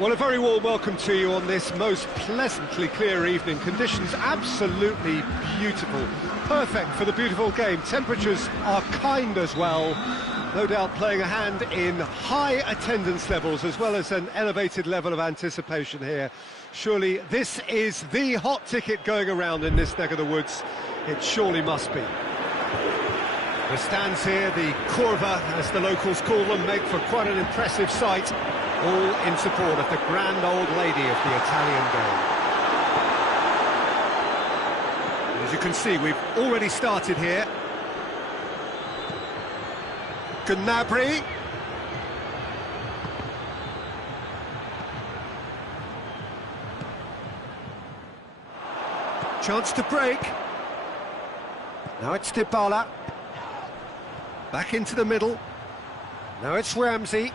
Well, a very warm welcome to you on this most pleasantly clear evening. Conditions absolutely beautiful. Perfect for the beautiful game. Temperatures are kind as well. No doubt playing a hand in high attendance levels as well as an elevated level of anticipation here. Surely this is the hot ticket going around in this neck of the woods. It surely must be. The stands here, the curva, as the locals call them, make for quite an impressive sight. All in support of the grand old lady of the Italian game. As you can see, we've already started here. Gnabry. Chance to break. Now it's Dybala. Back into the middle. Now it's Ramsey.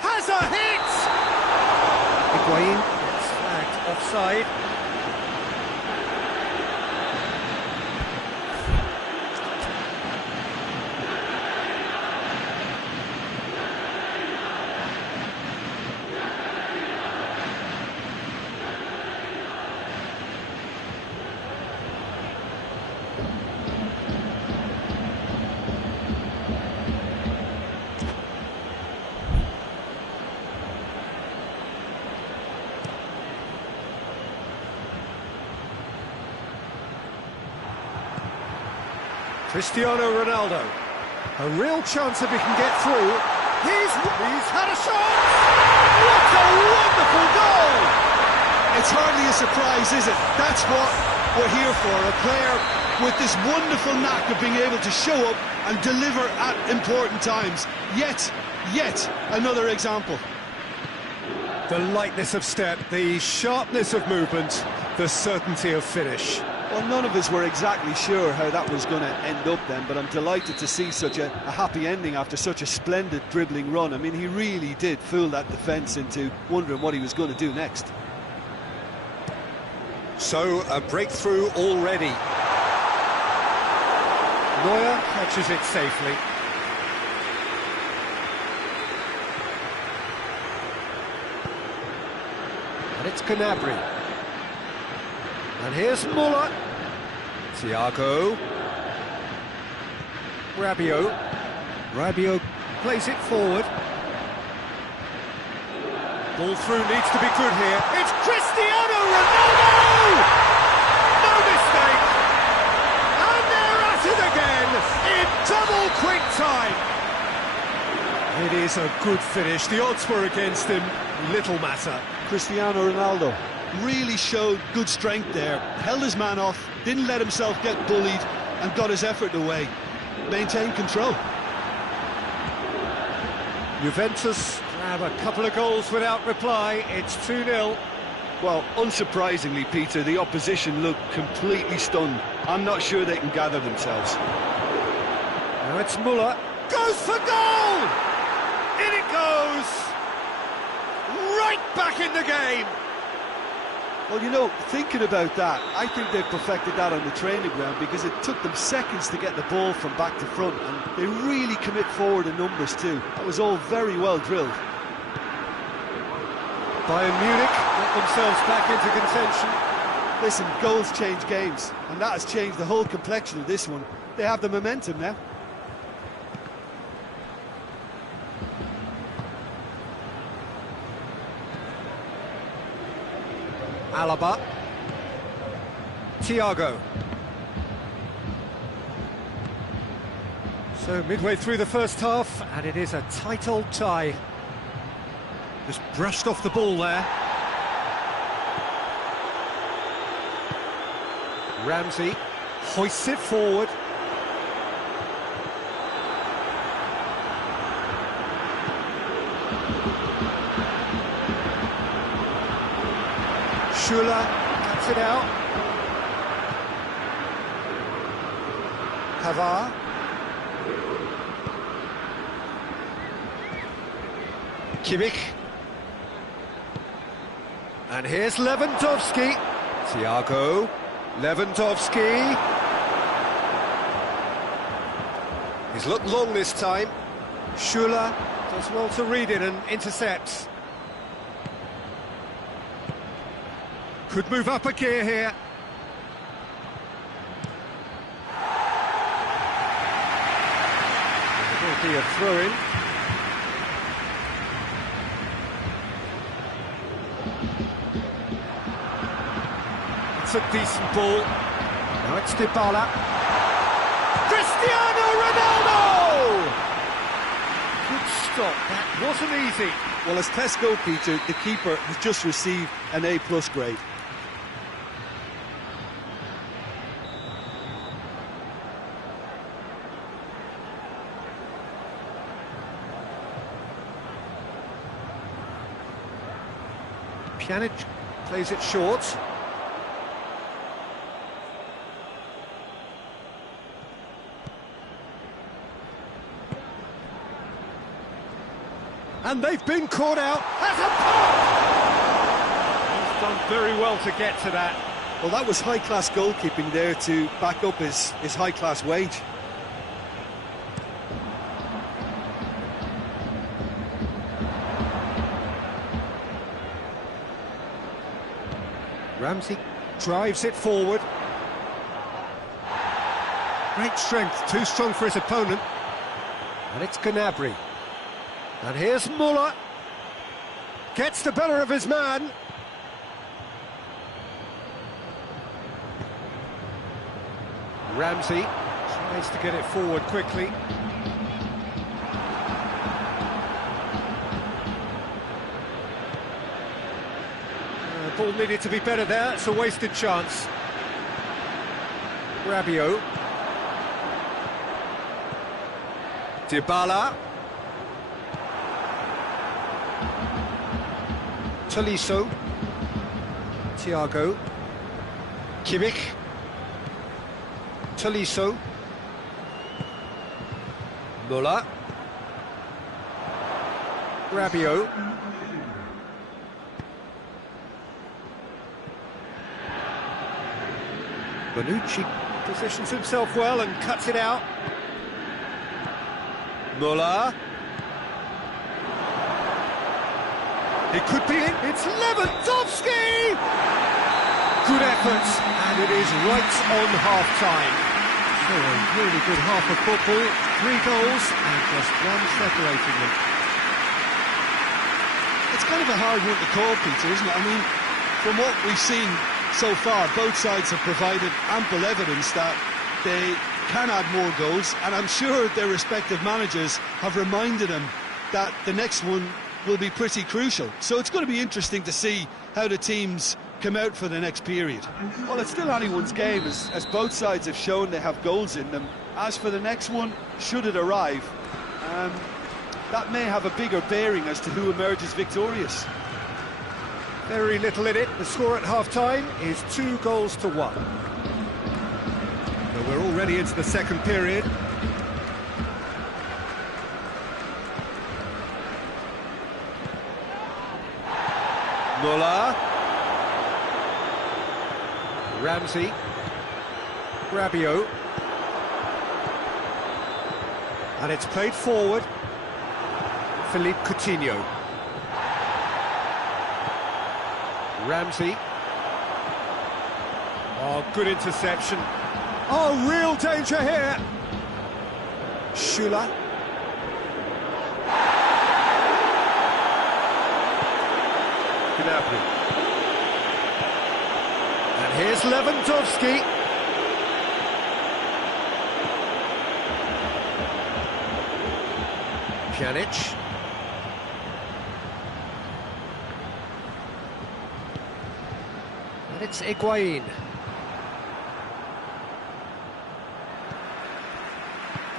Has a hit! Higuain, it's flagged offside. Cristiano Ronaldo, a real chance if he can get through. He's had a shot! What a wonderful goal! It's hardly a surprise, is it? That's what we're here for, a player with this wonderful knack of being able to show up and deliver at important times. Yet another example. The lightness of step, the sharpness of movement, the certainty of finish. Well, none of us were exactly sure how that was going to end up then, but I'm delighted to see such a happy ending after such a splendid dribbling run. I mean, he really did fool that defence into wondering what he was going to do next. So, a breakthrough already. Neuer catches it safely. And it's Gnabry. And here's Muller. Thiago. Rabiot plays it forward. Ball through needs to be good here. It's Cristiano Ronaldo! No mistake! And they're at it again in double quick time. It is a good finish. The odds were against him. Little matter. Cristiano Ronaldo really showed good strength there, held his man off, didn't let himself get bullied and got his effort away, maintained control. Juventus grab a couple of goals without reply. It's 2-0. Well, unsurprisingly, Peter, the opposition looked completely stunned. I'm not sure they can gather themselves. Now it's Muller, goes for goal! In it goes! Right back in the game! Well, you know, thinking about that, I think they've perfected that on the training ground because it took them seconds to get the ball from back to front, and they really commit forward in numbers too. That was all very well drilled. Bayern Munich get themselves back into contention. Listen, goals change games, and that has changed the whole complexion of this one. They have the momentum now. Alaba. Thiago. So midway through the first half, and it is a tight old tie. Just brushed off the ball there. Ramsey hoists it forward. Schuller cuts it out. Pavard. Kimmich. And here's Lewandowski. Thiago. Lewandowski. He's looked long this time. Schuller does well to read it and intercepts. Could move up a gear here. It will be a throw-in. It's a decent ball. Now it's Dybala. Cristiano Ronaldo! Good stop, that wasn't easy. Well, as test go, Peter, the keeper has just received an A+ grade. Pjanic plays it short. And they've been caught out. That's a pop! He's done very well to get to that. Well, that was high-class goalkeeping there to back up his high-class wage. Ramsey drives it forward. Great strength, too strong for his opponent. And it's Gnabry. And here's Muller. Gets the better of his man. Ramsey tries to get it forward quickly. Ball needed to be better there, it's a wasted chance. Rabiot. Dybala. Tolisso. Thiago. Kimmich. Tolisso. Muller. Rabiot. Bonucci positions himself well and cuts it out. Muller. It could be it. It's Lewandowski! Good effort, and it is right on half-time. So a really good half of football. 3 goals and just one separating them. It's kind of a hard one to call, Peter, isn't it? I mean, from what we've seen so far, both sides have provided ample evidence that they can add more goals, and I'm sure their respective managers have reminded them that the next one will be pretty crucial. So it's going to be interesting to see how the teams come out for the next period. Well, it's still anyone's game, as both sides have shown they have goals in them. As for the next one, should it arrive, that may have a bigger bearing as to who emerges victorious. Very little in it. The score at half-time is 2 goals to 1. So we're already into the second period. Muller. Ramsey. Rabiot. And it's played forward. Philippe Coutinho. Ramsey. Oh, good interception. Oh, real danger here. Schüller. Gnabry. And here's Lewandowski. Pjanic. And it's Higuain.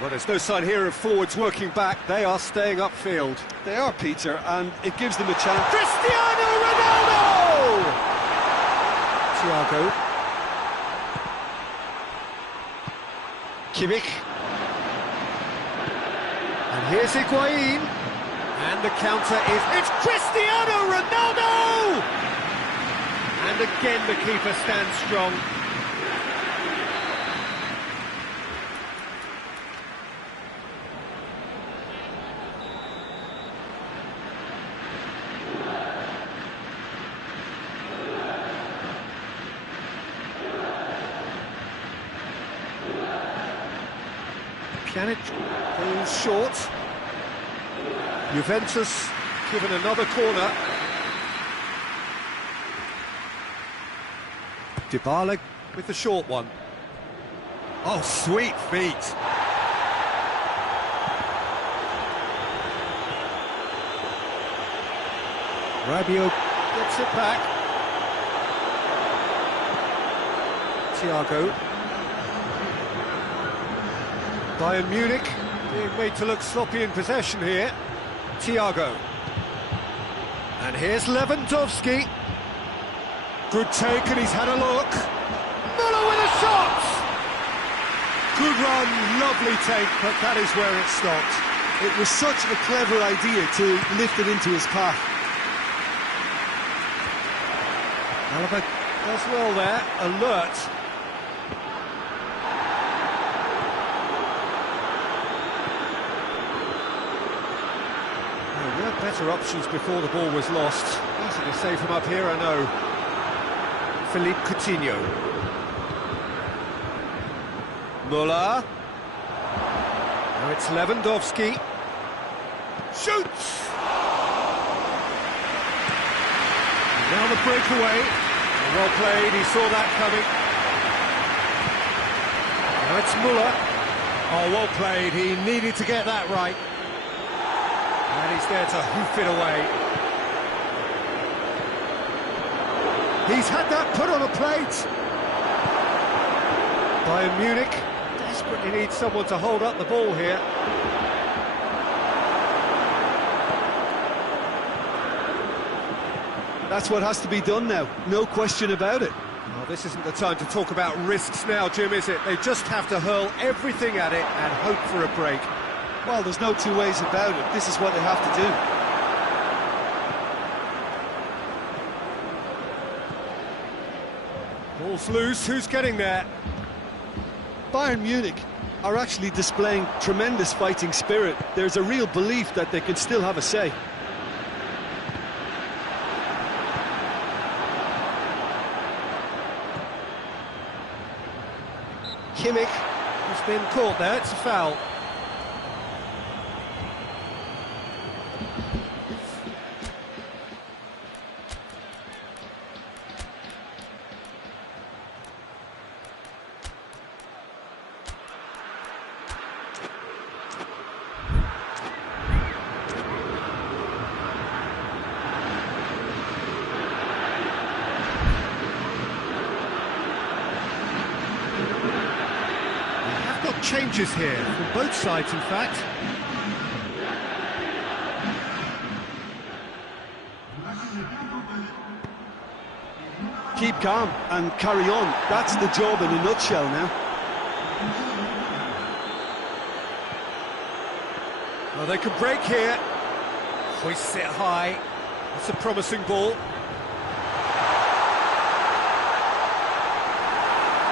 Well, there's no sign here of forwards working back. They are staying upfield. They are, Peter, and it gives them a chance. Cristiano Ronaldo! Thiago. Kimmich. And here's Higuain. And the counter is... It's Cristiano Ronaldo! And again the keeper stands strong. Can it fall short? Juventus given another corner. Dybala with the short one. Oh, sweet feet. Rabiot gets it back. Thiago. Bayern Munich being made to look sloppy in possession here. Thiago. And here's Lewandowski. Good take, and he's had a look. Müller with a shot! Good run, lovely take, but that is where it stopped. It was such a clever idea to lift it into his path. Alaba does well there, alert. Oh, we had better options before the ball was lost. Easy to save him up here, I know. Philippe Coutinho. Müller. Now it's Lewandowski. Shoots! Now the breakaway. Well played, he saw that coming. Now it's Müller. Oh, well played, he needed to get that right. And he's there to hoof it away. He's had that put on a plate. Bayern Munich desperately needs someone to hold up the ball here. That's what has to be done now, no question about it. Well, this isn't the time to talk about risks now, Jim, is it? They just have to hurl everything at it and hope for a break. Well, there's no two ways about it. This is what they have to do. Ball's loose, who's getting there? Bayern Munich are actually displaying tremendous fighting spirit. There's a real belief that they can still have a say. Kimmich has been caught there, it's a foul. Changes here, from both sides in fact. Keep calm and carry on. That's the job in a nutshell now. Well, they can break here. Hoists it high. That's a promising ball.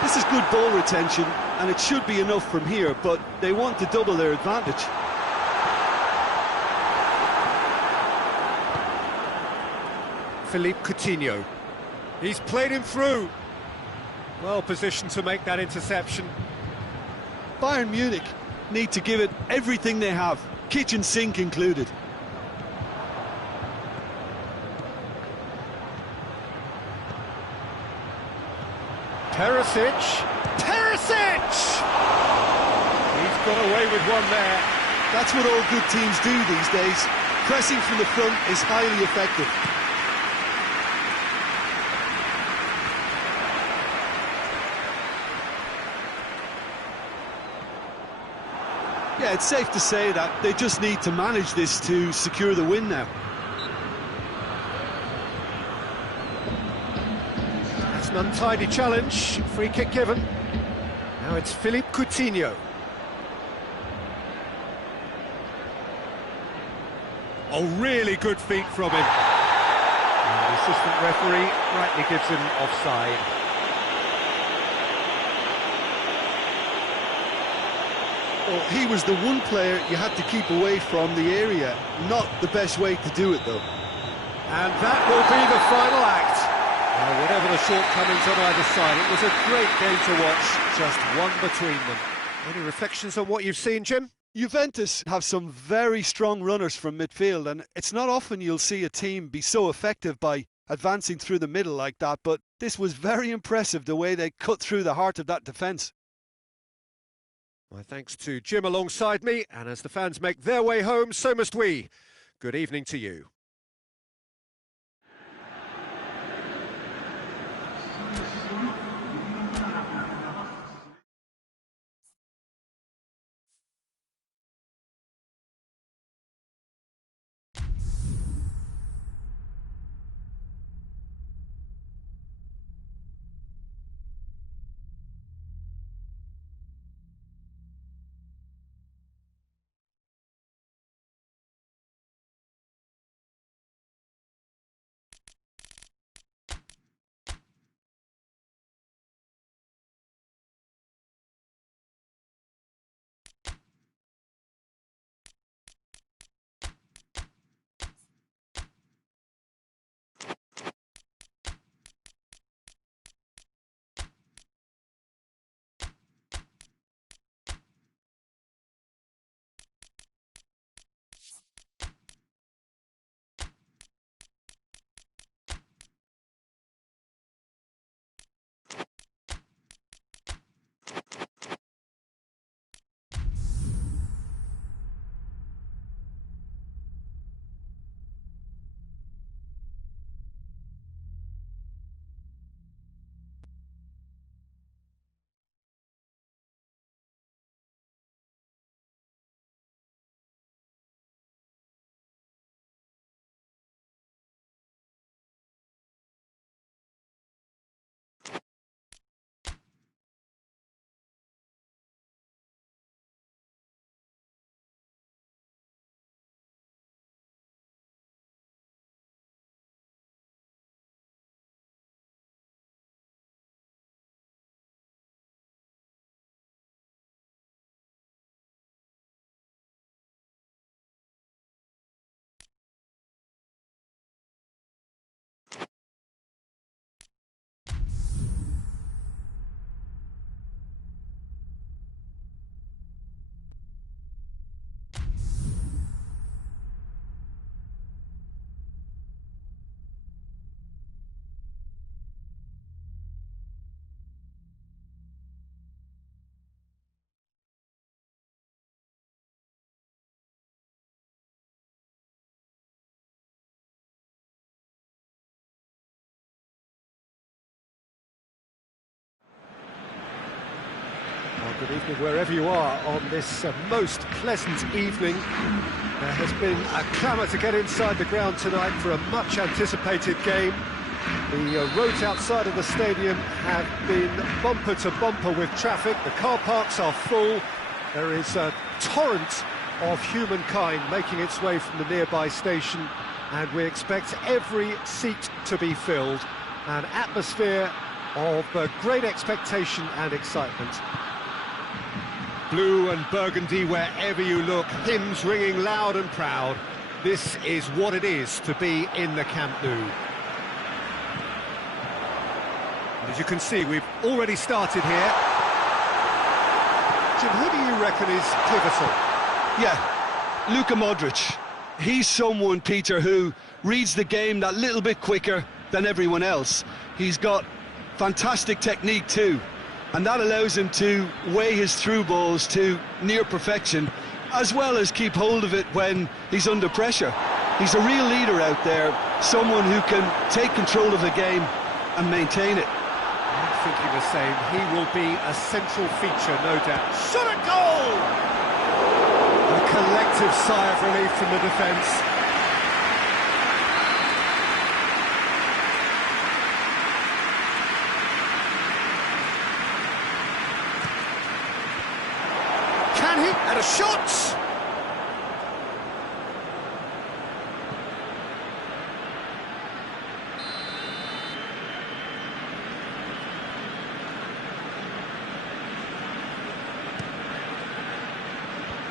This is good ball retention, and it should be enough from here, but they want to double their advantage. Philippe Coutinho. He's played him through. Well positioned to make that interception. Bayern Munich need to give it everything they have, kitchen sink included. Perisic! Perisic! He's got away with one there. That's what all good teams do these days. Pressing from the front is highly effective. Yeah, it's safe to say that they just need to manage this to secure the win now. That's an untidy challenge. Free kick given. Now it's Philippe Coutinho. Oh, really good feet from him. And the assistant referee rightly gives him offside. Well, he was the one player you had to keep away from the area. Not the best way to do it, though. And that will be the final act. Whatever the shortcomings on either side, it was a great game to watch, just one between them. Any reflections on what you've seen, Jim? Juventus have some very strong runners from midfield, and it's not often you'll see a team be so effective by advancing through the middle like that, but this was very impressive the way they cut through the heart of that defence. My thanks to Jim alongside me, and as the fans make their way home, so must we. Good evening to you. Good evening wherever you are on this most pleasant evening. There has been a clamour to get inside the ground tonight for a much anticipated game. The roads outside of the stadium have been bumper to bumper with traffic. The car parks are full. There is a torrent of humankind making its way from the nearby station, and we expect every seat to be filled. An atmosphere of great expectation and excitement. Blue and burgundy wherever you look, hymns ringing loud and proud. This is what it is to be in the Camp Nou. And as you can see, we've already started here. Jim, who do you reckon is pivotal? Yeah, Luka Modric. He's someone, Peter, who reads the game that little bit quicker than everyone else. He's got fantastic technique too, and that allows him to weigh his through balls to near perfection, as well as keep hold of it when he's under pressure. He's a real leader out there, someone who can take control of the game and maintain it. I'm thinking the same. He will be a central feature, no doubt. Shot a goal! A collective sigh of relief from the defence. Can he? And a shot!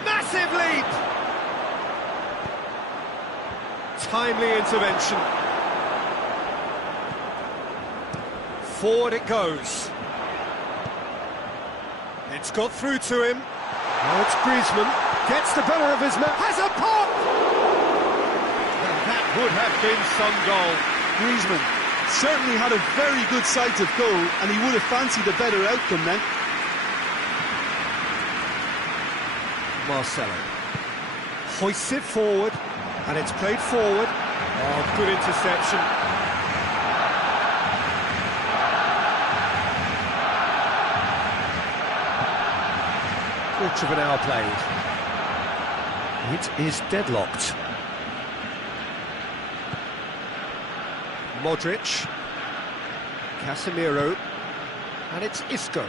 Massive leap! Timely intervention. Forward it goes. It's got through to him. Now it's Griezmann. Gets the better of his man. Has a pop! And that would have been some goal. Griezmann certainly had a very good sight of goal, and he would have fancied a better outcome then. Marcelo hoists it forward, and it's played forward. Oh, good interception. Quarter of an hour played. It is deadlocked. Modric, Casemiro, and it's Isco.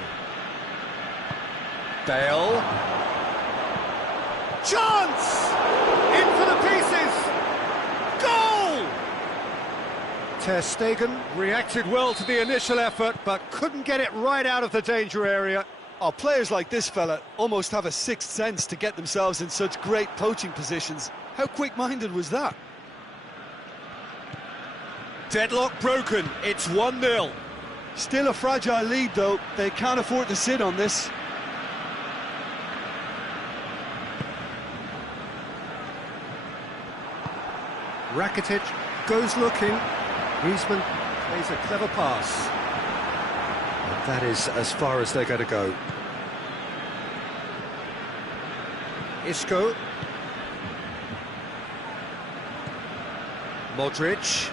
Bale. Chance! In for the pieces! Goal! Ter Stegen reacted well to the initial effort, but couldn't get it right out of the danger area. Oh, players like this fella almost have a sixth sense to get themselves in such great poaching positions. How quick-minded was that? Deadlock broken, it's 1-0. Still a fragile lead, though. They can't afford to sit on this. Rakitic goes looking. Griezmann plays a clever pass. And that is as far as they're going to go. Isco. Modric.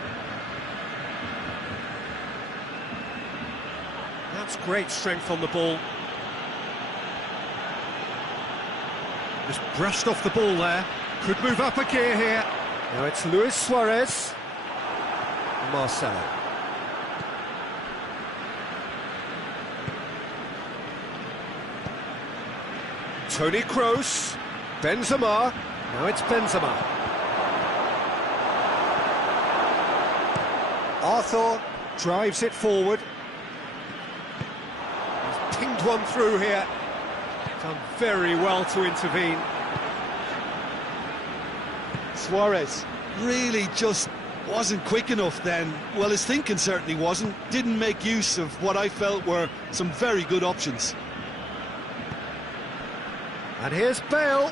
That's great strength on the ball. Just brushed off the ball there. Could move up a gear here. Now it's Luis Suarez. Marcelo. Toni Kroos. Benzema. Now it's Benzema. Arthur drives it forward. He's pinged one through here. Done very well to intervene. Suarez really just wasn't quick enough then. Well, his thinking certainly wasn't. Didn't make use of what I felt were some very good options. And here's Bale.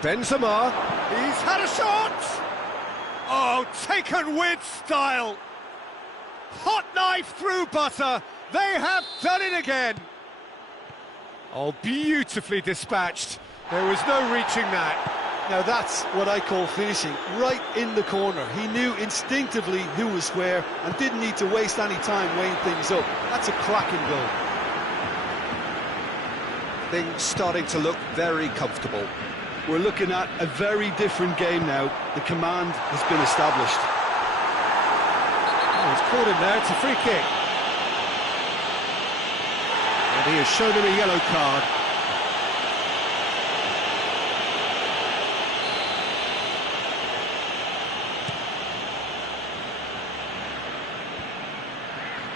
Benzema. He's had a shot! Oh, taken with style. Hot knife through butter. They have done it again. Oh, beautifully dispatched. There was no reaching that. Now that's what I call finishing, right in the corner. He knew instinctively who was where and didn't need to waste any time weighing things up. That's a cracking goal. Things starting to look very comfortable. We're looking at a very different game now. The command has been established. Oh, he's caught him there, it's a free kick. And he has shown him a yellow card.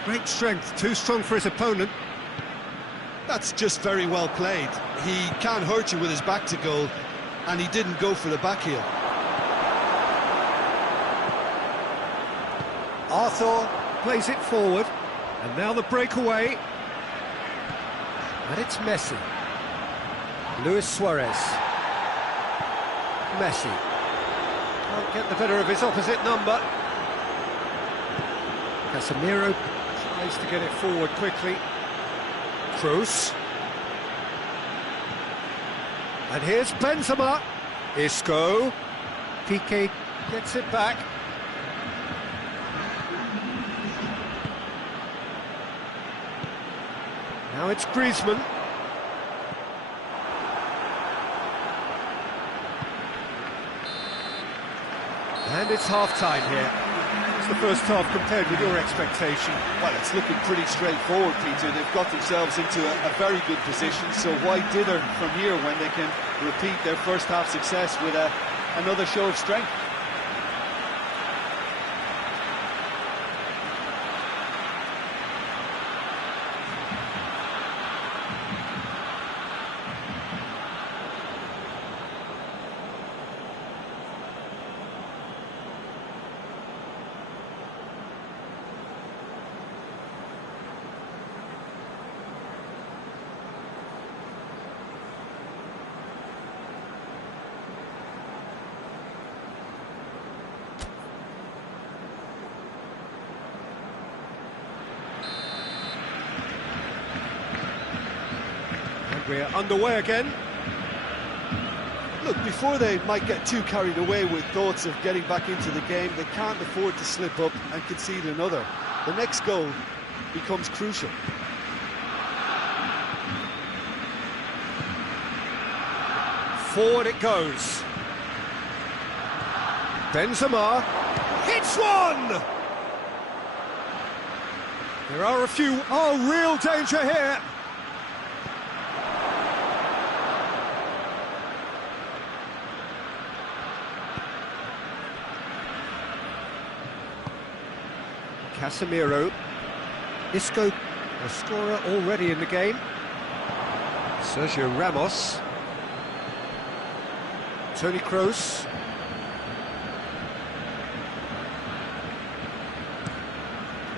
Great strength, too strong for his opponent. That's just very well played. He can't hurt you with his back to goal, and he didn't go for the back heel. Arthur plays it forward, and now the breakaway. And it's Messi. Luis Suarez. Messi. Can't get the better of his opposite number. Casemiro tries to get it forward quickly. Kroos. And here's Benzema. Isco. Piqué gets it back. Now it's Griezmann. And it's half-time here. What's the first half compared with your expectation? Well, it's looking pretty straightforward, Peter. They've got themselves into a very good position, so why dither from here when they can repeat their first half success with another show of strength? We're underway again. Look, before they might get too carried away with thoughts of getting back into the game, they can't afford to slip up and concede another. The next goal becomes crucial. Forward it goes. Benzema hits one! There are a few... Oh, real danger here! Casemiro. Isco, a scorer already in the game. Sergio Ramos. Toni Kroos.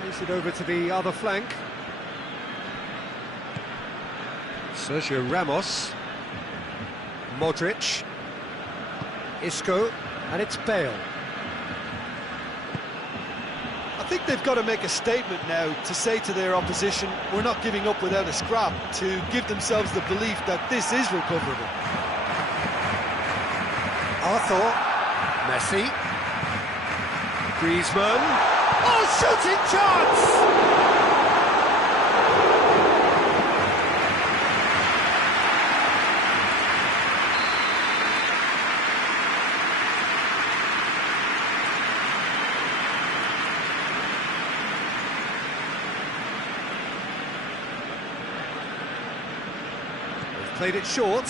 Plays it over to the other flank. Sergio Ramos. Modric. Isco. And it's Bale. I think they've got to make a statement now to say to their opposition, we're not giving up without a scrap, to give themselves the belief that this is recoverable. Arthur, Messi, Griezmann, oh, shooting chance! They've played it short.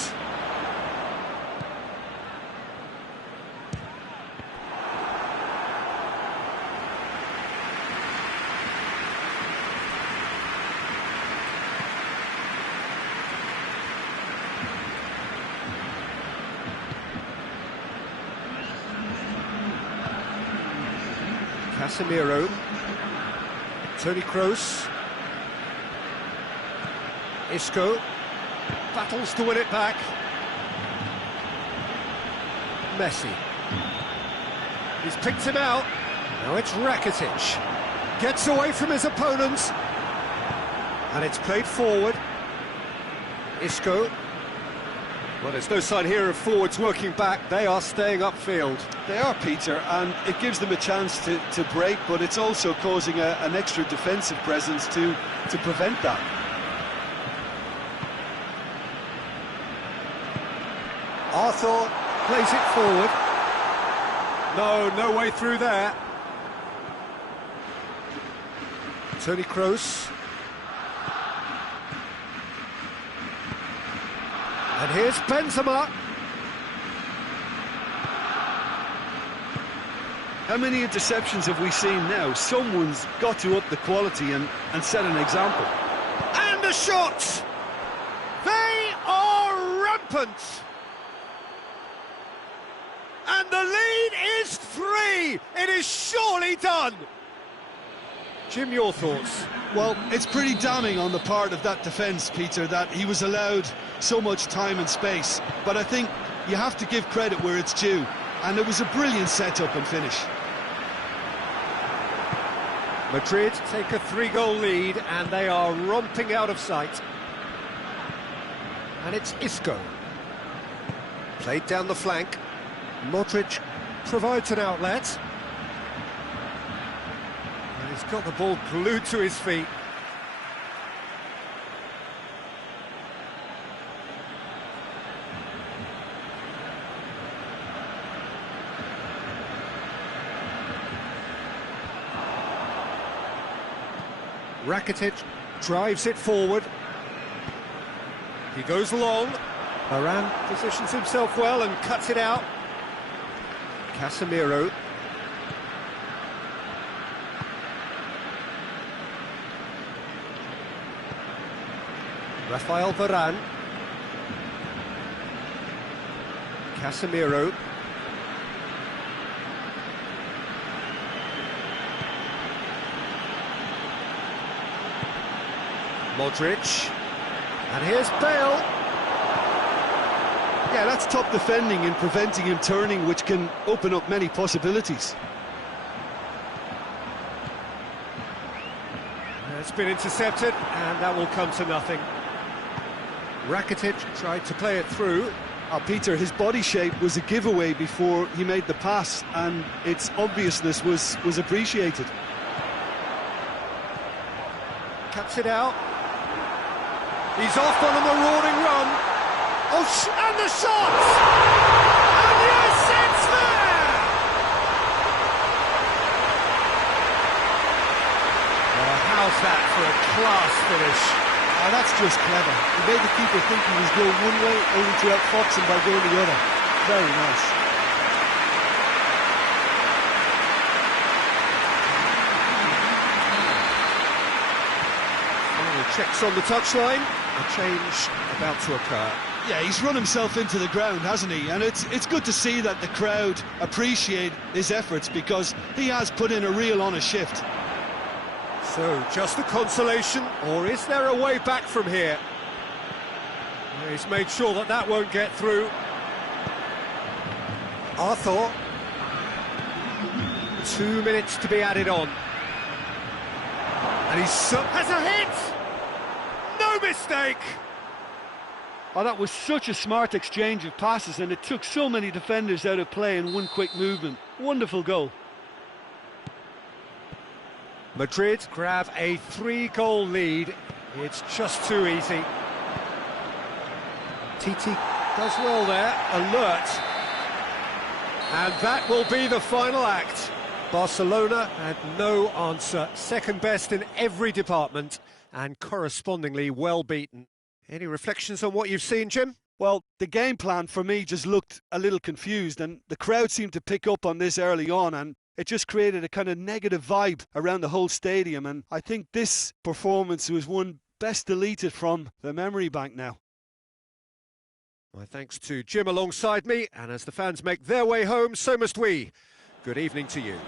Casemiro, Toni Kroos, Isco, battles to win it back. Messi, he's picked him out. Now it's Rakitic, gets away from his opponents, and it's played forward. Isco. Well, there's no sign here of forwards working back. They are staying upfield. They are, Peter, and it gives them a chance to break, but it's also causing an extra defensive presence to prevent that. Arthur plays it forward. No way through there. Toni Kroos. And here's Benzema. How many interceptions have we seen now? Someone's got to up the quality and set an example. And a shot! They are rampant! And the lead is 3! It is surely done! Jim, your thoughts? Well, it's pretty damning on the part of that defence, Peter, that he was allowed so much time and space. But I think you have to give credit where it's due. And it was a brilliant set-up and finish. Madrid take a 3-goal lead and they are romping out of sight. And it's Isco. Played down the flank. Modric provides an outlet. And he's got the ball glued to his feet. Rakitic drives it forward. He goes long. Varane positions himself well and cuts it out. Casemiro. Rafael Varane. Casemiro. Modric. And here's Bale. Yeah, that's top defending and preventing him turning, which can open up many possibilities. It's been intercepted, and that will come to nothing. Rakitic tried to play it through. Peter, his body shape was a giveaway before he made the pass, and its obviousness was appreciated. Cuts it out. He's off on a marauding run. Oh, and the shot! And yes, it's there! Well, how's that for a class finish? That's just clever. He made the keeper think he was going one way, only to outfox him by going the other. Very nice. Final checks on the touchline. A change about to occur. Yeah, he's run himself into the ground, hasn't he? And it's good to see that the crowd appreciate his efforts, because he has put in a real honest shift. So, just a consolation, or is there a way back from here? Yeah, he's made sure that that won't get through. Arthur. 2 minutes to be added on. And has a hit! No mistake! Oh, that was such a smart exchange of passes, and it took so many defenders out of play in one quick movement. Wonderful goal. Madrid grab a 3-goal lead. It's just too easy. Titi does well there, alert. And that will be the final act. Barcelona had no answer. Second best in every department and correspondingly well beaten. Any reflections on what you've seen, Jim? Well, the game plan for me just looked a little confused, and the crowd seemed to pick up on this early on, and it just created a kind of negative vibe around the whole stadium, and I think this performance was one best deleted from the memory bank now. My thanks to Jim alongside me, and as the fans make their way home, so must we. Good evening to you.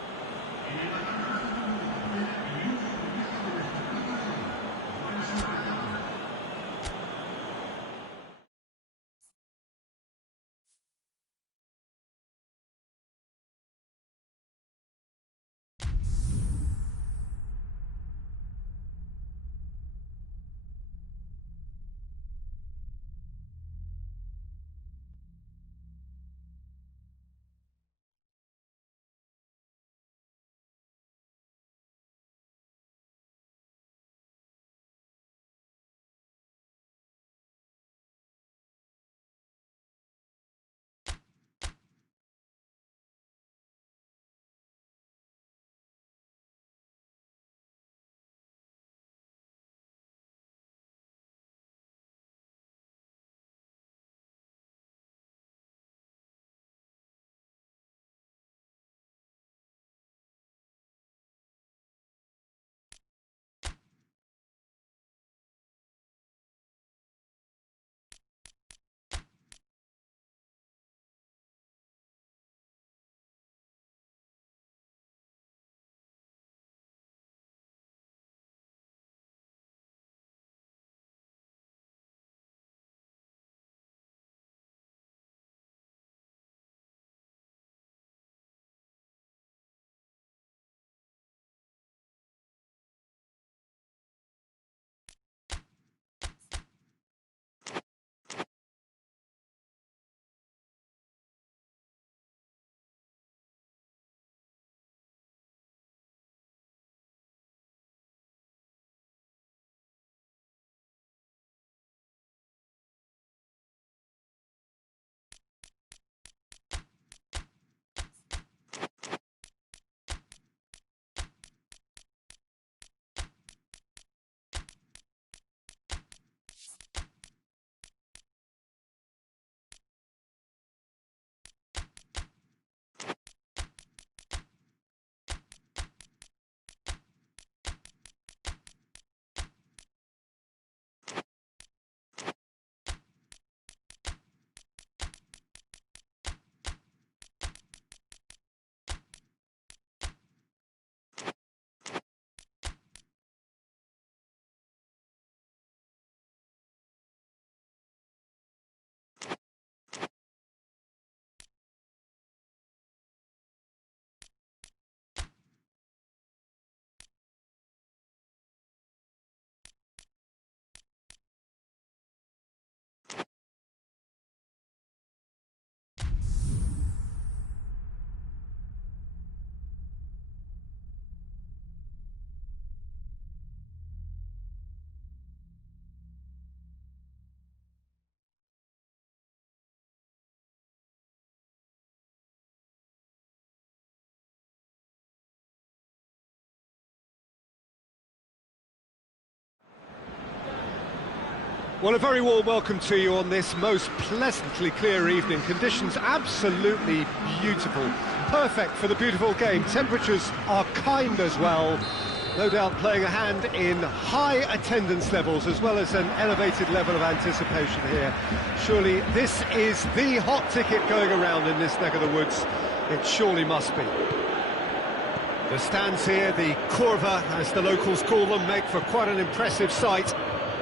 Well, a very warm welcome to you on this most pleasantly clear evening. Conditions absolutely beautiful. Perfect for the beautiful game. Temperatures are kind as well. No doubt playing a hand in high attendance levels as well as an elevated level of anticipation here. Surely this is the hot ticket going around in this neck of the woods. It surely must be. The stands here, the curva, as the locals call them, make for quite an impressive sight,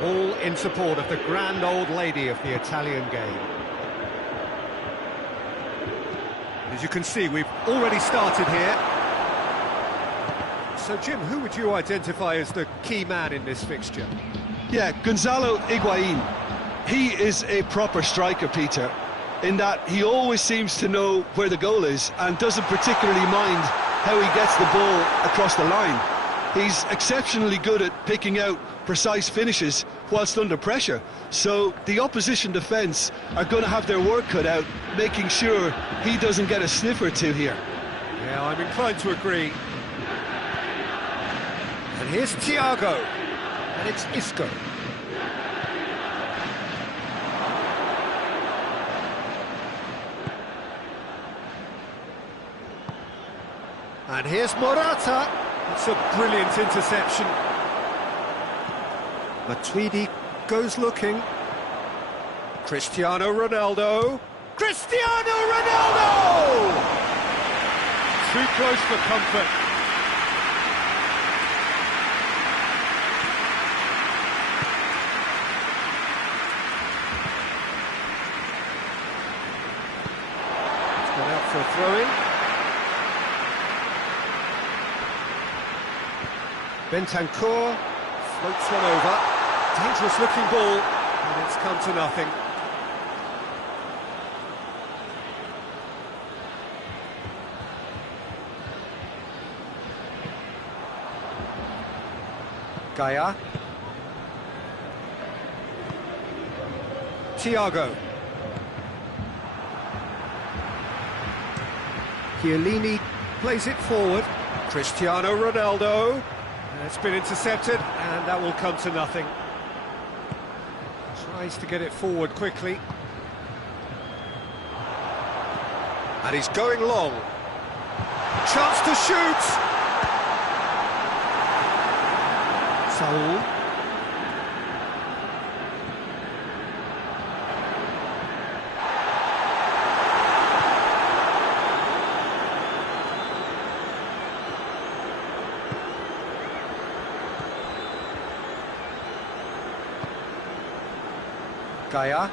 all in support of the grand old lady of the Italian game. As you can see, we've already started here. So, Jim, who would you identify as the key man in this fixture? Yeah, Gonzalo Higuain. He is a proper striker, Peter, in that he always seems to know where the goal is and doesn't particularly mind how he gets the ball across the line. He's exceptionally good at picking out precise finishes whilst under pressure, so the opposition defence are going to have their work cut out, making sure he doesn't get a sniff or two here. Yeah, I'm inclined to agree. And here's Thiago, and it's Isco. And here's Morata. It's a brilliant interception. Matuidi goes looking. Cristiano Ronaldo. Cristiano Ronaldo! Too close for comfort. It's gone out for a throw-in. Bentancur floats one over. Dangerous looking ball, and it's come to nothing. Gaia. Thiago. Chiellini plays it forward. Cristiano Ronaldo. It's been intercepted, and that will come to nothing. Tries to get it forward quickly. And he's going long. Chance to shoot! Saul. Gaia.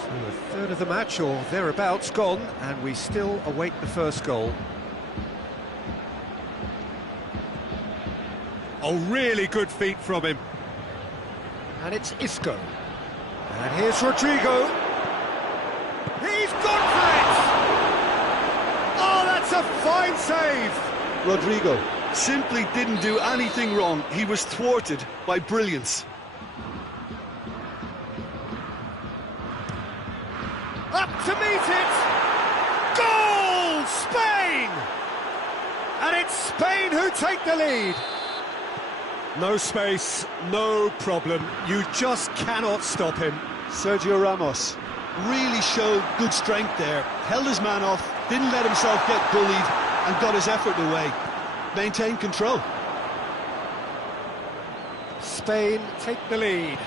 So a third of the match or thereabouts gone, and we still await the first goal. Oh, really good feet from him. And it's Isco. And here's Rodrigo. He's gone for it! Oh, that's a fine save! Rodrigo simply didn't do anything wrong. He was thwarted by brilliance. Up to meet it! Goal! Spain! And it's Spain who take the lead. No space, no problem. You just cannot stop him. Sergio Ramos really showed good strength there. Held his man off, didn't let himself get bullied, and got his effort away. Maintained control. Spain take the lead.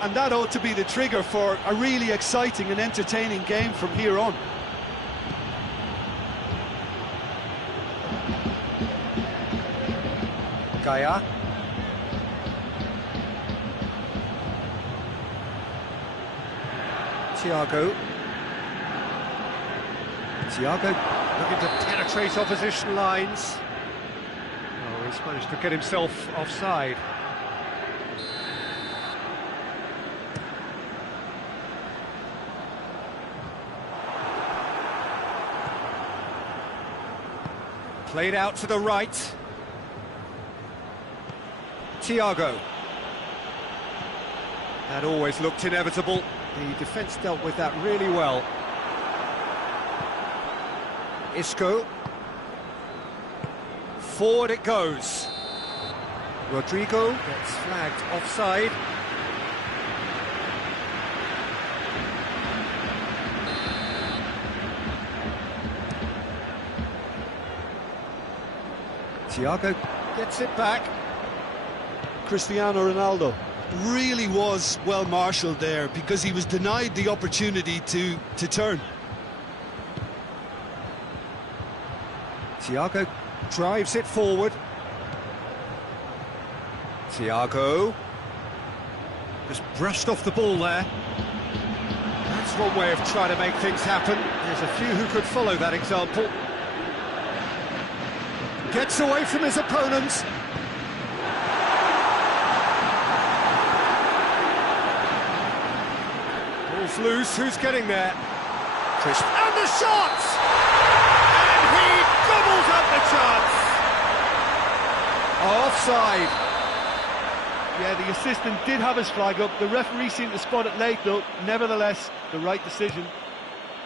And that ought to be the trigger for a really exciting and entertaining game from here on. Gaia. Thiago. Thiago looking to penetrate opposition lines. Oh, he's managed to get himself offside. Played out to the right. Thiago. That always looked inevitable. The defence dealt with that really well. Isco. Forward it goes. Rodrigo gets flagged offside. Thiago gets it back. Cristiano Ronaldo really was well marshalled there because he was denied the opportunity to turn. Thiago drives it forward. Thiago just brushed off the ball there. That's one way of trying to make things happen. There's a few who could follow that example. Gets away from his opponents. Ball's loose, who's getting there? Crisp. And the shot! And he gobbles up the chance! Offside. Yeah, the assistant did have his flag up. The referee seemed to spot it late, though. Nevertheless, the right decision.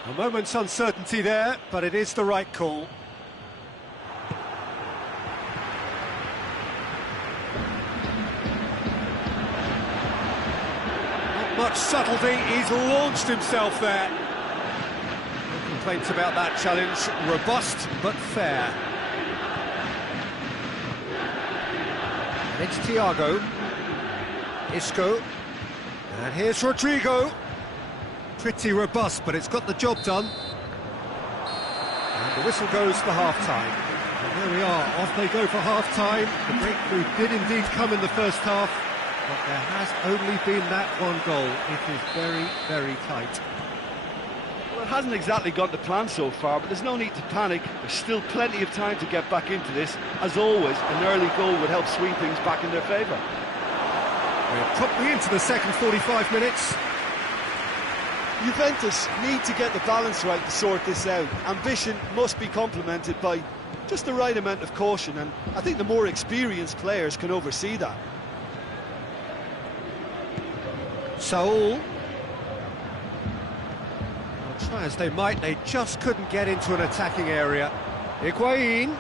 A moment's uncertainty there, but it is the right call. Not much subtlety, he's launched himself there. No complaints about that challenge, robust but fair. And it's Thiago. Isco, and here's Rodrigo. Pretty robust, but it's got the job done. And the whistle goes for half-time. And there we are, off they go for half-time. The breakthrough did indeed come in the first half, but there has only been that one goal. It is very, very tight. Well, it hasn't exactly gone to plan so far, but there's no need to panic. There's still plenty of time to get back into this. As always, an early goal would help swing things back in their favour. We're promptly into the second 45 minutes. Juventus need to get the balance right to sort this out. Ambition must be complemented by just the right amount of caution, and I think the more experienced players can oversee that. Saul. Well, try as they might, they just couldn't get into an attacking area. Higuain.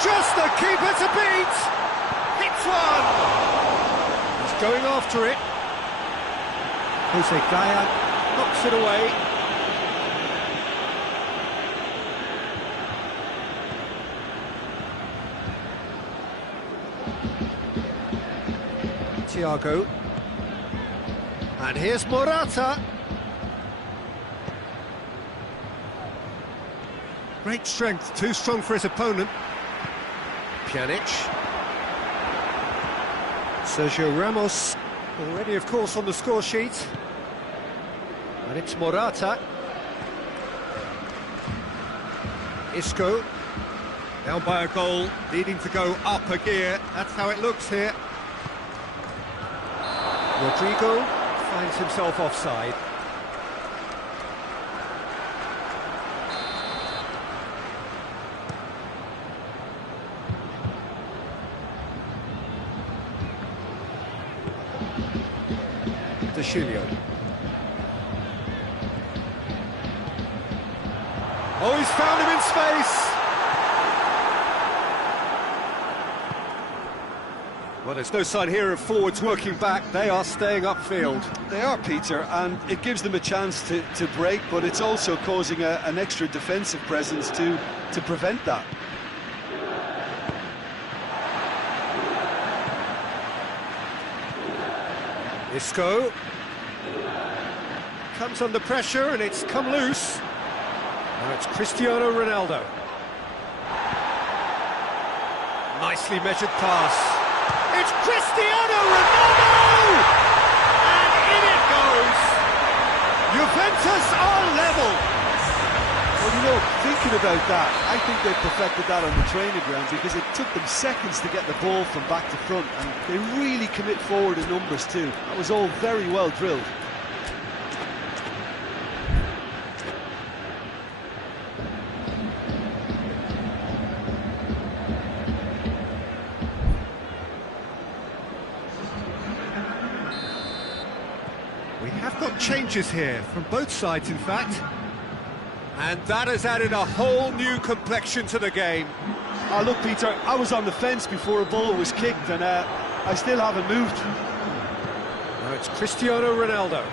Just the keeper to beat! Hits one! Going after it. Jose Gaya knocks it away. Thiago. And here's Morata. Great strength, too strong for his opponent. Pjanic. Sergio Ramos, already of course on the score sheet. And it's Morata. Isco, down by a goal, needing to go up a gear. That's how it looks here. Rodrigo finds himself offside. Shilio. Oh, he's found him in space! Well, there's no sign here of forwards working back. They are staying upfield. They are, Peter, and it gives them a chance to break, but it's also causing an extra defensive presence to prevent that. Isco comes under pressure and it's come loose. Now it's Cristiano Ronaldo. Nicely measured pass. It's Cristiano Ronaldo! And in it goes! Juventus are level! Well, you know, thinking about that, I think they perfected that on the training ground because it took them seconds to get the ball from back to front, and they really commit forward in numbers too. That was all very well drilled. We have got changes here, from both sides in fact. And that has added a whole new complexion to the game. Oh, look, Peter, I was on the fence before a ball was kicked, and I still haven't moved. Now it's Cristiano Ronaldo.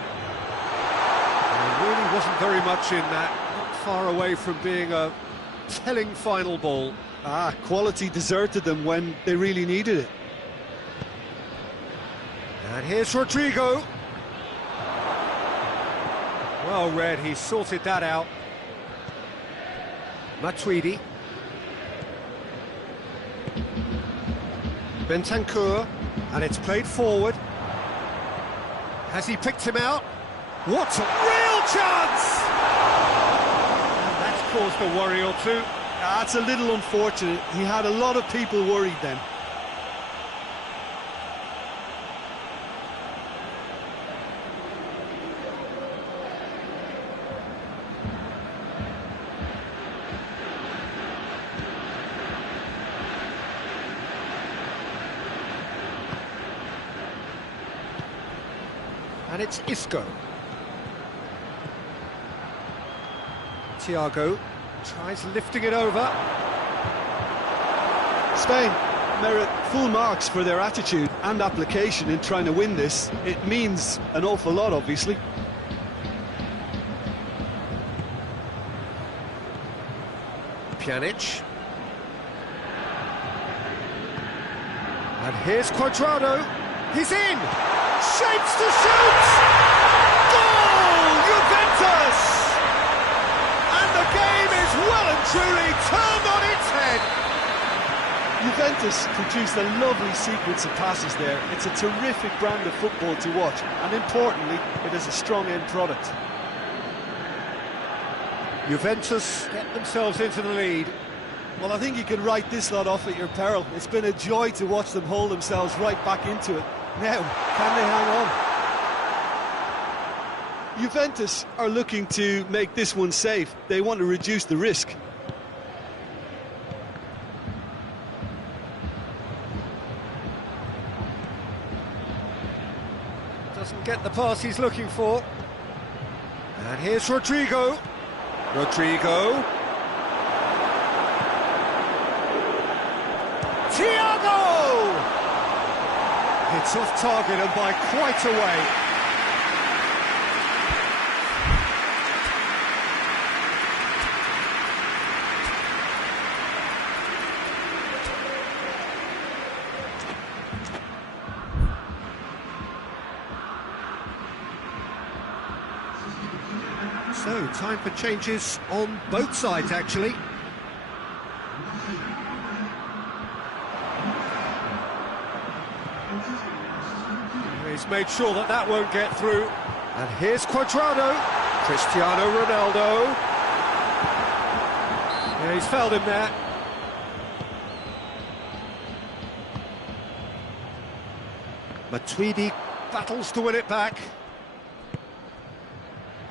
There really wasn't very much in that, not far away from being a telling final ball. Quality deserted them when they really needed it. And here's Rodrigo. Well read, he sorted that out. Matuidi. Bentancur, and it's played forward. Has he picked him out? What a real chance! And that's caused a worry or two. That's a little unfortunate. He had a lot of people worried then. And it's Isco. Thiago tries lifting it over. Spain merit full marks for their attitude and application in trying to win this. It means an awful lot, obviously. Pjanic. And here's Cuadrado. He's in! Shapes to shoot! Goal! Juventus! And the game is well and truly turned on its head. Juventus produced a lovely sequence of passes there. It's a terrific brand of football to watch, and importantly, it is a strong end product. Juventus get themselves into the lead. Well, I think you can write this lot off at your peril. It's been a joy to watch them hold themselves right back into it. Now, can they hang on? Juventus are looking to make this one safe. They want to reduce the risk. Doesn't get the pass he's looking for. And here's Rodrigo. Rodrigo. Thiago! It's off target and by quite a way. So, time for changes on both sides, actually. He's made sure that that won't get through. And here's Cuadrado. Cristiano Ronaldo. Yeah, he's fouled him there. Matuidi battles to win it back.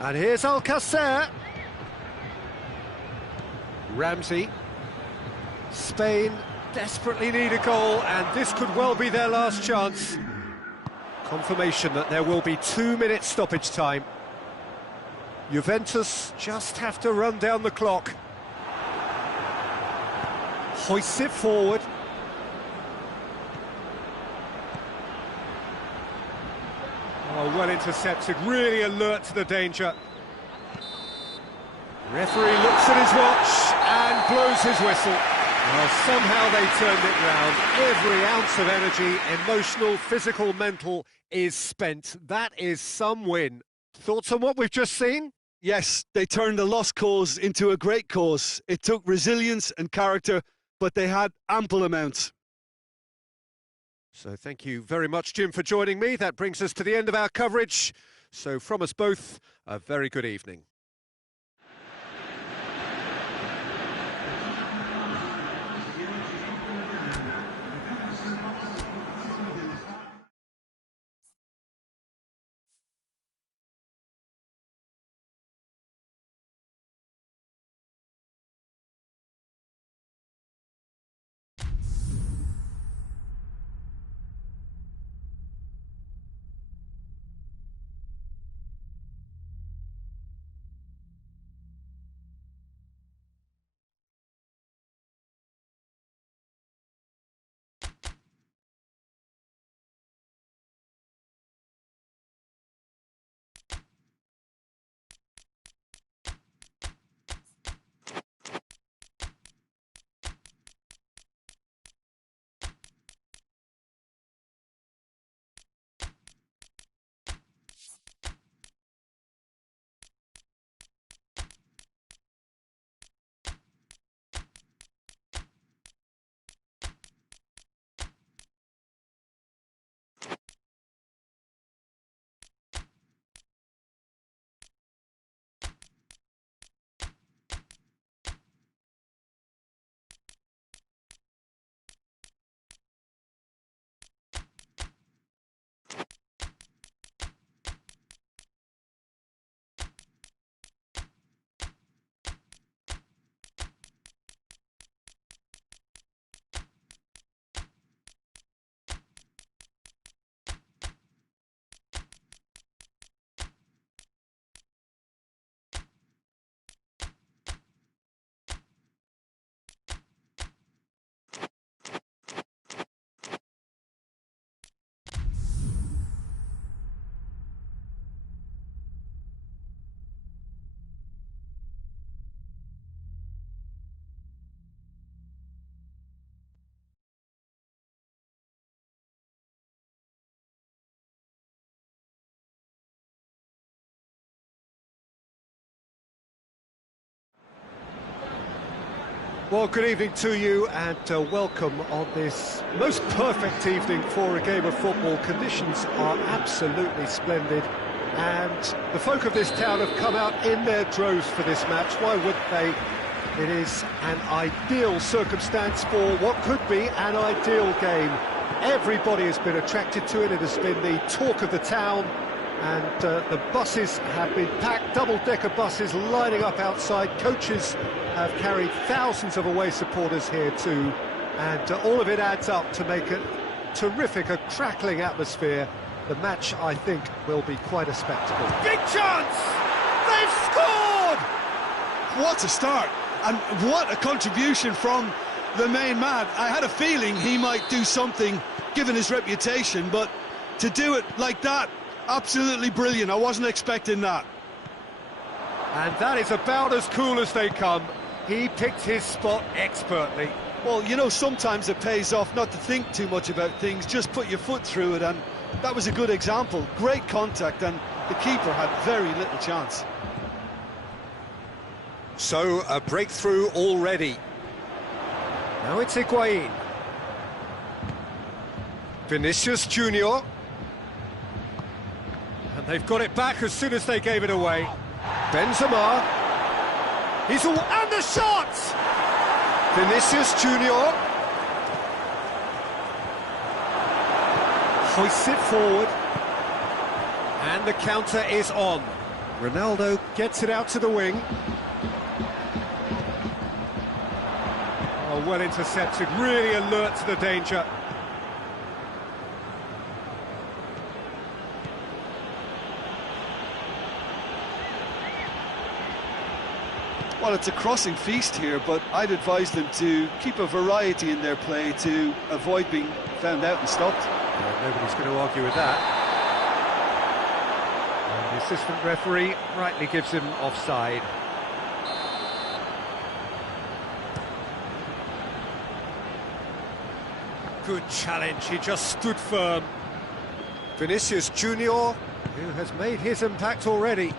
And here's Alcacer. Ramsey. Spain desperately need a goal, and this could well be their last chance. Confirmation that there will be 2 minutes stoppage time. Juventus just have to run down the clock. Hoists it forward. Oh, well intercepted, really alert to the danger. Referee looks at his watch and blows his whistle. Well, somehow they turned it round. Every ounce of energy, emotional, physical, mental, is spent. That is some win. Thoughts on what we've just seen? Yes, they turned a lost cause into a great cause. It took resilience and character, but they had ample amounts. So thank you very much, Jim, for joining me. That brings us to the end of our coverage. So from us both, a very good evening. Well, good evening to you and welcome on this most perfect evening for a game of football. Conditions are absolutely splendid and the folk of this town have come out in their droves for this match. Why wouldn't they? It is an ideal circumstance for what could be an ideal game. Everybody has been attracted to it. It has been the talk of the town. And the buses have been packed, double-decker buses lining up outside. Coaches have carried thousands of away supporters here too. And all of it adds up to make a terrific, a crackling atmosphere. The match, I think, will be quite a spectacle. Big chance! They've scored! What a start! And what a contribution from the main man. I had a feeling he might do something, given his reputation, but to do it like that, absolutely brilliant. I wasn't expecting that. And that is about as cool as they come. He picked his spot expertly. Well, you know, sometimes it pays off not to think too much about things, just put your foot through it, and that was a good example. Great contact, and the keeper had very little chance. So, a breakthrough already. Now it's Higuain. Vinicius Junior. And they've got it back as soon as they gave it away. Benzema. He's all... And the shot! Vinicius Junior. Hoists it forward. And the counter is on. Ronaldo gets it out to the wing. Oh, well intercepted, really alert to the danger. Well, it's a crossing feast here, but I'd advise them to keep a variety in their play to avoid being found out and stopped. Yeah, nobody's going to argue with that. And the assistant referee rightly gives him offside. Good challenge, he just stood firm. Vinicius Junior, who has made his impact already.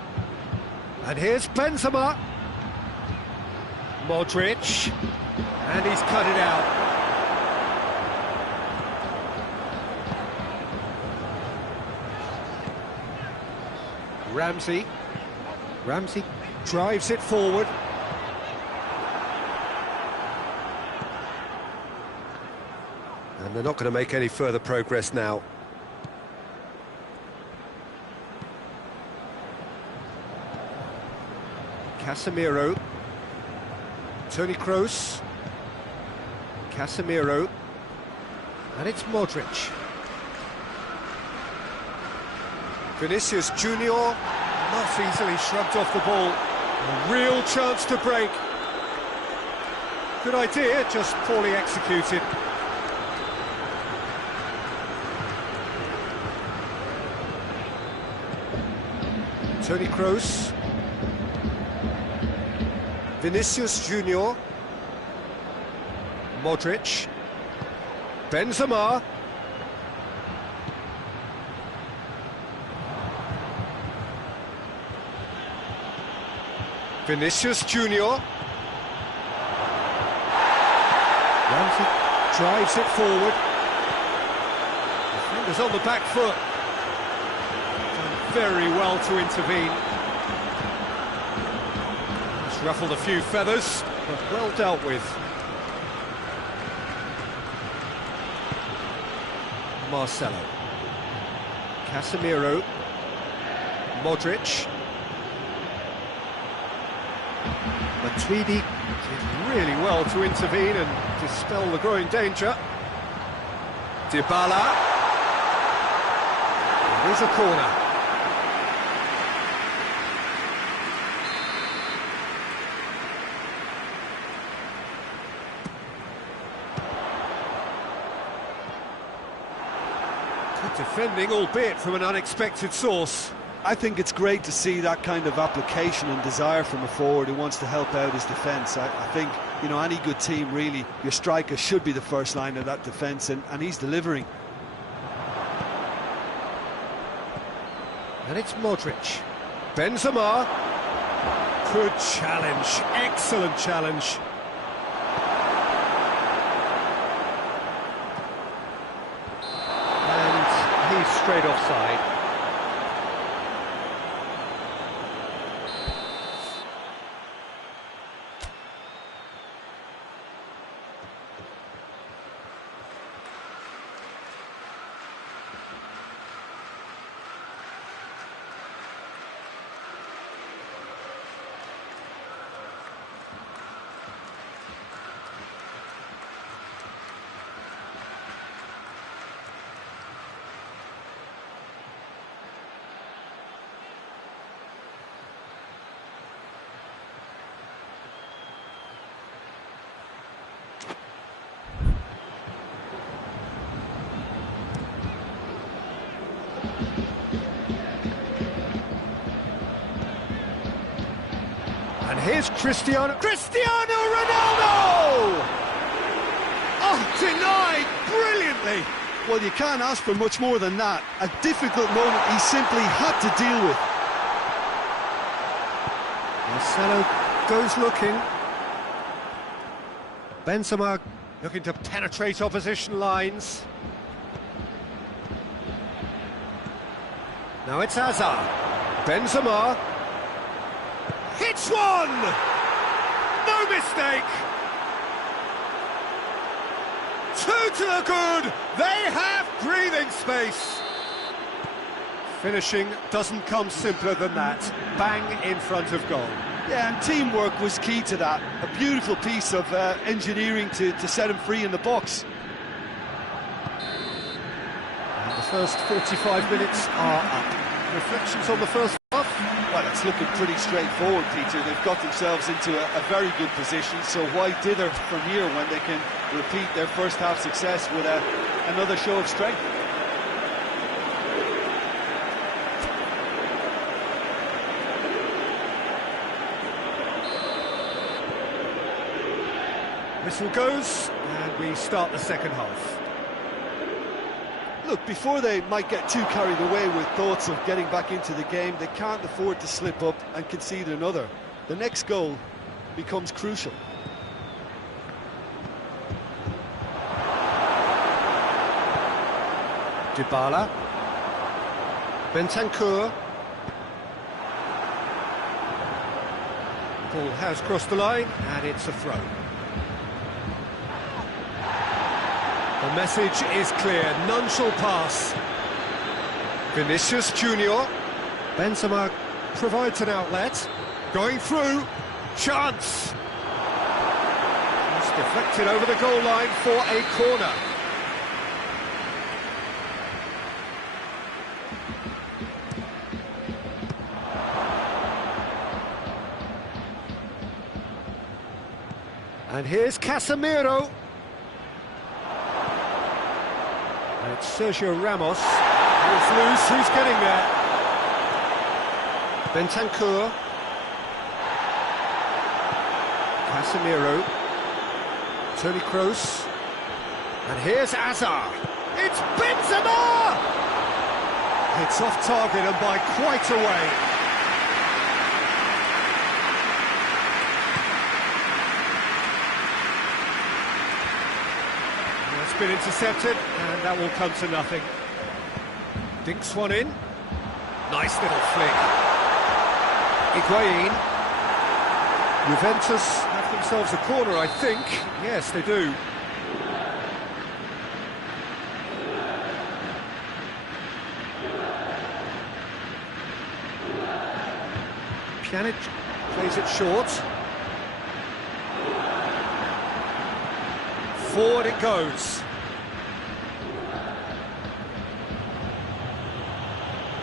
And here's Benzema. Modric, and he's cut it out. Ramsey drives it forward. And they're not going to make any further progress now. Casemiro. Toni Kroos. Casemiro. And it's Modric. Vinicius Junior, not easily shrugged off the ball. A real chance to break. Good idea, just poorly executed. Toni Kroos. Vinicius Junior. Modric. Benzema. Vinicius Junior. Ramsey drives it forward. Defenders on the back foot. Done very well to intervene. Just ruffled a few feathers, but well dealt with. Marcelo. Casemiro. Modric. Matuidi did really well to intervene and dispel the growing danger. Dybala. There's a corner. Good defending, albeit from an unexpected source. I think it's great to see that kind of application and desire from a forward who wants to help out his defence. I think, you know, any good team, really, your striker should be the first line of that defence, and he's delivering. And it's Modric. Benzema. Good challenge, excellent challenge. straight offside. And here's Cristiano Ronaldo! Oh, denied brilliantly. Well, you can't ask for much more than that. A difficult moment he simply had to deal with. Marcelo goes looking. Benzema looking to penetrate opposition lines. Now it's Hazard. Benzema hits one! No mistake! Two to the good! They have breathing space! Finishing doesn't come simpler than that. Bang in front of goal. Yeah, and teamwork was key to that. A beautiful piece of engineering to set him free in the box. And the first 45 minutes are up. Reflections on the first half? Well, it's looking pretty straightforward, Peter. They've got themselves into a very good position, so why dither from here when they can repeat their first half success with another show of strength? Whistle goes, and we start the second half. Look, before they might get too carried away with thoughts of getting back into the game, they can't afford to slip up and concede another. The next goal becomes crucial. Dybala. Bentancur. Ball has crossed the line, and it's a throw. The message is clear, none shall pass. Vinicius Junior. Benzema provides an outlet. Going through. Chance. It's deflected over the goal line for a corner. And here's Casemiro. And it's Sergio Ramos. Who's loose, who's getting there? Bentancur. Casemiro. Toni Kroos. And here's Hazard. It's Benzema! It's off target and by quite a way. Been intercepted, and that will come to nothing. Dinks one in. Nice little flick. Higuain. Juventus have themselves a corner, I think. Yes, they do. Pjanic plays it short. Forward it goes.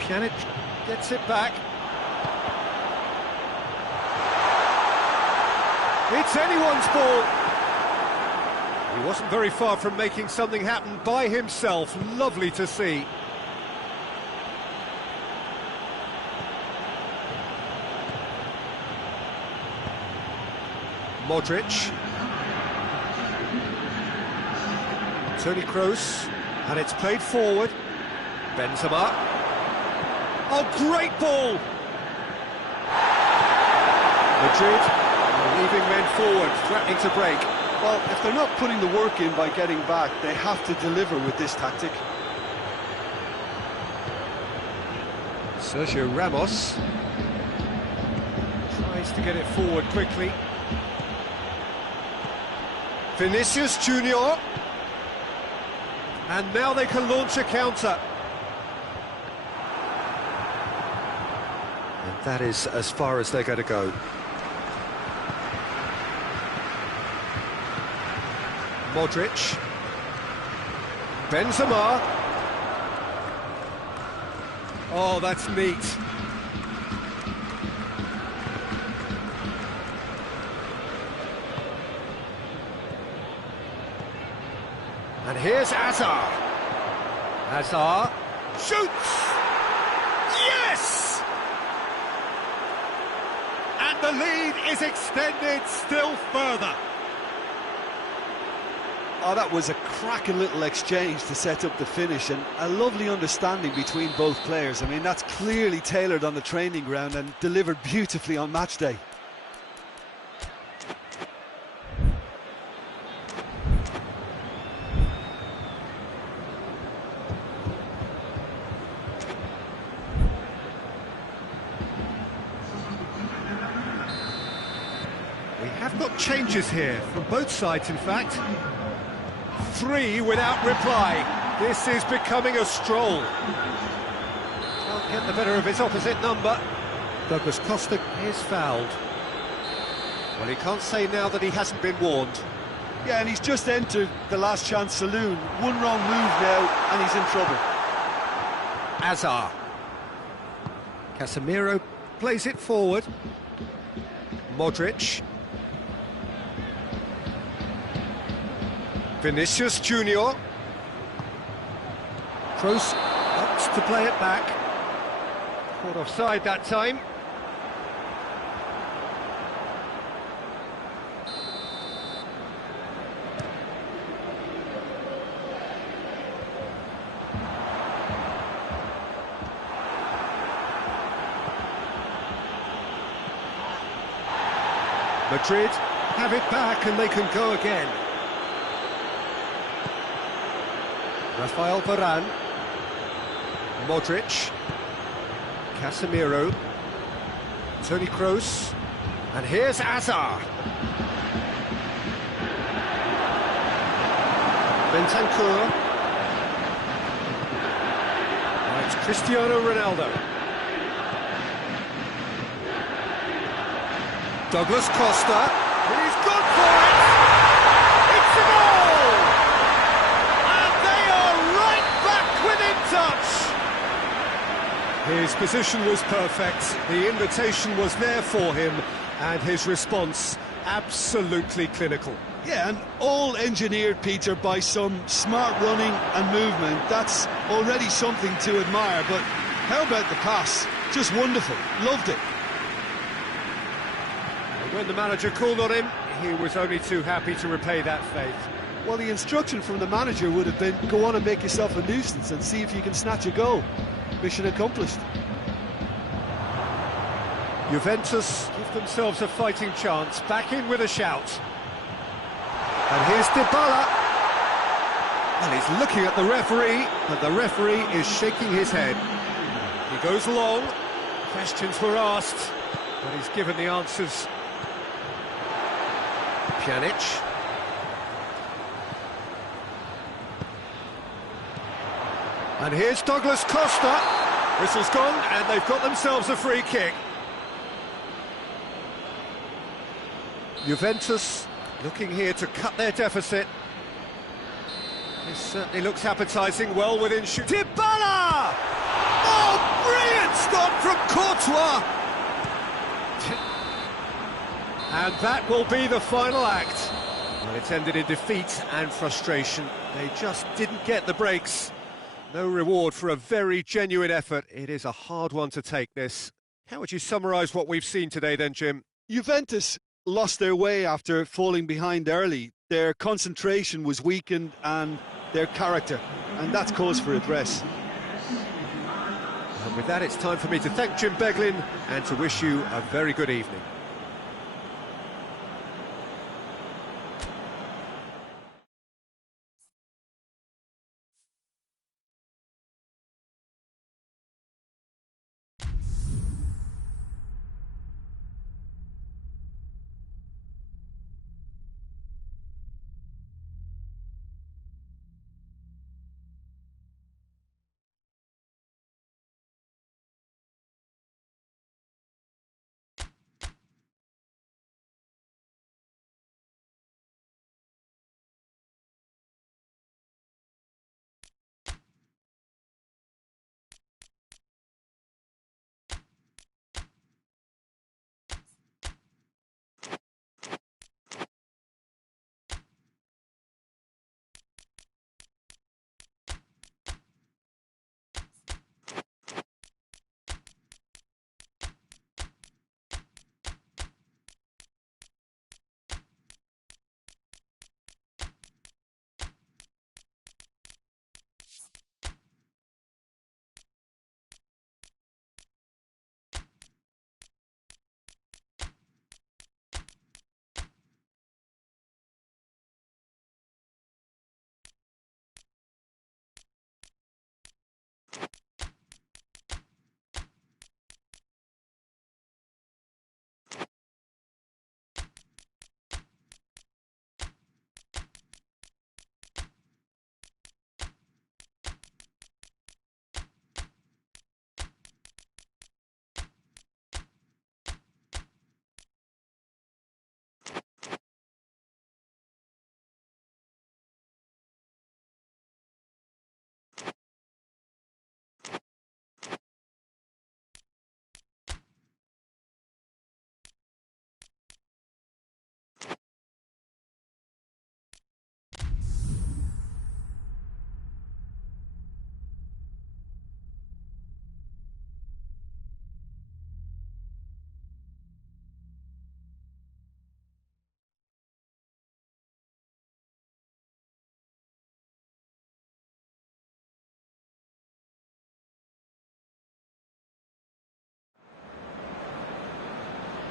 Pjanic gets it back. It's anyone's ball. He wasn't very far from making something happen by himself. Lovely to see. Modric. Toni Kroos. And it's played forward. Benzema. Oh, great ball! Madrid leaving men forward, threatening to break. Well, if they're not putting the work in by getting back, they have to deliver with this tactic. Sergio Ramos tries to get it forward quickly. Vinicius Junior, and now they can launch a counter. And that is as far as they're going to go. Modric, Benzema. Oh, that's neat. And here's Hazard. Hazard shoots! Yes! And the lead is extended still further. Oh, that was a cracking little exchange to set up the finish, and a lovely understanding between both players. I mean, that's clearly tailored on the training ground and delivered beautifully on match day. We have got changes here from both sides, in fact. 3 without reply. This is becoming a stroll. Can't get the better of his opposite number. Douglas Costa is fouled. Well, he can't say now that he hasn't been warned. Yeah, and he's just entered the last chance saloon. One wrong move now, and he's in trouble. Hazard. Casemiro plays it forward. Modric. Vinicius Junior. Kroos opts to play it back. Caught offside that time. Madrid have it back and they can go again. Rafael Varane, Modric, Casemiro, Toni Kroos, and here's Hazard. Bentancur. Now it's Cristiano Ronaldo. Douglas Costa, he's gone for it! It's a goal! And they are right back within touch! His position was perfect, the invitation was there for him, and his response absolutely clinical. Yeah, and all engineered, Peter, by some smart running and movement. That's already something to admire, but how about the pass? Just wonderful, loved it. When the manager called on him, he was only too happy to repay that faith. Well, the instruction from the manager would have been, go on and make yourself a nuisance and see if you can snatch a goal. Mission accomplished. Juventus give themselves a fighting chance, back in with a shout. And here's Dybala. And he's looking at the referee, but the referee is shaking his head. He goes long, questions were asked, but he's given the answers. Pjanic. And here's Douglas Costa. Whistle's gone, and they've got themselves a free kick. Juventus looking here to cut their deficit. This certainly looks appetising, well within shoot. Dybala! Oh, brilliant stop from Courtois! And that will be the final act. Well, it's ended in defeat and frustration. They just didn't get the breaks. No reward for a very genuine effort. It is a hard one to take, this. How would you summarise what we've seen today then, Jim? Juventus lost their way after falling behind early. Their concentration was weakened and their character, and that's cause for address. And with that, it's time for me to thank Jim Beglin and to wish you a very good evening.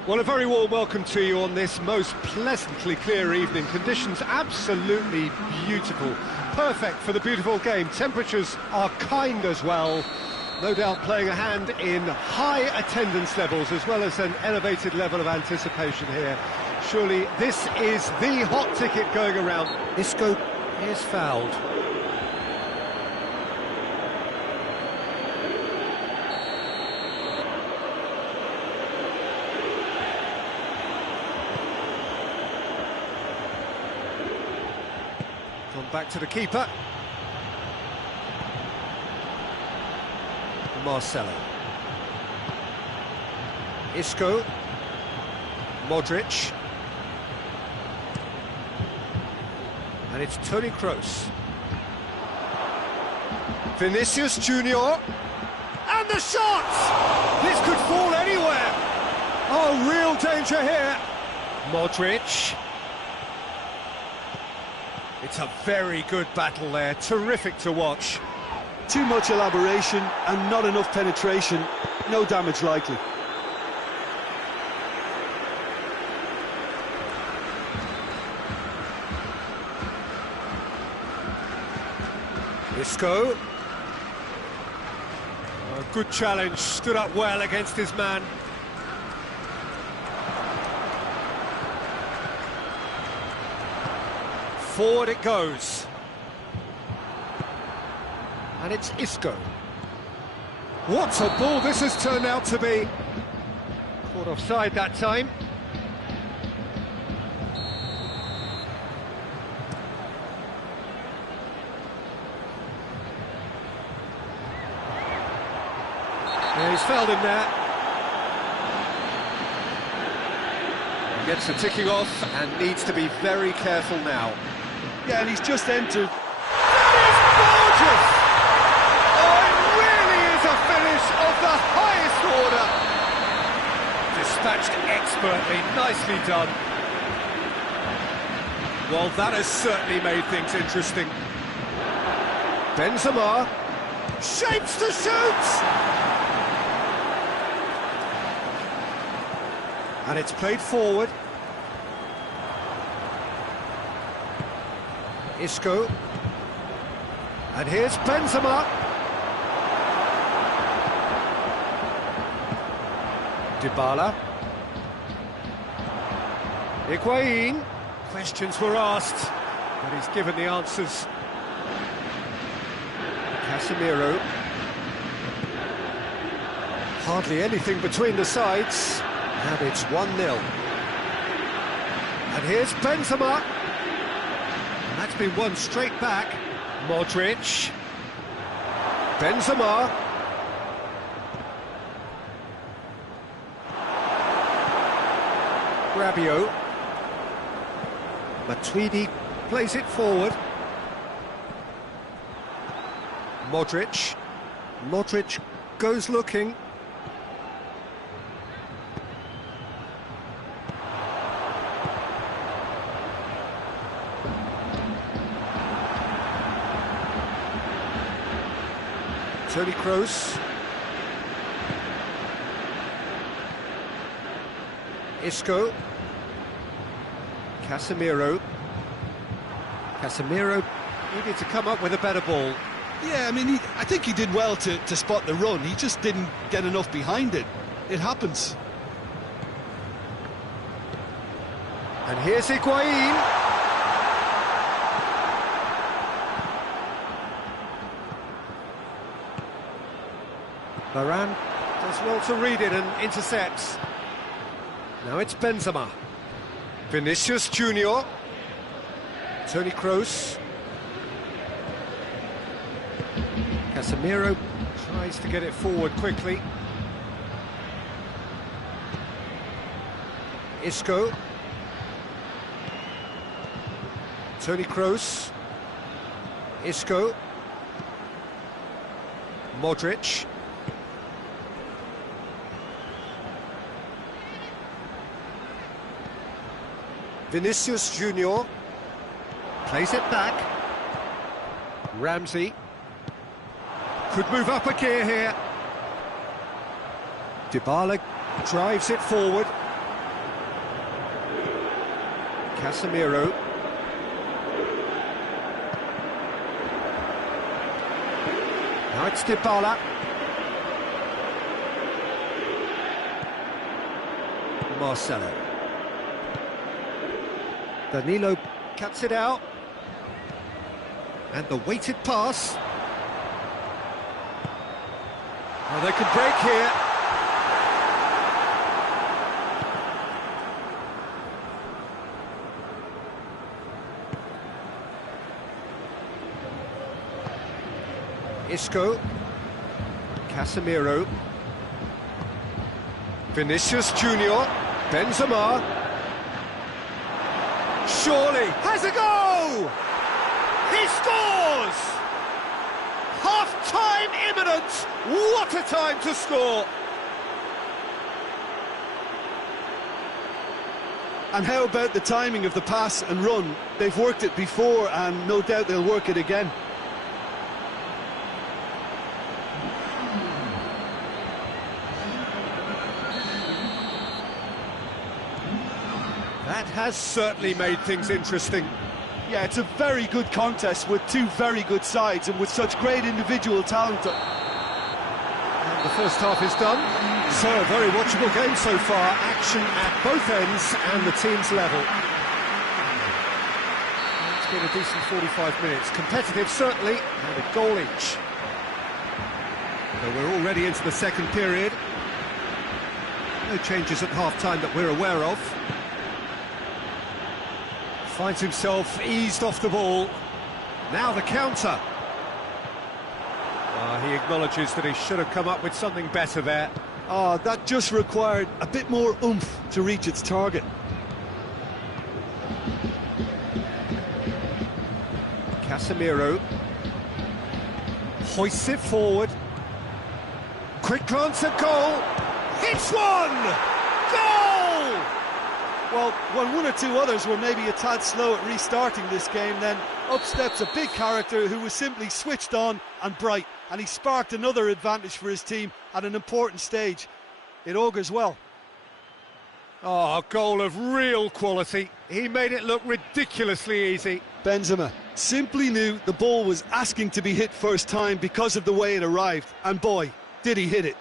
Well, a very warm welcome to you on this most pleasantly clear evening. Conditions absolutely beautiful. Perfect for the beautiful game. Temperatures are kind as well. No doubt playing a hand in high attendance levels as well as an elevated level of anticipation here. Surely this is the hot ticket going around. Isco is fouled. Gone back to the keeper. Marcelo. Isco. Modric. And it's Toni Kroos. Vinicius Junior. And the shot! This could fall anywhere. Oh, real danger here. Modric. It's a very good battle there. Terrific to watch. Too much elaboration and not enough penetration. No damage likely. Isco. A good challenge, stood up well against his man. Forward it goes. And it's Isco. What a ball this has turned out to be. Caught offside that time. Yeah, he's fouled him there. He gets the ticking off and needs to be very careful now. Yeah, and he's just entered. That is gorgeous! Oh, it really is a finish of the highest order. Dispatched expertly, nicely done. Well, that has certainly made things interesting. Benzema shapes to shoot! And it's played forward. Isco. And here's Benzema. Dybala. Higuain. Questions were asked, but he's given the answers. Casemiro. Hardly anything between the sides. And it's 1-0. And here's Benzema. And that's been won straight back. Modric. Benzema. Rabiot. Matuidi plays it forward. Modric. Modric goes looking. Toni Kroos. Isco. Casemiro. Casemiro needed to come up with a better ball. Yeah, I mean, I think he did well to spot the run. He just didn't get enough behind it. It happens. And here's Higuain. Varane does well to read it and intercepts. Now it's Benzema. Vinicius Junior. Toni Kroos. Casemiro tries to get it forward quickly. Isco. Toni Kroos. Isco. Modric. Vinicius Junior plays it back. Ramsey could move up a gear here. Dybala drives it forward. Casemiro. Now it's Dybala. Marcelo. Danilo cuts it out. And the weighted pass. Oh, they could break here. Isco. Casemiro. Vinicius Junior. Benzema. Surely has a goal! He scores! Half-time imminent! What a time to score! And how about the timing of the pass and run? They've worked it before and no doubt they'll work it again. That has certainly made things interesting. Yeah, it's a very good contest with two very good sides and with such great individual talent. And the first half is done. So, a very watchable game so far. Action at both ends and the team's level. It's been a decent 45 minutes. Competitive, certainly, and a goal each. So we're already into the second period. No changes at half-time that we're aware of. Finds himself eased off the ball. Now the counter. He acknowledges that he should have come up with something better there. That just required a bit more oomph to reach its target. Casemiro hoists it forward. Quick glance at goal. Hits one! Goal! Well, when one or two others were maybe a tad slow at restarting this game, then up steps a big character who was simply switched on and bright, and he sparked another advantage for his team at an important stage. It augurs well. A goal of real quality. He made it look ridiculously easy. Benzema simply knew the ball was asking to be hit first time because of the way it arrived, and boy, did he hit it.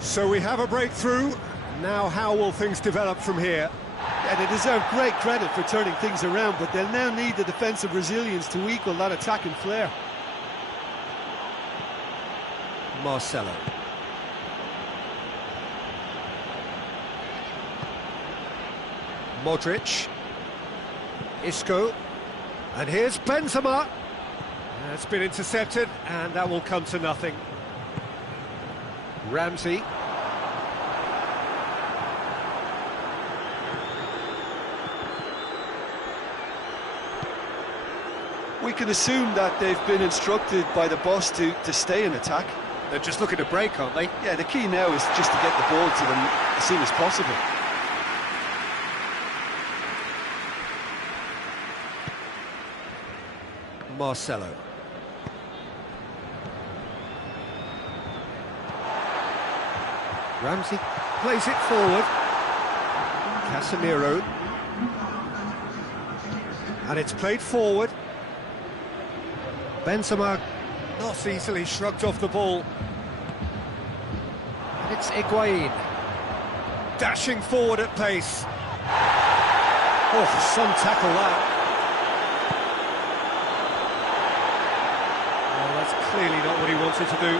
So we have a breakthrough. Now how will things develop from here? Yeah, they deserve great credit for turning things around, but they'll now need the defensive resilience to equal that attacking flair. Marcelo. Modric. Isco. And here's Benzema. It's been intercepted, and that will come to nothing. Ramsey. We can assume that they've been instructed by the boss to stay in attack. They're just looking to break, aren't they? Yeah, the key now is just to get the ball to them as soon as possible. Marcelo. Ramsey plays it forward. Casemiro. And it's played forward. Benzema not easily shrugged off the ball. And it's Higuain. Dashing forward at pace. Oh, some tackle that. Oh, that's clearly not what he wanted to do.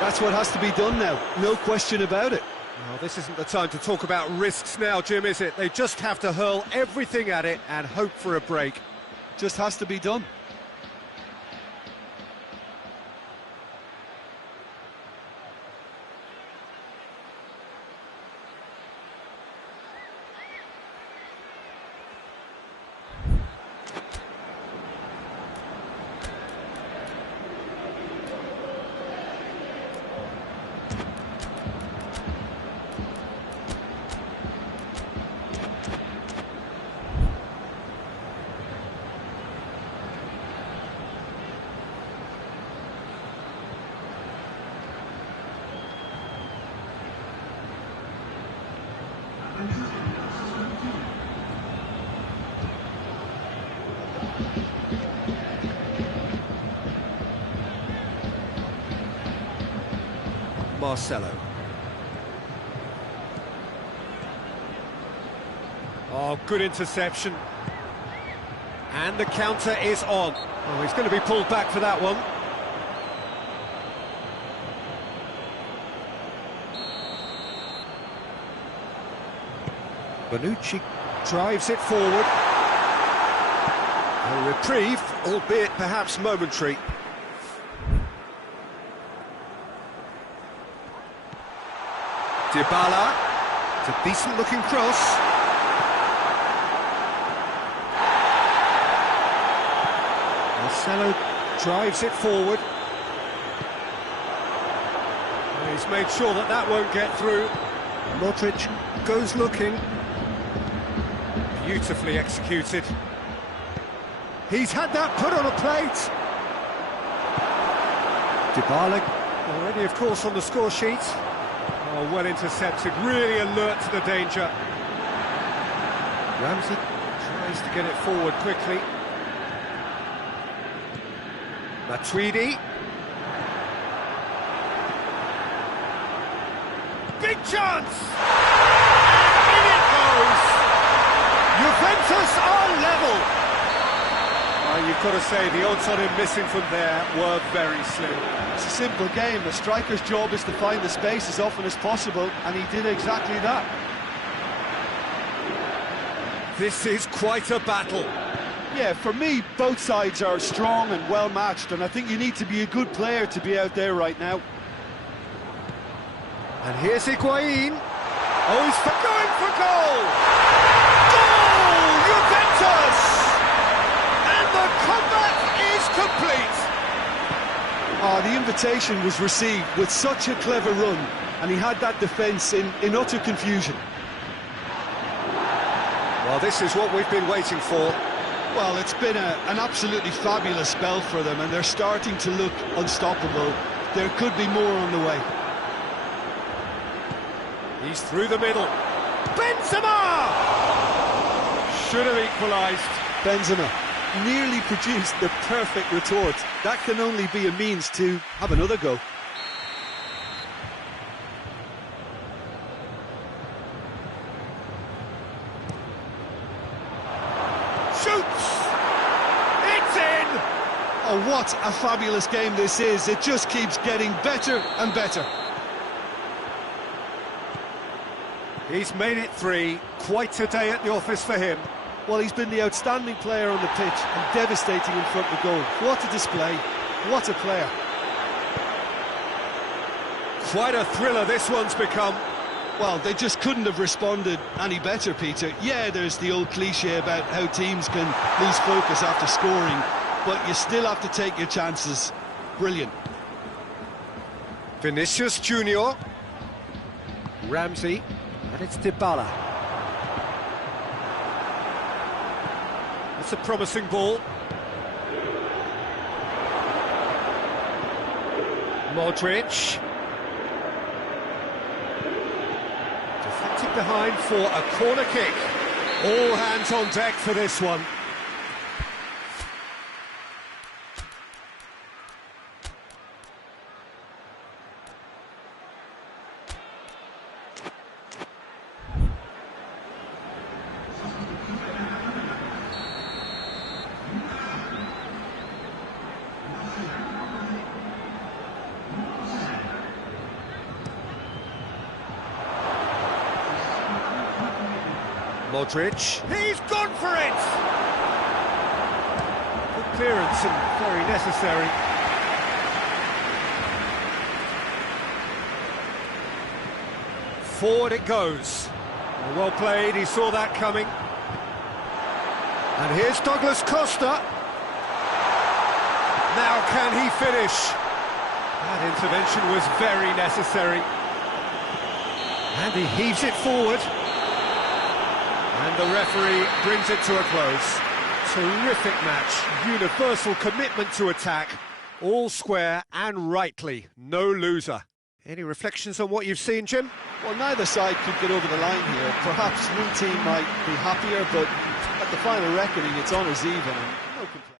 That's what has to be done now, no question about it. Well, this isn't the time to talk about risks now, Jim, is it? They just have to hurl everything at it and hope for a break. Just has to be done. Marcelo. Oh, good interception. And the counter is on. Oh, he's going to be pulled back for that one. Bonucci drives it forward. A reprieve, albeit perhaps momentary. Dybala, it's a decent-looking cross. Marcelo drives it forward. He's made sure that that won't get through. Modric goes looking. Beautifully executed. He's had that put on a plate. Dybala already, of course, on the score sheet. Oh, well intercepted, really alert to the danger. Ramsey tries to get it forward quickly. Matuidi. Big chance! And in it goes! Juventus are level! Well, you've got to say, the odds on him missing from there were very slim. It's a simple game. A striker's job is to find the space as often as possible, and he did exactly that. This is quite a battle. Yeah, for me, both sides are strong and well matched, and I think you need to be a good player to be out there right now. And here's Higuain. Oh, he's going for goal! Goal! Juventus! And the comeback is complete! Oh, the invitation was received with such a clever run, and he had that defence in utter confusion. Well, this is what we've been waiting for. Well, it's been an absolutely fabulous spell for them, and they're starting to look unstoppable. There could be more on the way. He's through the middle. Benzema! Should have equalised. Benzema nearly produced the perfect retort. That can only be a means to have another go. Shoots! It's in! Oh, what a fabulous game this is. It just keeps getting better and better. He's made it 3. Quite a day at the office for him. Well, he's been the outstanding player on the pitch and devastating in front of goal. What a display. What a player. Quite a thriller this one's become. Well, they just couldn't have responded any better, Peter. Yeah, there's the old cliche about how teams can lose focus after scoring, but you still have to take your chances. Brilliant. Vinicius Junior. Ramsey. And it's Dybala. It's a promising ball. Modric. Deflected behind for a corner kick. All hands on deck for this one. Modric. He's gone for it! Good clearance and very necessary. Forward it goes. Well played, he saw that coming. And here's Douglas Costa. Now can he finish? That intervention was very necessary. And he heaves it forward. And the referee brings it to a close. Terrific match, universal commitment to attack, all square and rightly, no loser. Any reflections on what you've seen, Jim? Well, neither side could get over the line here. Perhaps one team might be happier, but at the final reckoning, it's honours even. And no complaint.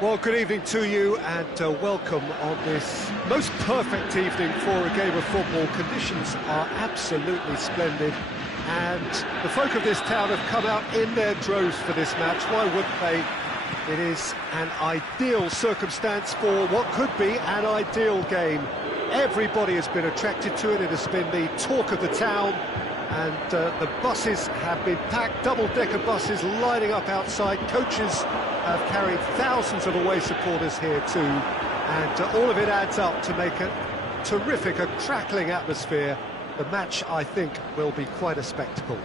Well, good evening to you and welcome on this most perfect evening for a game of football. Conditions are absolutely splendid and the folk of this town have come out in their droves for this match. Why wouldn't they? It is an ideal circumstance for what could be an ideal game. Everybody has been attracted to it. It has been the talk of the town. And the buses have been packed, double-decker buses lining up outside. Coaches have carried thousands of away supporters here too. And all of it adds up to make a terrific, a crackling atmosphere. The match, I think, will be quite a spectacle.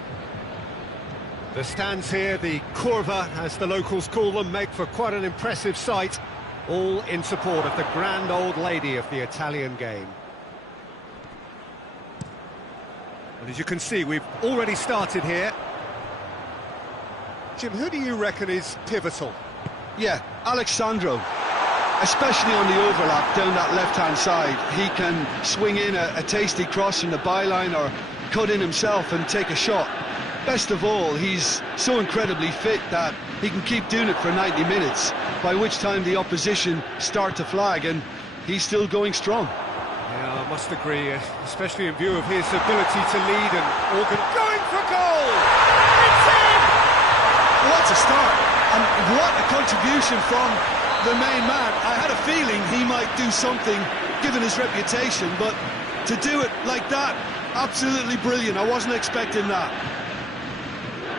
The stands here, the curva, as the locals call them, make for quite an impressive sight. All in support of the grand old lady of the Italian game. And as you can see, we've already started here. Jim, who do you reckon is pivotal? Yeah, Alexandro, especially on the overlap down that left-hand side. He can swing in a tasty cross from the byline or cut in himself and take a shot. Best of all, he's so incredibly fit that he can keep doing it for 90 minutes, by which time the opposition start to flag, and he's still going strong. Yeah, I must agree, especially in view of his ability to lead and going for goal! It's in! What a start, and what a contribution from the main man. I had a feeling he might do something, given his reputation, but to do it like that, absolutely brilliant. I wasn't expecting that.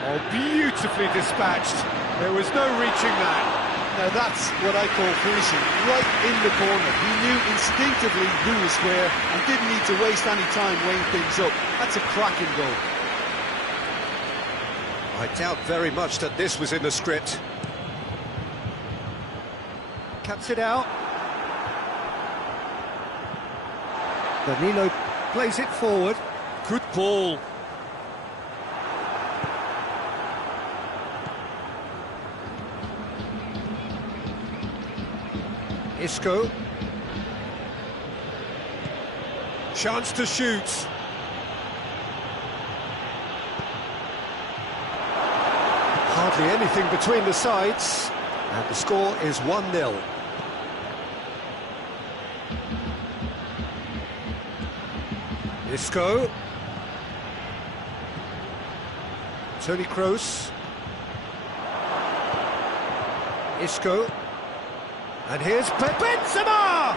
Oh, beautifully dispatched. There was no reaching that. Now that's what I call finishing, right in the corner. He knew instinctively who was where and didn't need to waste any time weighing things up. That's a cracking goal. I doubt very much that this was in the script. Cuts it out. Danilo plays it forward. Good ball. Isco. Chance to shoot. Hardly anything between the sides, and the score is 1-0. Isco. Toni Kroos. Isco. And here's Benzema!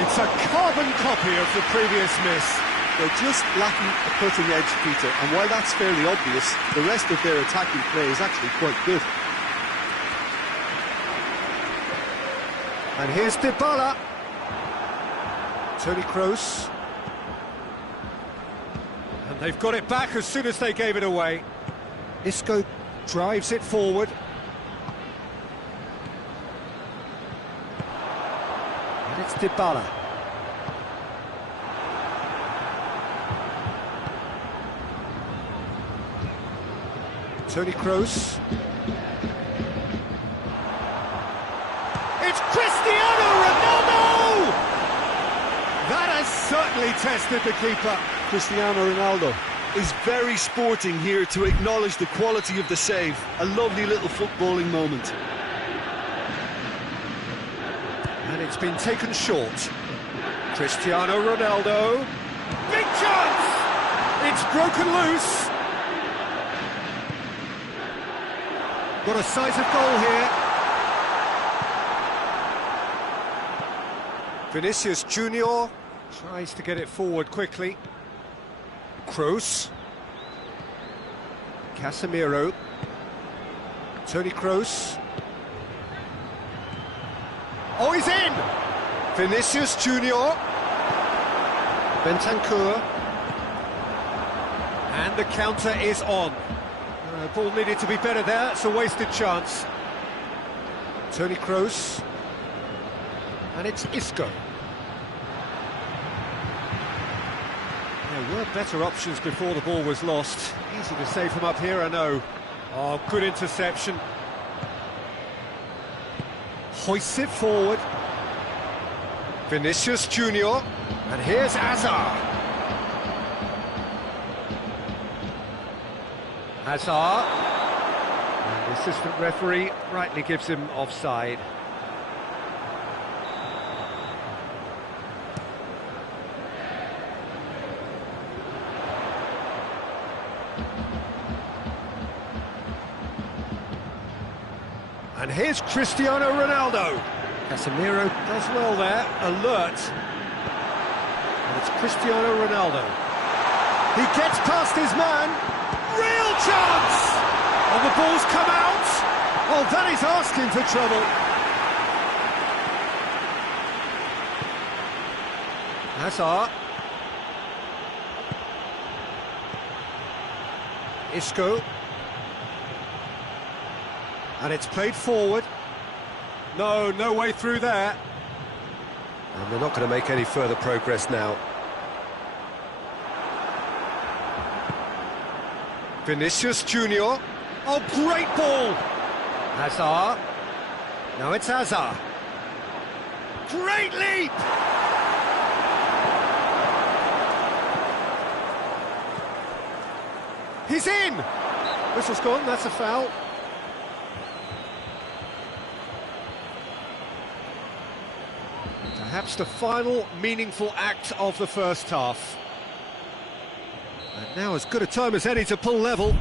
It's a carbon copy of the previous miss. They're just lacking a cutting edge, Peter, and while that's fairly obvious, the rest of their attacking play is actually quite good. And here's Dybala. Toni Kroos. And they've got it back as soon as they gave it away. Isco drives it forward. And it's Dybala. Toni Kroos. It's Cristiano Ronaldo! That has certainly tested the keeper. Cristiano Ronaldo is very sporting here to acknowledge the quality of the save. A lovely little footballing moment. And it's been taken short. Cristiano Ronaldo. Big chance! It's broken loose. Got a size of goal here. Vinicius Junior tries to get it forward quickly. Kroos. Casemiro. Toni Kroos. Oh, he's in! Vinicius Junior. Bentancur. And the counter is on. Ball needed to be better there, it's a wasted chance. Toni Kroos. And it's Isco. There were better options before the ball was lost. Easy to save from up here, I know. Oh, good interception. Hoists it forward. Vinicius Junior. And here's Hazard. Hazard. And the assistant referee rightly gives him offside. And here's Cristiano Ronaldo. Casemiro does well there, alert. And it's Cristiano Ronaldo. He gets past his man. Real chance! Oh, the ball's come out. Oh, that is asking for trouble. Hazard. Isco. And it's played forward. No way through there. And they're not going to make any further progress now. Vinicius Junior. Oh, great ball! Hazard. Now it's Hazard. Great leap! He's in! Whistle's gone, that's a foul. Perhaps the final meaningful act of the first half. And now as good a time as any to pull level.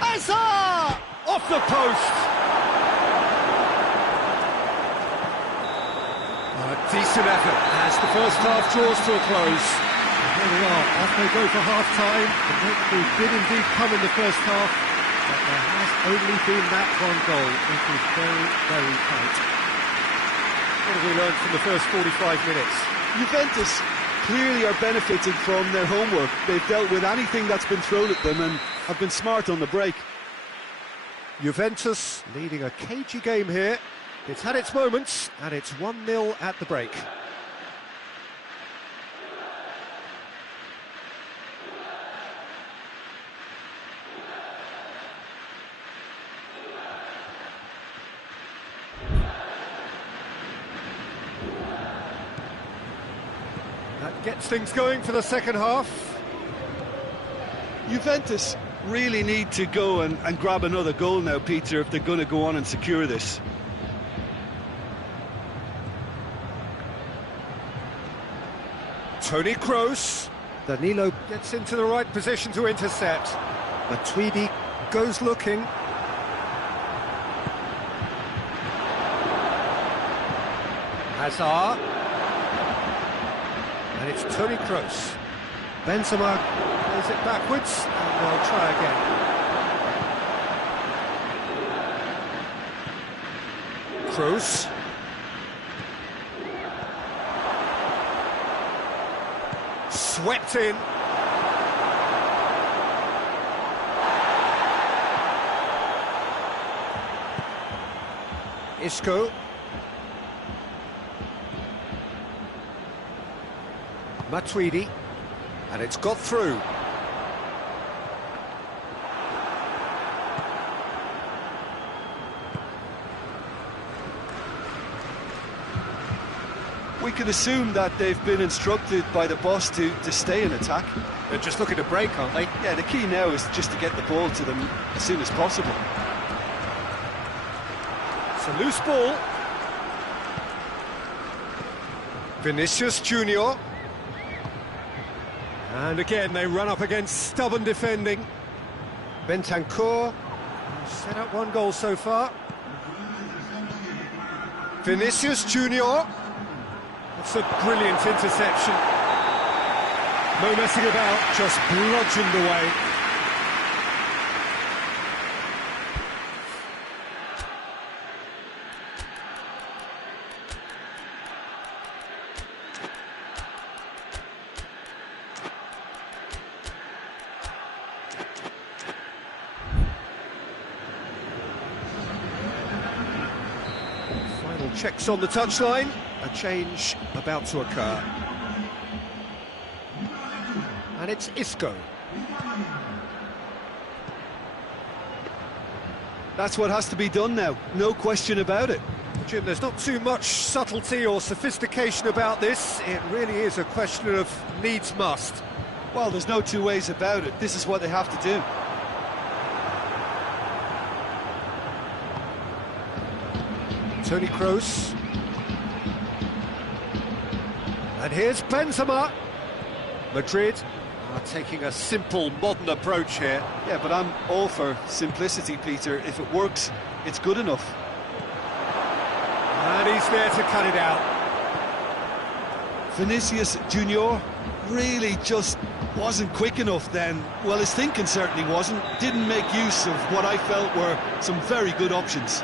Hazard! Off the post! A decent effort as the first half draws to a close. And here we are, off they go for half-time. The breakthrough did indeed come in the first half, but there has only been that one goal. It was very, very tight. What have we learned from the first 45 minutes? Juventus clearly are benefiting from their homework. They've dealt with anything that's been thrown at them and have been smart on the break. Juventus leading a cagey game here. It's had its moments, and it's 1-0 at the break. That gets things going for the second half. Juventus really need to go and grab another goal now, Peter, if they're going to go on and secure this. Toni Kroos. Danilo gets into the right position to intercept. Matuidi goes looking. Hazard. And it's Toni Kroos. Benzema plays it backwards, and they'll try again. Kroos. Swept in. Isco. Matuidi. And it's got through. We could assume that they've been instructed by the boss to stay in attack. They're just looking to break, aren't they? Yeah, the key now is just to get the ball to them as soon as possible. It's a loose ball. Vinicius Junior. And again, they run up against stubborn defending. Bentancur set up one goal so far. Vinicius Junior. It's a brilliant interception. No messing about, just bludgeoned away. Final checks on the touchline. A change about to occur. And it's Isco. That's what has to be done now, no question about it. Jim, there's not too much subtlety or sophistication about this. It really is a question of needs must. Well, there's no two ways about it. This is what they have to do. Toni Kroos. And here's Benzema. Madrid are taking a simple, modern approach here. Yeah, but I'm all for simplicity, Peter. If it works, it's good enough. And he's there to cut it out. Vinicius Junior really just wasn't quick enough then. Well, his thinking certainly wasn't. Didn't make use of what I felt were some very good options.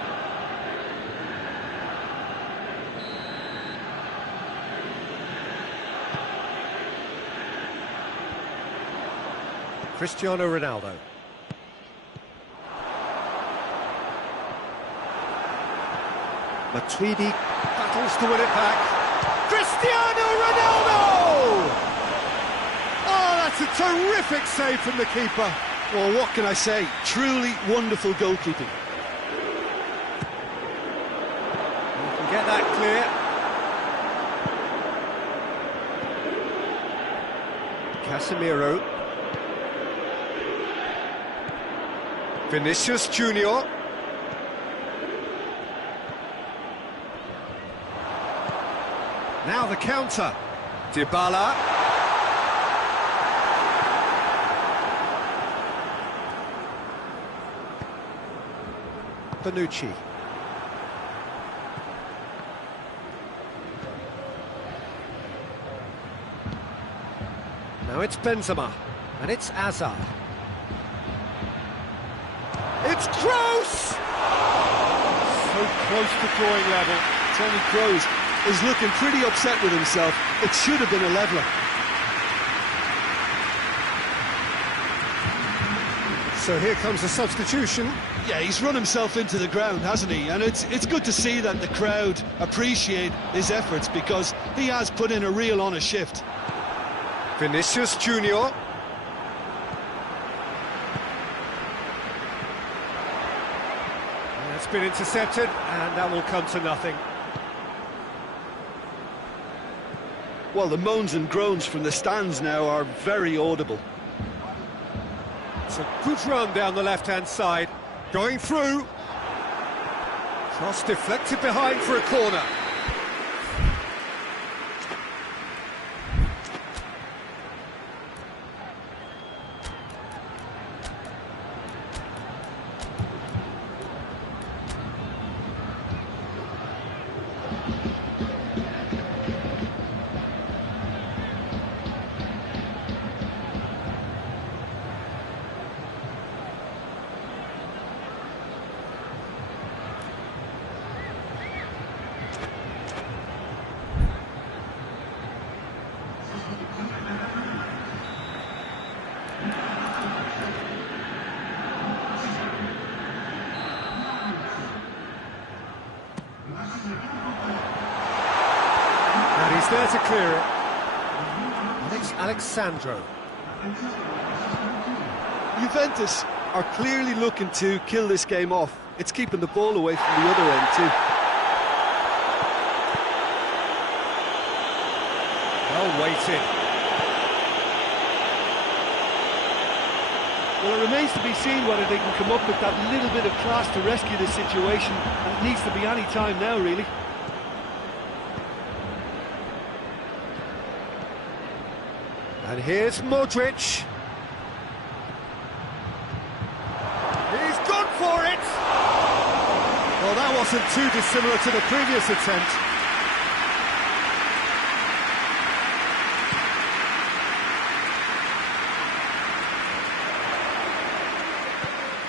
Cristiano Ronaldo. Matuidi battles to win it back. Cristiano Ronaldo! Oh, that's a terrific save from the keeper. Well, what can I say? Truly wonderful goalkeeping. You can get that clear. Casemiro. Vinicius Junior. Now the counter. Dybala. Bonucci. Now it's Benzema, and it's Hazard. It's Kroos! So close to drawing level. Tony Kroos is looking pretty upset with himself. It should have been a leveller. So here comes a substitution. Yeah, he's run himself into the ground, hasn't he? And it's good to see that the crowd appreciate his efforts, because he has put in a real honest shift. Vinicius Junior. That's been intercepted, and that will come to nothing. Well, the moans and groans from the stands now are very audible. It's a good run down the left-hand side. Going through. Cross deflected behind for a corner. And he's there to clear it. And it's Alexandro. Juventus are clearly looking to kill this game off. It's keeping the ball away from the other end too. Well weighted. Well, it remains to be seen whether they can come up with that little bit of class to rescue the situation, and it needs to be any time now, really. And here's Modric. He's gone for it! Well, that wasn't too dissimilar to the previous attempt.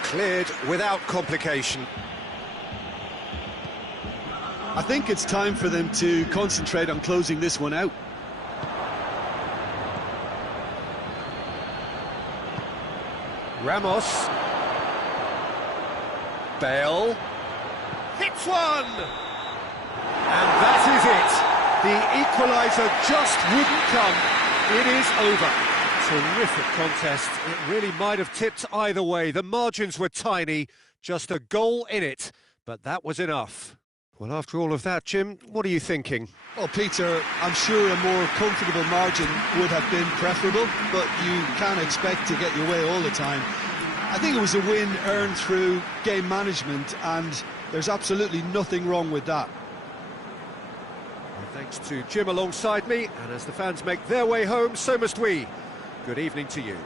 Cleared without complication. I think it's time for them to concentrate on closing this one out. Ramos. Bale. Hits one! And that is it. The equaliser just wouldn't come. It is over. Terrific contest. It really might have tipped either way. The margins were tiny, just a goal in it, but that was enough. Well, after all of that, Jim, what are you thinking? Well, Peter, I'm sure a more comfortable margin would have been preferable, but you can't expect to get your way all the time. I think it was a win earned through game management, and there's absolutely nothing wrong with that. Well, thanks to Jim alongside me, and as the fans make their way home, so must we. Good evening to you.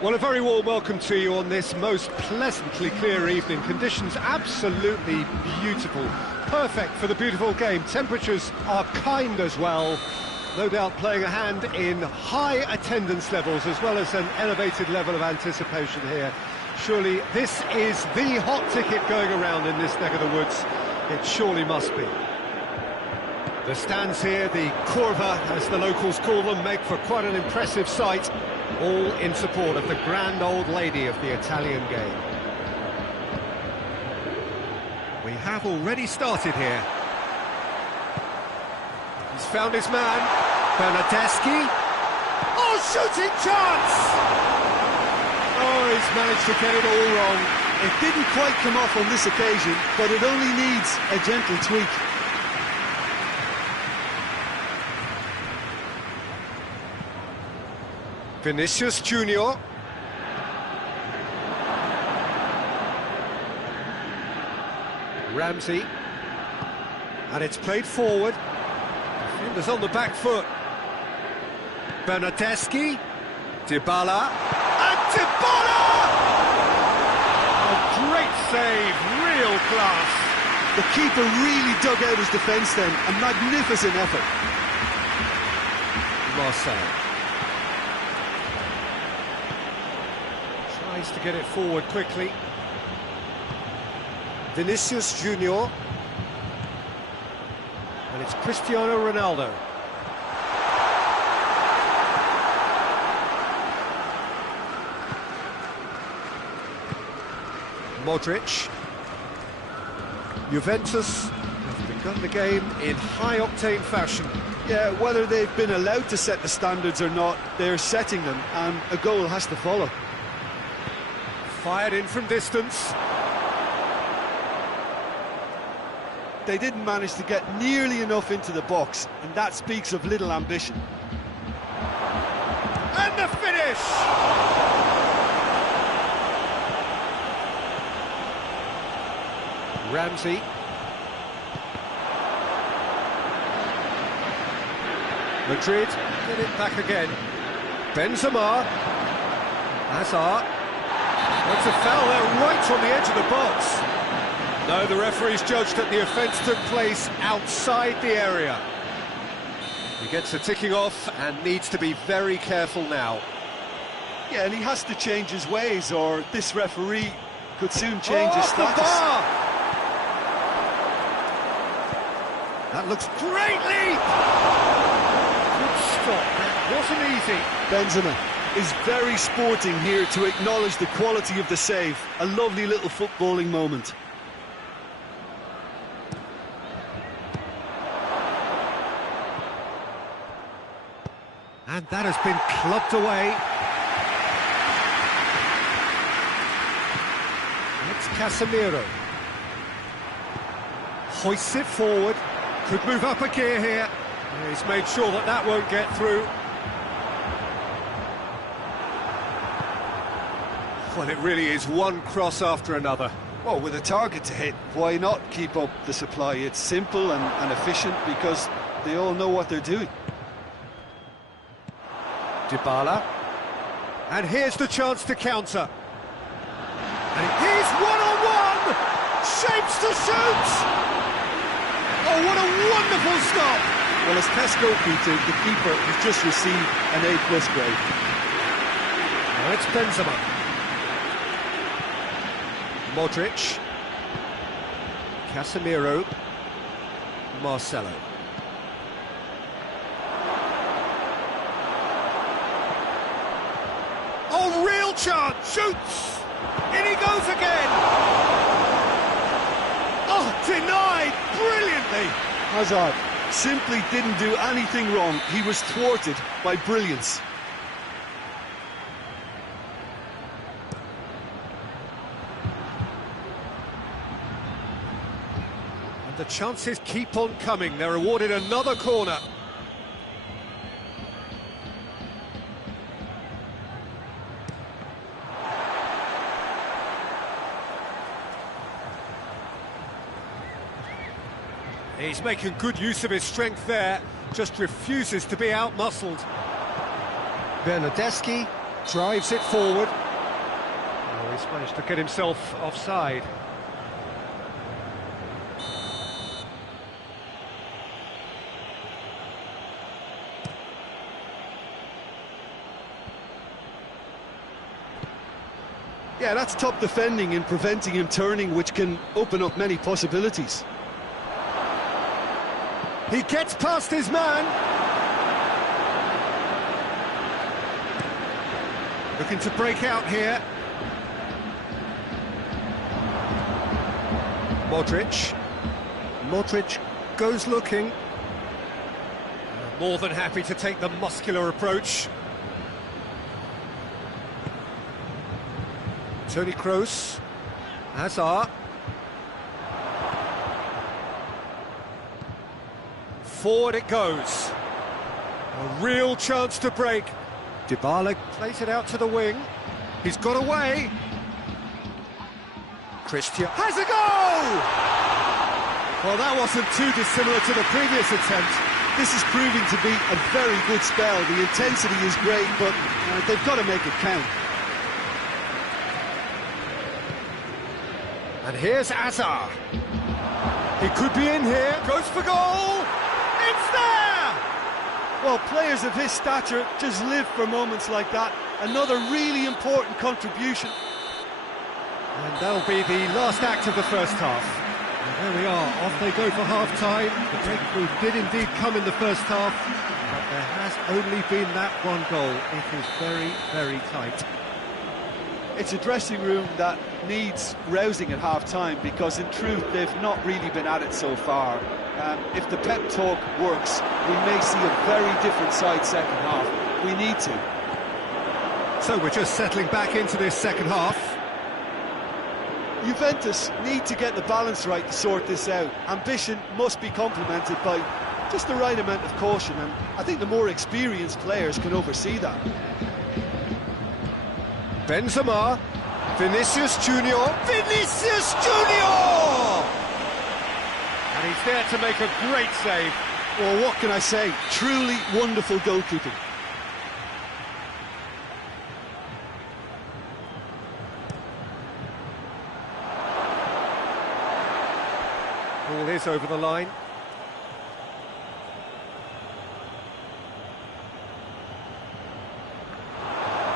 Well, a very warm welcome to you on this most pleasantly clear evening. Conditions absolutely beautiful. Perfect for the beautiful game. Temperatures are kind as well. No doubt playing a hand in high attendance levels as well as an elevated level of anticipation here. Surely this is the hot ticket going around in this neck of the woods. It surely must be. The stands here, the curva, as the locals call them, make for quite an impressive sight, all in support of the grand old lady of the Italian game. We have already started here. He's found his man, Bernardeschi. Oh, shooting chance! Oh, he's managed to get it all wrong. It didn't quite come off on this occasion, but it only needs a gentle tweak. Vinicius Junior. Ramsey. And it's played forward. Defenders on the back foot. Bernardeschi. Dybala. And Dybala! A great save, real class. The keeper really dug out his defence then. A magnificent effort. Marcelo. Tries to get it forward quickly. Vinicius Junior. And it's Cristiano Ronaldo. Modric. Juventus have begun the game in high-octane fashion. Yeah, whether they've been allowed to set the standards or not, they're setting them, and a goal has to follow. Fired in from distance. They didn't manage to get nearly enough into the box, and that speaks of little ambition. And the finish! Ramsey. Madrid get it back again. Benzema. Hazard. That's a foul there right on the edge of the box. No, the referee's judged that the offence took place outside the area. He gets a ticking off and needs to be very careful now. Yeah, and he has to change his ways, or this referee could soon change his status. The bar! That looks greatly! Good stop, that wasn't easy. Benzema is very sporting here to acknowledge the quality of the save. A lovely little footballing moment. And that has been clubbed away. It's Casemiro. Hoists it forward. Could move up a gear here. He's made sure that that won't get through. Well, it really is one cross after another. Well, with a target to hit, why not keep up the supply? It's simple and efficient because they all know what they're doing. Dybala. And here's the chance to counter. And here's one-on-one! Shapes to shoot! Oh, what a wonderful stop! Well, as test goalkeeper, the keeper has just received an A+ grade. Now it's Benzema. Modric. Casemiro. Marcelo. Oh, real chance! Shoots! In he goes again! Oh, denied brilliantly! Hazard simply didn't do anything wrong. He was thwarted by brilliance. And the chances keep on coming. They're awarded another corner. He's making good use of his strength there, just refuses to be out-muscled. Bernardeschi, Drives it forward. Oh, he's managed to get himself offside. Yeah, that's top defending and preventing him turning, which can open up many possibilities. He gets past his man. Looking to break out here. Modric. Modric goes looking. More than happy to take the muscular approach. Toni Kroos. Hazard. Forward it goes. A real chance to break. Dybala plays it out to the wing. He's got away. Christian has a goal! Well, that wasn't too dissimilar to the previous attempt. This is proving to be a very good spell. The intensity is great, but they've got to make it count. And here's Hazard. He could be in here. Goes for goal. It's there! Well, players of his stature just live for moments like that. Another really important contribution. And that'll be the last act of the first half. And there we are, off they go for half-time. The breakthrough did indeed come in the first half, but there has only been that one goal. It is very, very tight. It's a dressing room that needs rousing at half-time, because in truth they've not really been at it so far. If the pep talk works, we may see a very different side second half. We need to. So we're just settling back into this second half. Juventus need to get the balance right to sort this out. Ambition must be complemented by just the right amount of caution, and I think the more experienced players can oversee that. Benzema, Vinicius Junior, Vinicius Junior! And he's there to make a great save. Well, what can I say? Truly wonderful goalkeeping. Ball is over the line.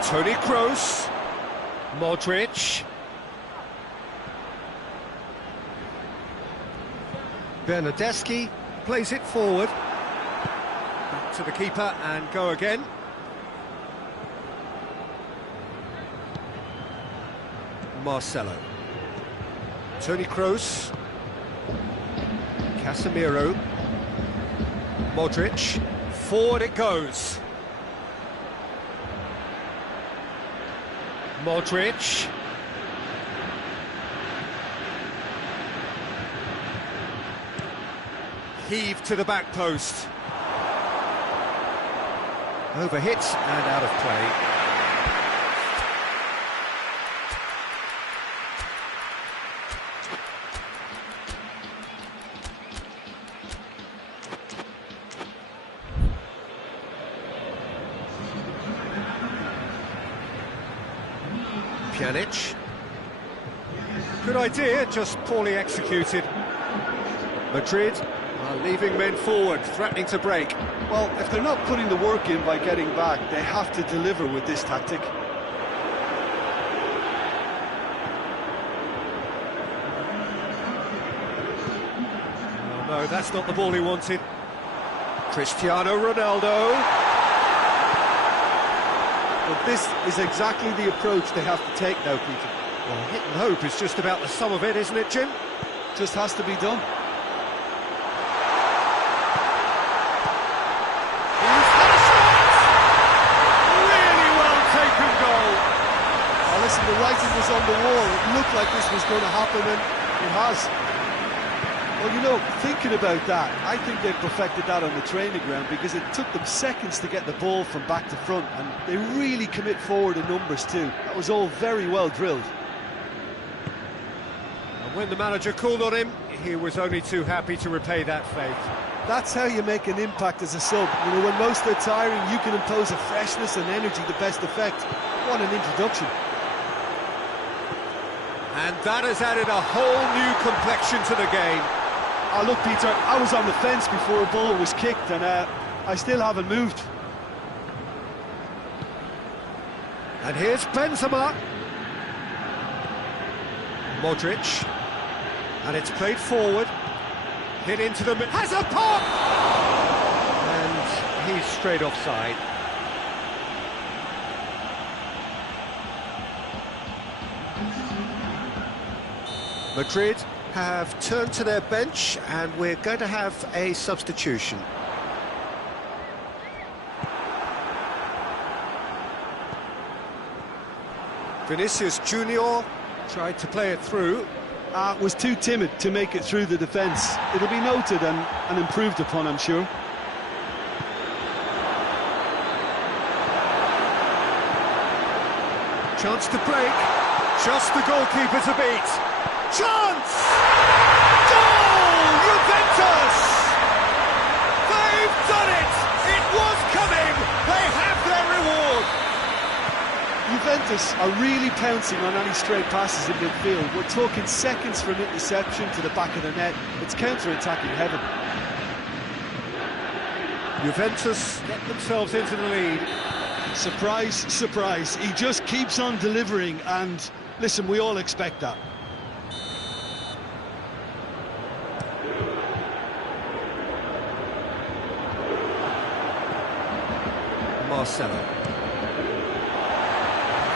Toni Kroos. Modric. Bernardeschi plays it forward. Back to the keeper and go again. Marcelo. Toni Kroos. Casemiro. Modric. Forward it goes. Modric. Heave to the back post. Overhits and out of play. Pjanic. Good idea, just poorly executed. Madrid are leaving men forward, threatening to break. Well, if they're not putting the work in by getting back, they have to deliver with this tactic. Oh no, that's not the ball he wanted. Cristiano Ronaldo. But this is exactly the approach they have to take now, Peter. Well, hit and hope is just about the sum of it, isn't it, Jim? Just has to be done. Really well taken goal. Now listen, the writing was on the wall. It looked like this was going to happen, and it has. Well, you know, thinking about that, I think they've perfected that on the training ground, because it took them seconds to get the ball from back to front, and they really commit forward in numbers too. That was all very well drilled. And when the manager called on him, he was only too happy to repay that faith. That's how you make an impact as a sub. You know, when most are tiring, you can impose a freshness and energy to best effect. What an introduction. And that has added a whole new complexion to the game. Oh, look, Peter, I was on the fence before a ball was kicked, and I still haven't moved. And here's Benzema. Modric. And it's played forward. Hit into the... Has a pop! And he's straight offside. Madrid have turned to their bench, and we're going to have a substitution. Vinicius Junior tried to play it through. Was too timid to make it through the defence. It'll be noted and improved upon, I'm sure. Chance to break. Just the goalkeeper to beat. Chance! Goal! Juventus! They've done it! It was coming! They have their reward! Juventus are really pouncing on any straight passes in midfield. We're talking seconds from interception to the back of the net. It's counter-attacking heaven. Juventus get themselves into the lead. Surprise, surprise. He just keeps on delivering, and listen, we all expect that. Marcelo.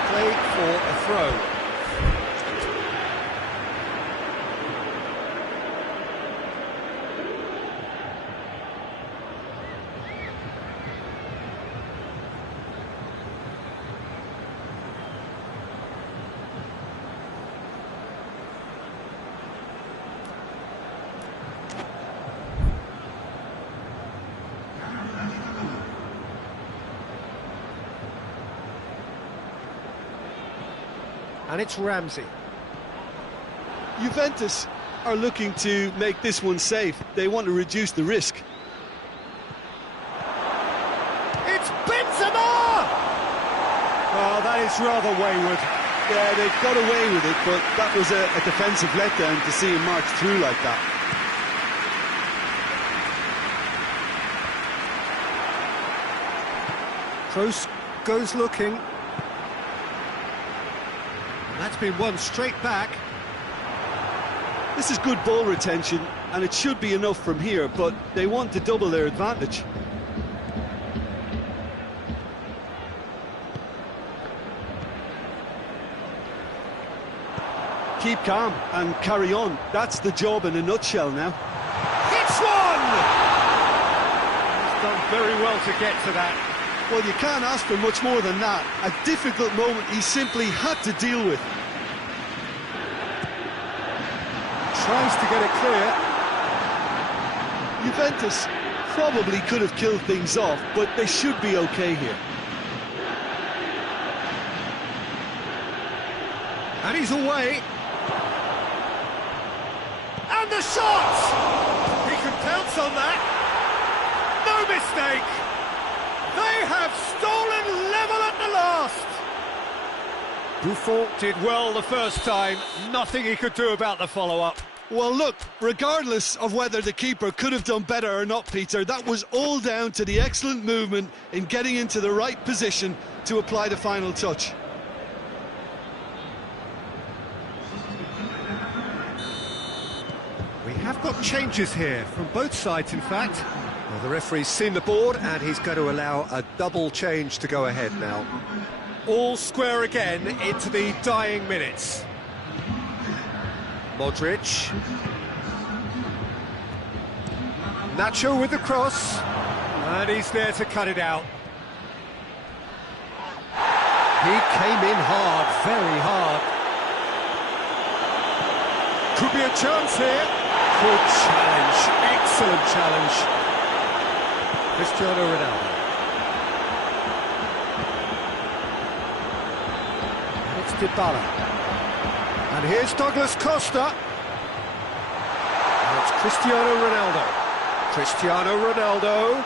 Play for a throw. And it's Ramsey. Juventus are looking to make this one safe. They want to reduce the risk. It's Benzema! Oh, that is rather wayward. Yeah, they've got away with it, but that was a defensive letdown to see him march through like that. Kroos goes looking. That's been won straight back. This is good ball retention, and it should be enough from here, but they want to double their advantage. Keep calm and carry on. That's the job in a nutshell now. Hits one! He's done very well to get to that. Well, you can't ask for much more than that. A difficult moment he simply had to deal with. Tries to get it clear. Juventus probably could have killed things off, but they should be okay here. And he's away. And the shot! He can pounce on that. No mistake. They have stolen level at the last. Buffon did well the first time. Nothing he could do about the follow-up. Well, look, regardless of whether the keeper could have done better or not, Peter, that was all down to the excellent movement in getting into the right position to apply the final touch. We have got changes here from both sides, in fact. Well, the referee's seen the board, and he's going to allow a double change to go ahead now. All square again into the dying minutes. Modric. Nacho with the cross. And he's there to cut it out. He came in hard, very hard. Could be a chance here. Good challenge, excellent challenge. Cristiano Ronaldo. And it's Dybala. And here's Douglas Costa. And it's Cristiano Ronaldo. Cristiano Ronaldo.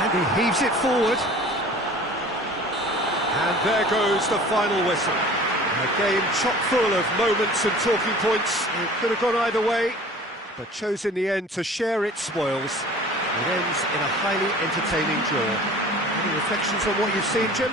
And he heaves it forward. And there goes the final whistle. A game chock full of moments and talking points. It could have gone either way, but chose in the end to share its spoils. It ends in a highly entertaining draw. Any reflections on what you've seen, Jim?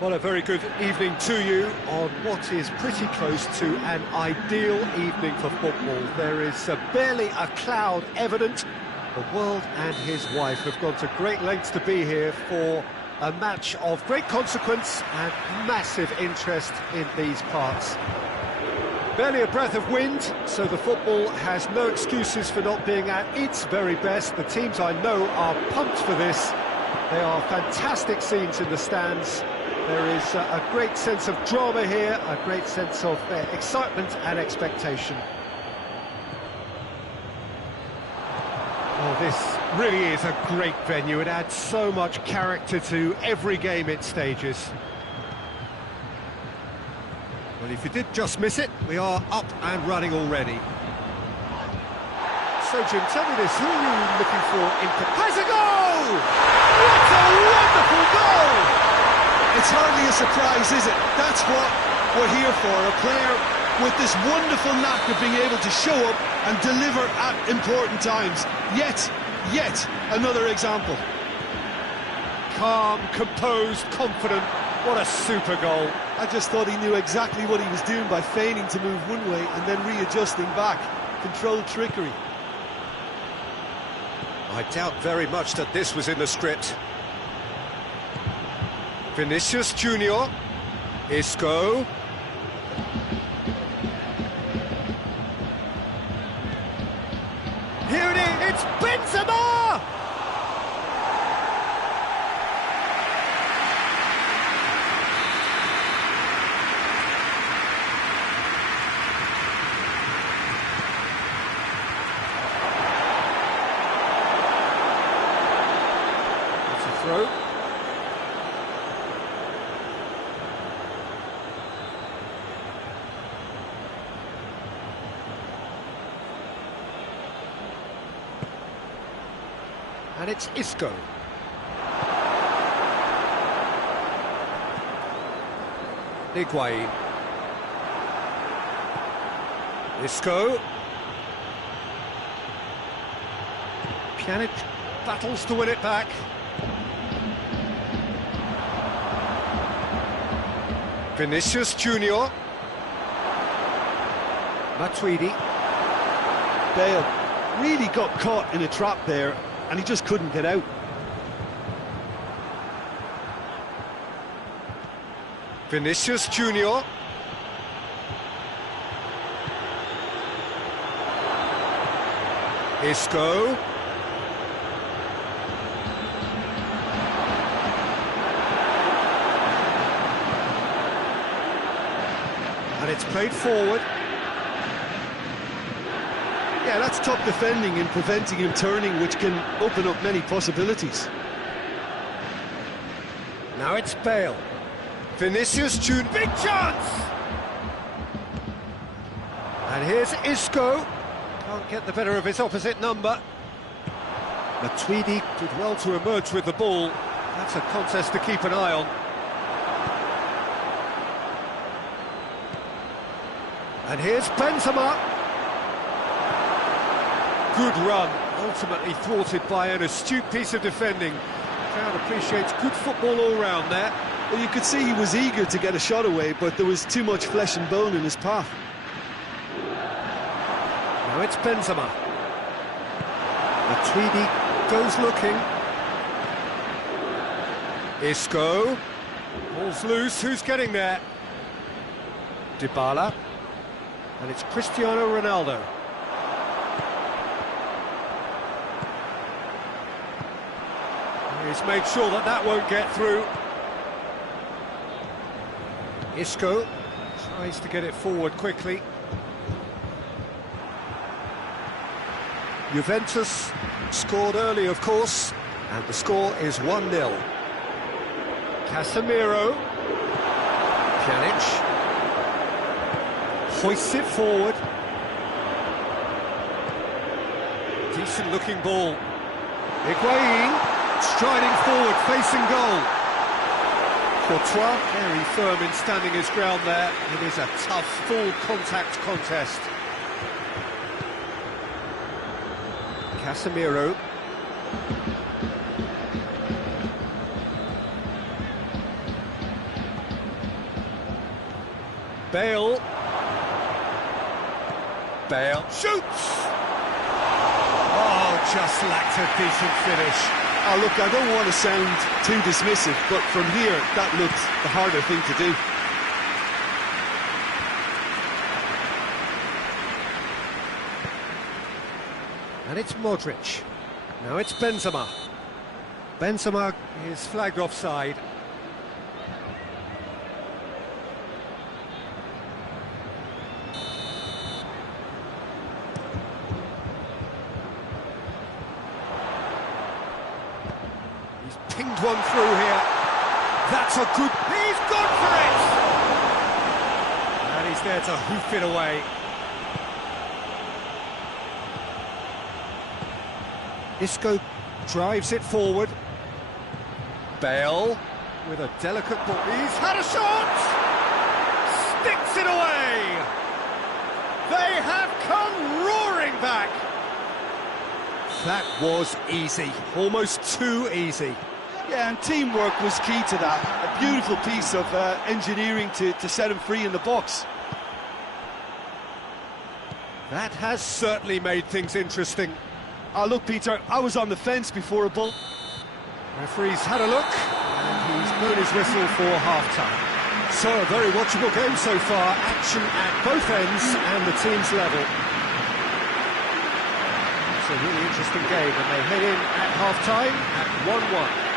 Well, a very good evening to you on what is pretty close to an ideal evening for football. There is barely a cloud evident. The world and his wife have gone to great lengths to be here for a match of great consequence and massive interest in these parts. Barely a breath of wind, so the football has no excuses for not being at its very best. The teams I know are pumped for this. They are fantastic scenes in the stands. There is a great sense of drama here, a great sense of excitement and expectation. Oh, this really is a great venue. It adds so much character to every game it stages. Well, if you did just miss it, we are up and running already. So, Jim, tell me this, who are you looking for in... Has a goal! What a wonderful goal! It's hardly a surprise, is it? That's what we're here for, a player with this wonderful knack of being able to show up and deliver at important times. Yet another example. Calm, composed, confident. What a super goal. I just thought he knew exactly what he was doing by feigning to move one way and then readjusting back. Controlled trickery. I doubt very much that this was in the script. Vinicius Junior, Isco. Here it is, it's Benzema! It's a throw. And it's Isco. Higuain. Isco. Pjanic battles to win it back. Vinicius Junior. Matuidi. Bale really got caught in a trap there, and he just couldn't get out. Vinicius Junior. Isco. And it's played forward. Yeah, that's top defending and preventing him turning, which can open up many possibilities. Now it's Bale. Vinicius Junior. Big chance! And here's Isco. Can't get the better of his opposite number. Matuidi did well to emerge with the ball. That's a contest to keep an eye on. And here's Benzema. Good run, ultimately thwarted by an astute piece of defending. The crowd appreciates good football all round there. Well, you could see he was eager to get a shot away, but there was too much flesh and bone in his path. Now it's Benzema. Matuidi goes looking. Isco. Ball's loose, who's getting there? Dybala. And it's Cristiano Ronaldo. He's made sure that that won't get through. Isco tries to get it forward quickly. Juventus scored early, of course, and the score is 1-0. Casemiro. Pjanic. Hoists it forward. Decent looking ball. Higuain striding forward, facing goal. Courtois very firm in standing his ground there. It is a tough, full contact contest. Casemiro. Bale. Bale shoots! Oh, just lacked a decent finish. Oh, look, I don't want to sound too dismissive, but from here, that looked the harder thing to do. And it's Modric. Now it's Benzema. Benzema is flagged offside. Pinged one through here. That's a good... He's gone for it! And he's there to hoof it away. Isco drives it forward. Bale with a delicate ball. He's had a shot! Sticks it away! They have come roaring back! That was easy. Almost too easy. Yeah, and teamwork was key to that. A beautiful piece of engineering to set him free in the box. That has certainly made things interesting. Oh, look, Peter, I was on the fence before a ball. Referee's had a look, and he's blown his whistle for half-time. So, a very watchable game so far. Action at both ends and the team's level. It's a really interesting game, and they head in at half-time at 1-1.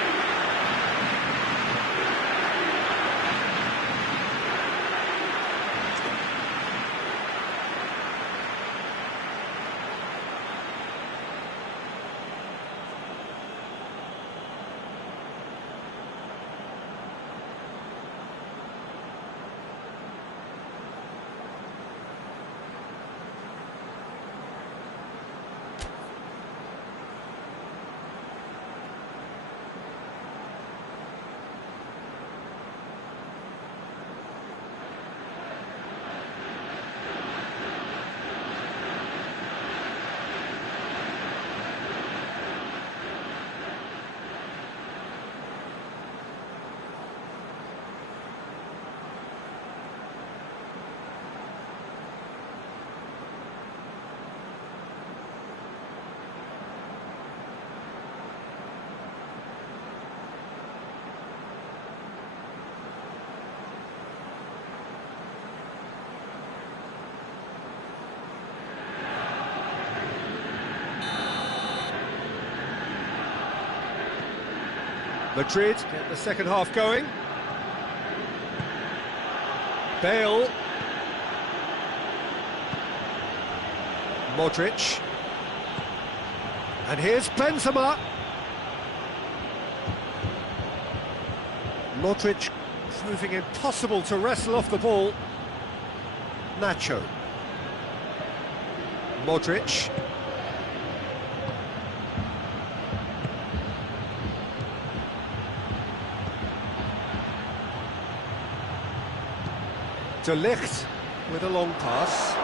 Madrid get the second half going. Bale. Modric. And here's Benzema. Modric proving impossible to wrestle off the ball. Nacho. Modric. De Ligt with a long pass.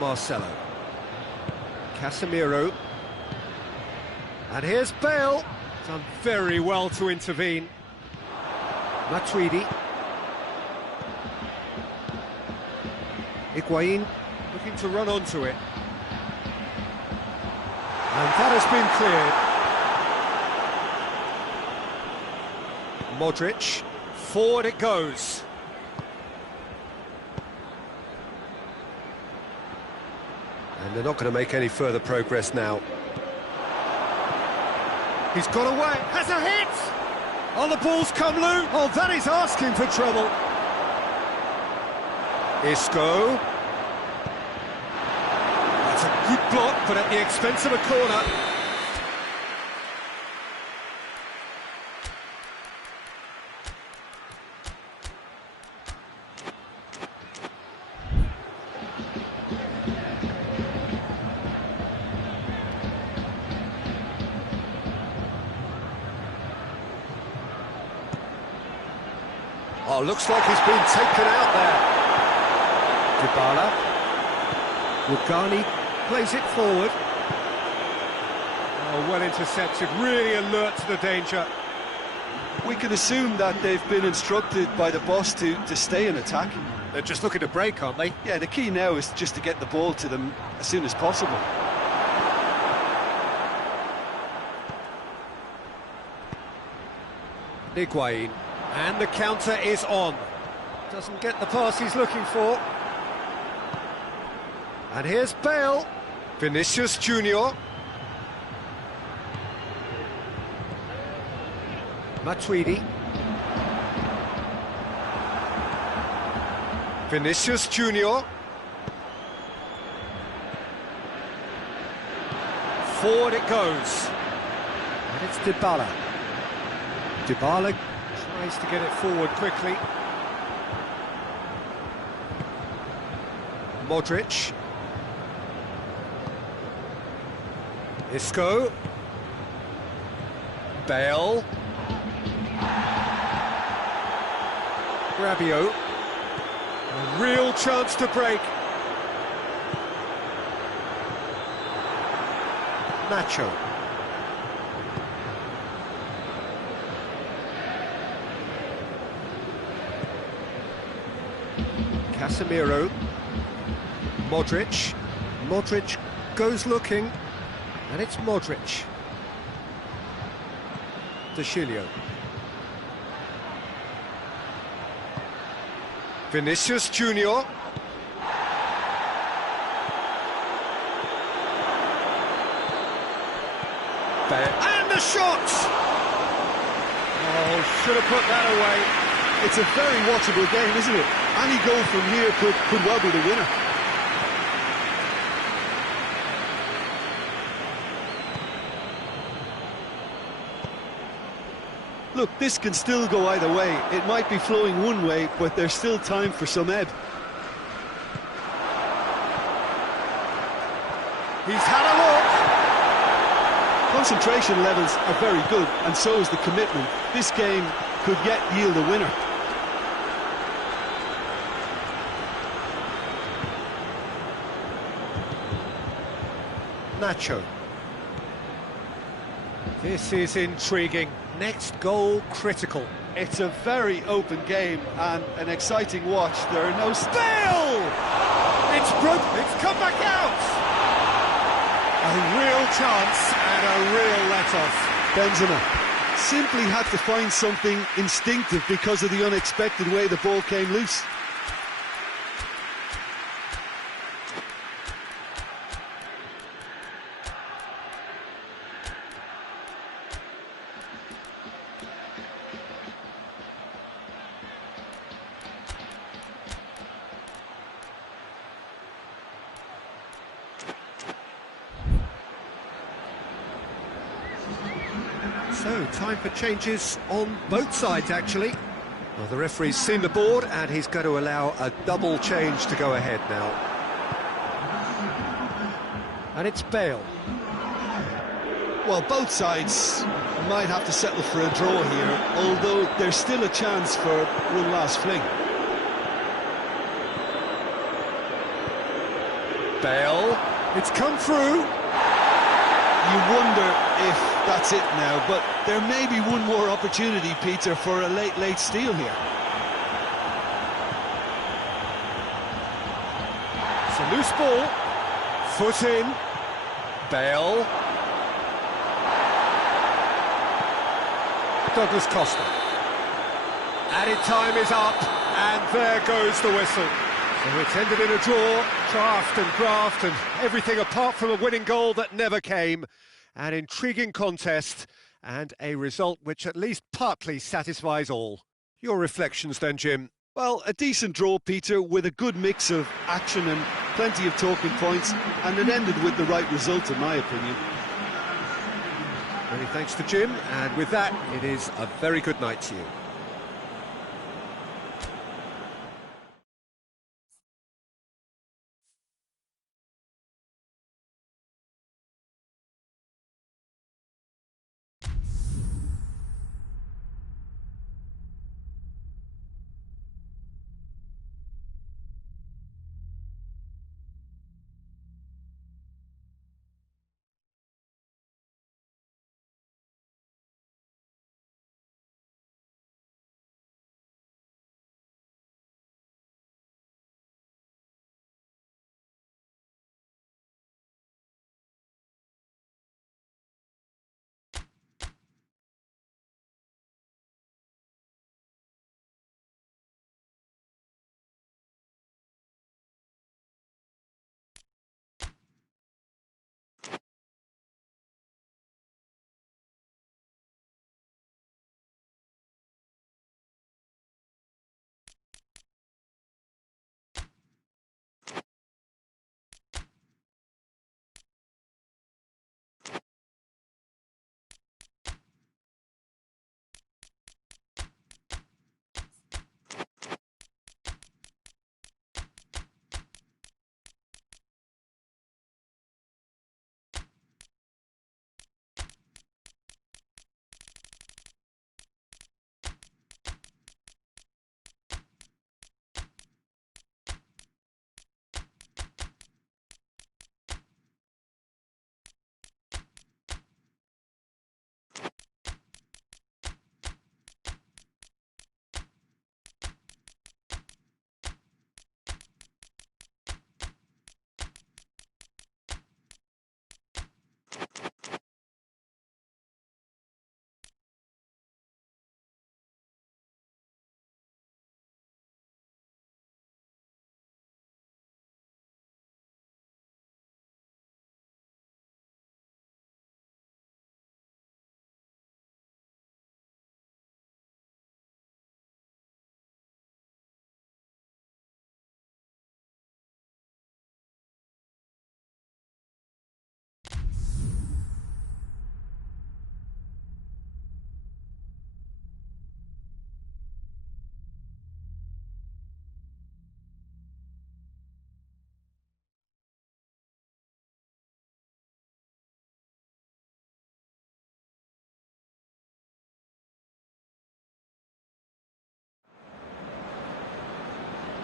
Marcelo. Casemiro. And here's Bale. Done very well to intervene. Matuidi. Higuain looking to run onto it. And that has been cleared. Modric. Forward it goes. And they're not going to make any further progress now. He's got away, has a hit! Oh, the ball's come loose! Oh, that is asking for trouble. Isco. That's a good block, but at the expense of a corner. Oh, looks like he's been taken out there. Dybala. Rugani plays it forward. Oh, well intercepted, really alert to the danger. We can assume that they've been instructed by the boss to stay in attack. They're just looking to break, aren't they? Yeah, the key now is just to get the ball to them as soon as possible. Higuain. And the counter is on. Doesn't get the pass he's looking for. And here's Bale. Vinicius Junior. Matuidi. Vinicius Junior. Forward it goes. And it's Dybala. Dybala tries to get it forward quickly. Modric. Isco. Bale. Rabiot. A real chance to break. Nacho. Casemiro. Modric. Modric goes looking, and it's Modric. De Chilio. Vinicius Junior. And the shot! Oh, should have put that away. It's a very watchable game, isn't it? Any goal from here could well be the winner. Look, this can still go either way. It might be flowing one way, but there's still time for some ebb. He's had a look. Concentration levels are very good, and so is the commitment. This game could yet yield a winner. Nacho. This is intriguing. Next goal critical. It's a very open game and an exciting watch. There are no... Bale! It's broken. It's come back out. A real chance and a real let-off. Benzema simply had to find something instinctive because of the unexpected way the ball came loose. So, time for changes on both sides, actually. Well, the referee's seen the board, and he's going to allow a double change to go ahead now. And it's Bale. Well, both sides might have to settle for a draw here, although there's still a chance for one last fling. Bale, it's come through. You wonder if that's it now, but there may be one more opportunity, Peter, for a late steal here. It's a loose ball. Foot in. Bale. Douglas Costa. Added time is up, and there goes the whistle. So it's ended in a draw, draft and graft, and everything apart from a winning goal that never came. An intriguing contest, and a result which at least partly satisfies all. Your reflections then, Jim? Well, a decent draw, Peter, with a good mix of action and plenty of talking points, and it ended with the right result, in my opinion. Many thanks to Jim, and with that, it is a very good night to you.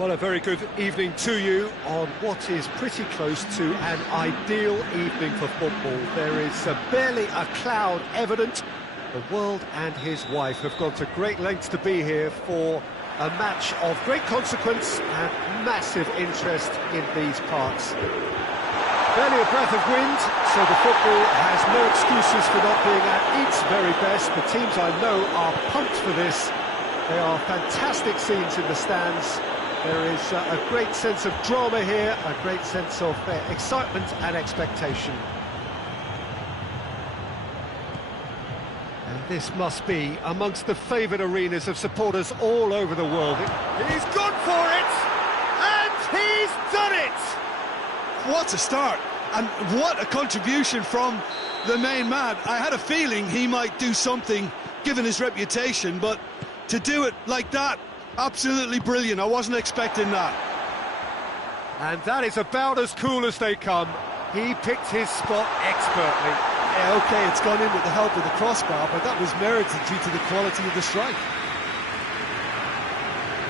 Well, a very good evening to you on what is pretty close to an ideal evening for football. There is barely a cloud evident. The world and his wife have gone to great lengths to be here for a match of great consequence and massive interest in these parts. Barely a breath of wind, so the football has no excuses for not being at its very best. The teams I know are pumped for this. They are fantastic scenes in the stands. There is a great sense of drama here, a great sense of excitement and expectation. And this must be amongst the favoured arenas of supporters all over the world. He's gone for it! And he's done it! What a start! And what a contribution from the main man. I had a feeling he might do something, given his reputation, but to do it like that, absolutely brilliant. I wasn't expecting that. And that is about as cool as they come. He picked his spot expertly. Yeah, OK, it's gone in with the help of the crossbar, but that was merited due to the quality of the strike.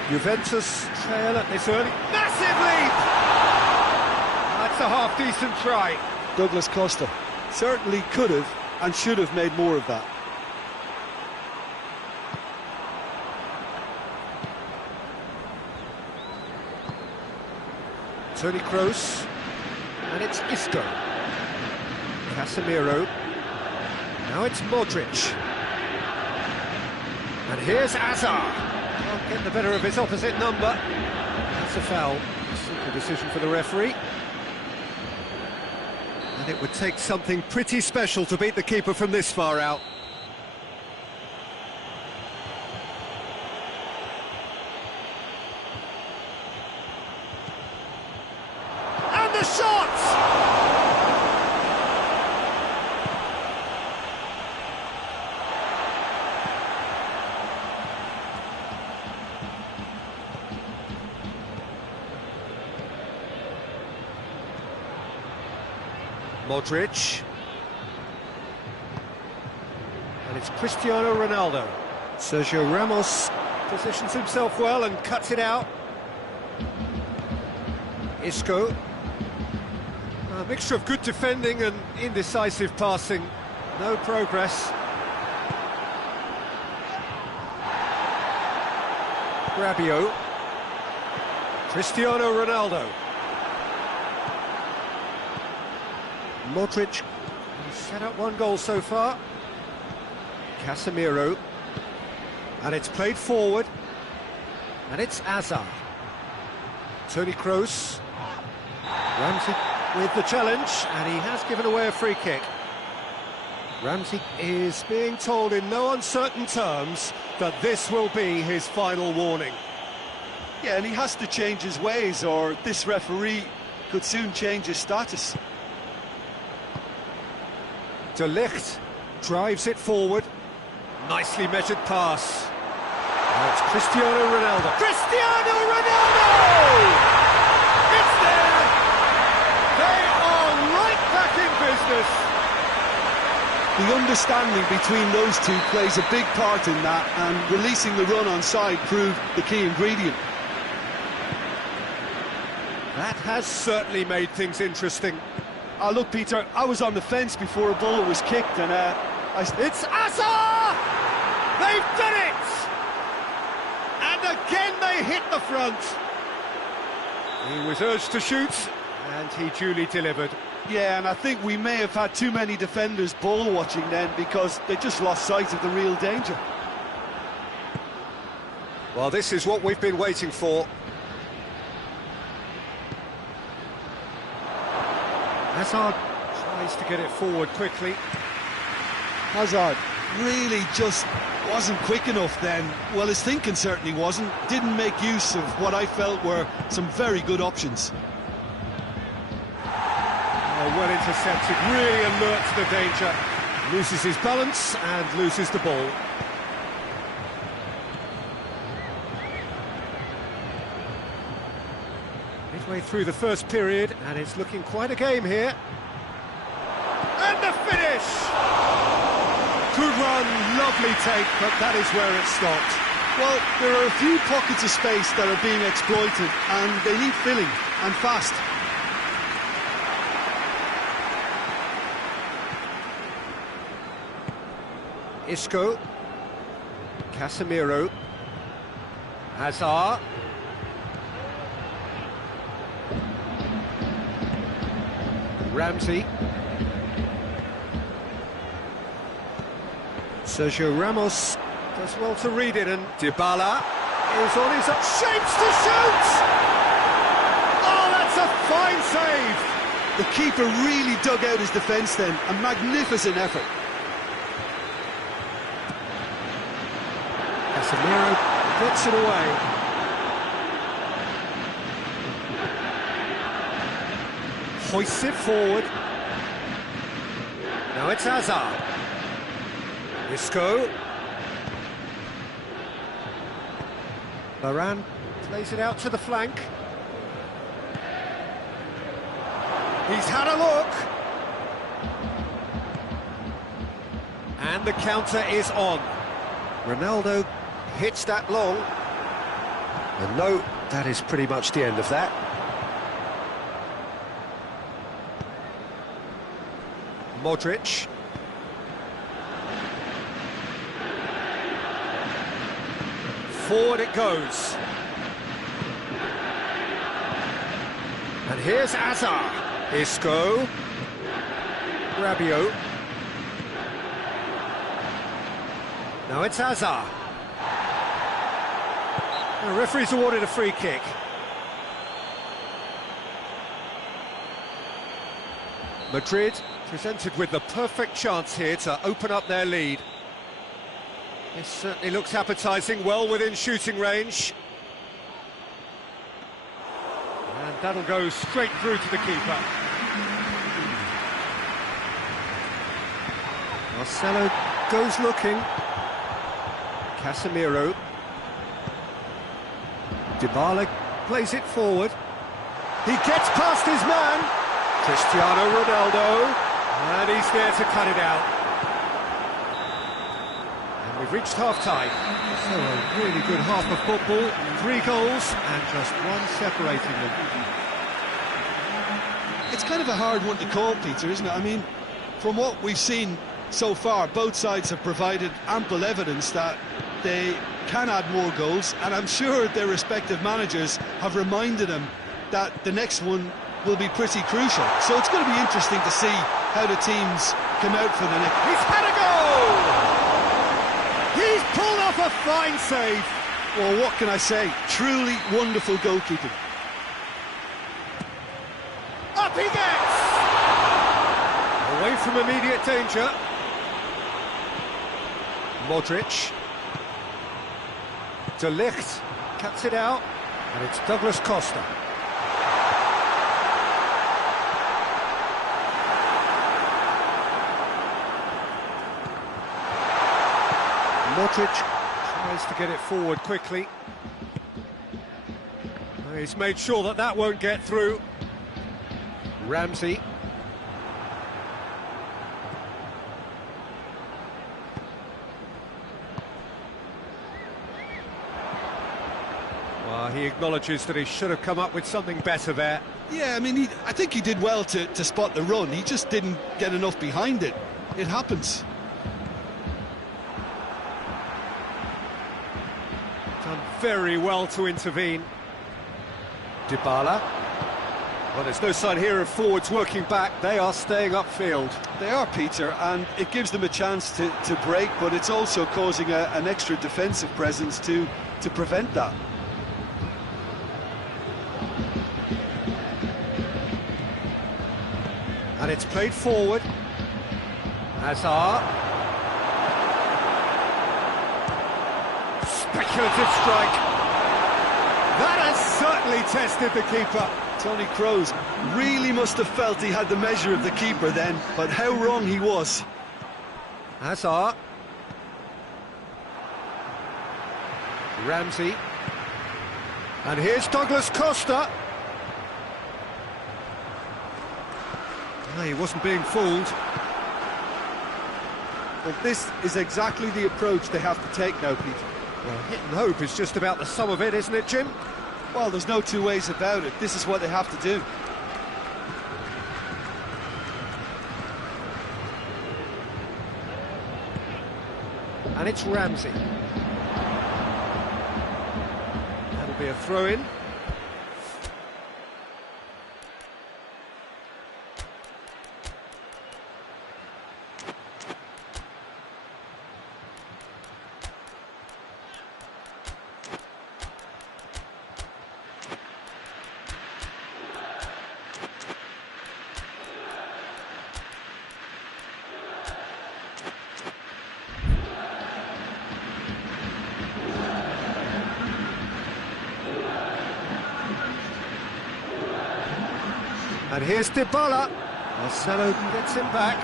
Juventus trail at this early. Massive leap! That's a half-decent try. Douglas Costa certainly could have and should have made more of that. Toni Kroos, and it's Isco. Casemiro. Now it's Modric. And here's Hazard. Can't get the better of his opposite number. That's a foul. Simple decision for the referee. And it would take something pretty special to beat the keeper from this far out. And the shot! Modric. And it's Cristiano Ronaldo. Sergio Ramos positions himself well and cuts it out. Isco. A mixture of good defending and indecisive passing. No progress. Rabiot. Cristiano Ronaldo. Modric, he's set up one goal so far. Casemiro. And it's played forward. And it's Hazard. Toni Kroos. Ramsey with the challenge, and he has given away a free kick. Ramsey is being told in no uncertain terms that this will be his final warning. Yeah, and he has to change his ways, or this referee could soon change his status. De Ligt drives it forward. Nicely measured pass. Now it's Cristiano Ronaldo. Cristiano Ronaldo! It's there! They are right back in business. The understanding between those two plays a big part in that, and releasing the run on side proved the key ingredient. That has certainly made things interesting. Look, Peter, I was on the fence before a ball was kicked, and It's Hazard! They've done it! And again they hit the front. He was urged to shoot, and he duly delivered. Yeah, and I think we may have had too many defenders ball watching then, because they just lost sight of the real danger. Well, this is what we've been waiting for. Hazard tries to get it forward quickly. Hazard really just wasn't quick enough then. Well, his thinking certainly wasn't. Didn't make use of what I felt were some very good options. Well intercepted, really alert to the danger. Loses his balance and loses the ball. Midway through the first period, and it's looking quite a game here. And the finish! Good run, lovely take, but that is where it stopped. Well, there are a few pockets of space that are being exploited, and they need filling, and fast. Isco. Casemiro. Hazard. Ramsey. Sergio Ramos does well to read it, and Dybala is on his up, shapes to shoot! Oh, that's a fine save! The keeper really dug out his defence then, a magnificent effort. Casemiro gets it away. Hoists it forward. Now it's Hazard. Isco. Varane plays it out to the flank. He's had a look. And the counter is on. Ronaldo hits that long. And no, that is pretty much the end of that. Modric. Forward it goes. And here's Hazard. Isco. Rabiot. Now it's Hazard. The referee's awarded a free kick. Madrid presented with the perfect chance here to open up their lead. This certainly looks appetising, well within shooting range. And that'll go straight through to the keeper. Marcelo goes looking. Casemiro. Dybala plays it forward. He gets past his man. Cristiano Ronaldo. And he's there to cut it out. And we've reached half-time. So a really good half of football. 3 goals and just one separating them. It's kind of a hard one to call, Peter, isn't it? I mean, from what we've seen so far, both sides have provided ample evidence that they can add more goals, and I'm sure their respective managers have reminded them that the next one will be pretty crucial. So it's going to be interesting to see how the teams come out for the next. He's had a goal! He's pulled off a fine save. Well, what can I say? Truly wonderful goalkeeping. Up he gets! Away from immediate danger. Modric. De Ligt cuts it out, and it's Douglas Costa. Modric tries to get it forward quickly. He's made sure that that won't get through. Ramsey. Well, he acknowledges that he should have come up with something better there. Yeah, I mean, I think he did well to spot the run. He just didn't get enough behind it. It happens. Done very well to intervene. Dybala. Well, there's no sign here of forwards working back. They are staying upfield. They are, Peter, and it gives them a chance to break, but it's also causing an extra defensive presence to prevent that. And it's played forward. Hazard. Speculative strike. That has certainly tested the keeper. Toni Kroos really must have felt he had the measure of the keeper then, but how wrong he was. Hazard. Ramsey. And here's Douglas Costa. No, he wasn't being fooled. Well, this is exactly the approach they have to take now, Peter. Well, hit and hope is just about the sum of it, isn't it, Jim? Well, there's no two ways about it. This is what they have to do. And it's Ramsey. That'll be a throw-in. And here's Dybala. Marcelo gets him back.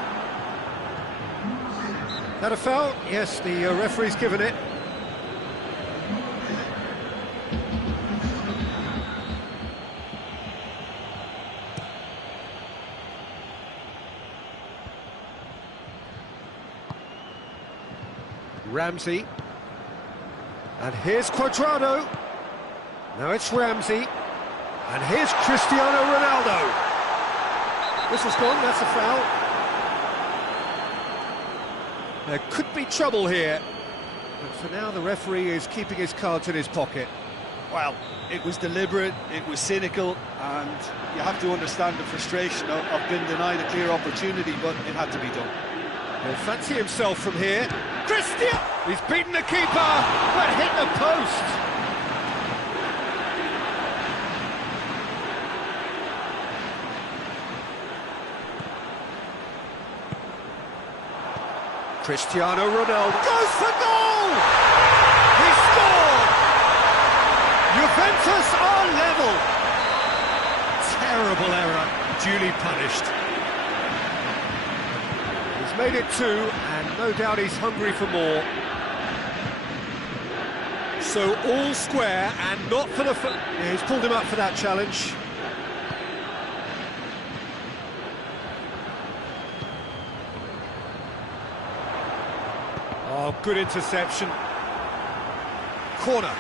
That a foul? Yes, the referee's given it. Ramsey. And here's Cuadrado. Now it's Ramsey. And here's Cristiano Ronaldo. Whistle's gone, that's a foul. There could be trouble here. But for now, the referee is keeping his cards in his pocket. Well, it was deliberate, it was cynical, and you have to understand the frustration of being denied a clear opportunity, but it had to be done. He'll fancy himself from here. Cristiano! He's beaten the keeper, but hit the post. Cristiano Ronaldo goes for goal! He scored! Juventus are level. Terrible error, duly punished. He's made it 2, and no doubt he's hungry for more. So all square, and not for the... Yeah, he's pulled him up for that challenge. Oh, good interception. Corner.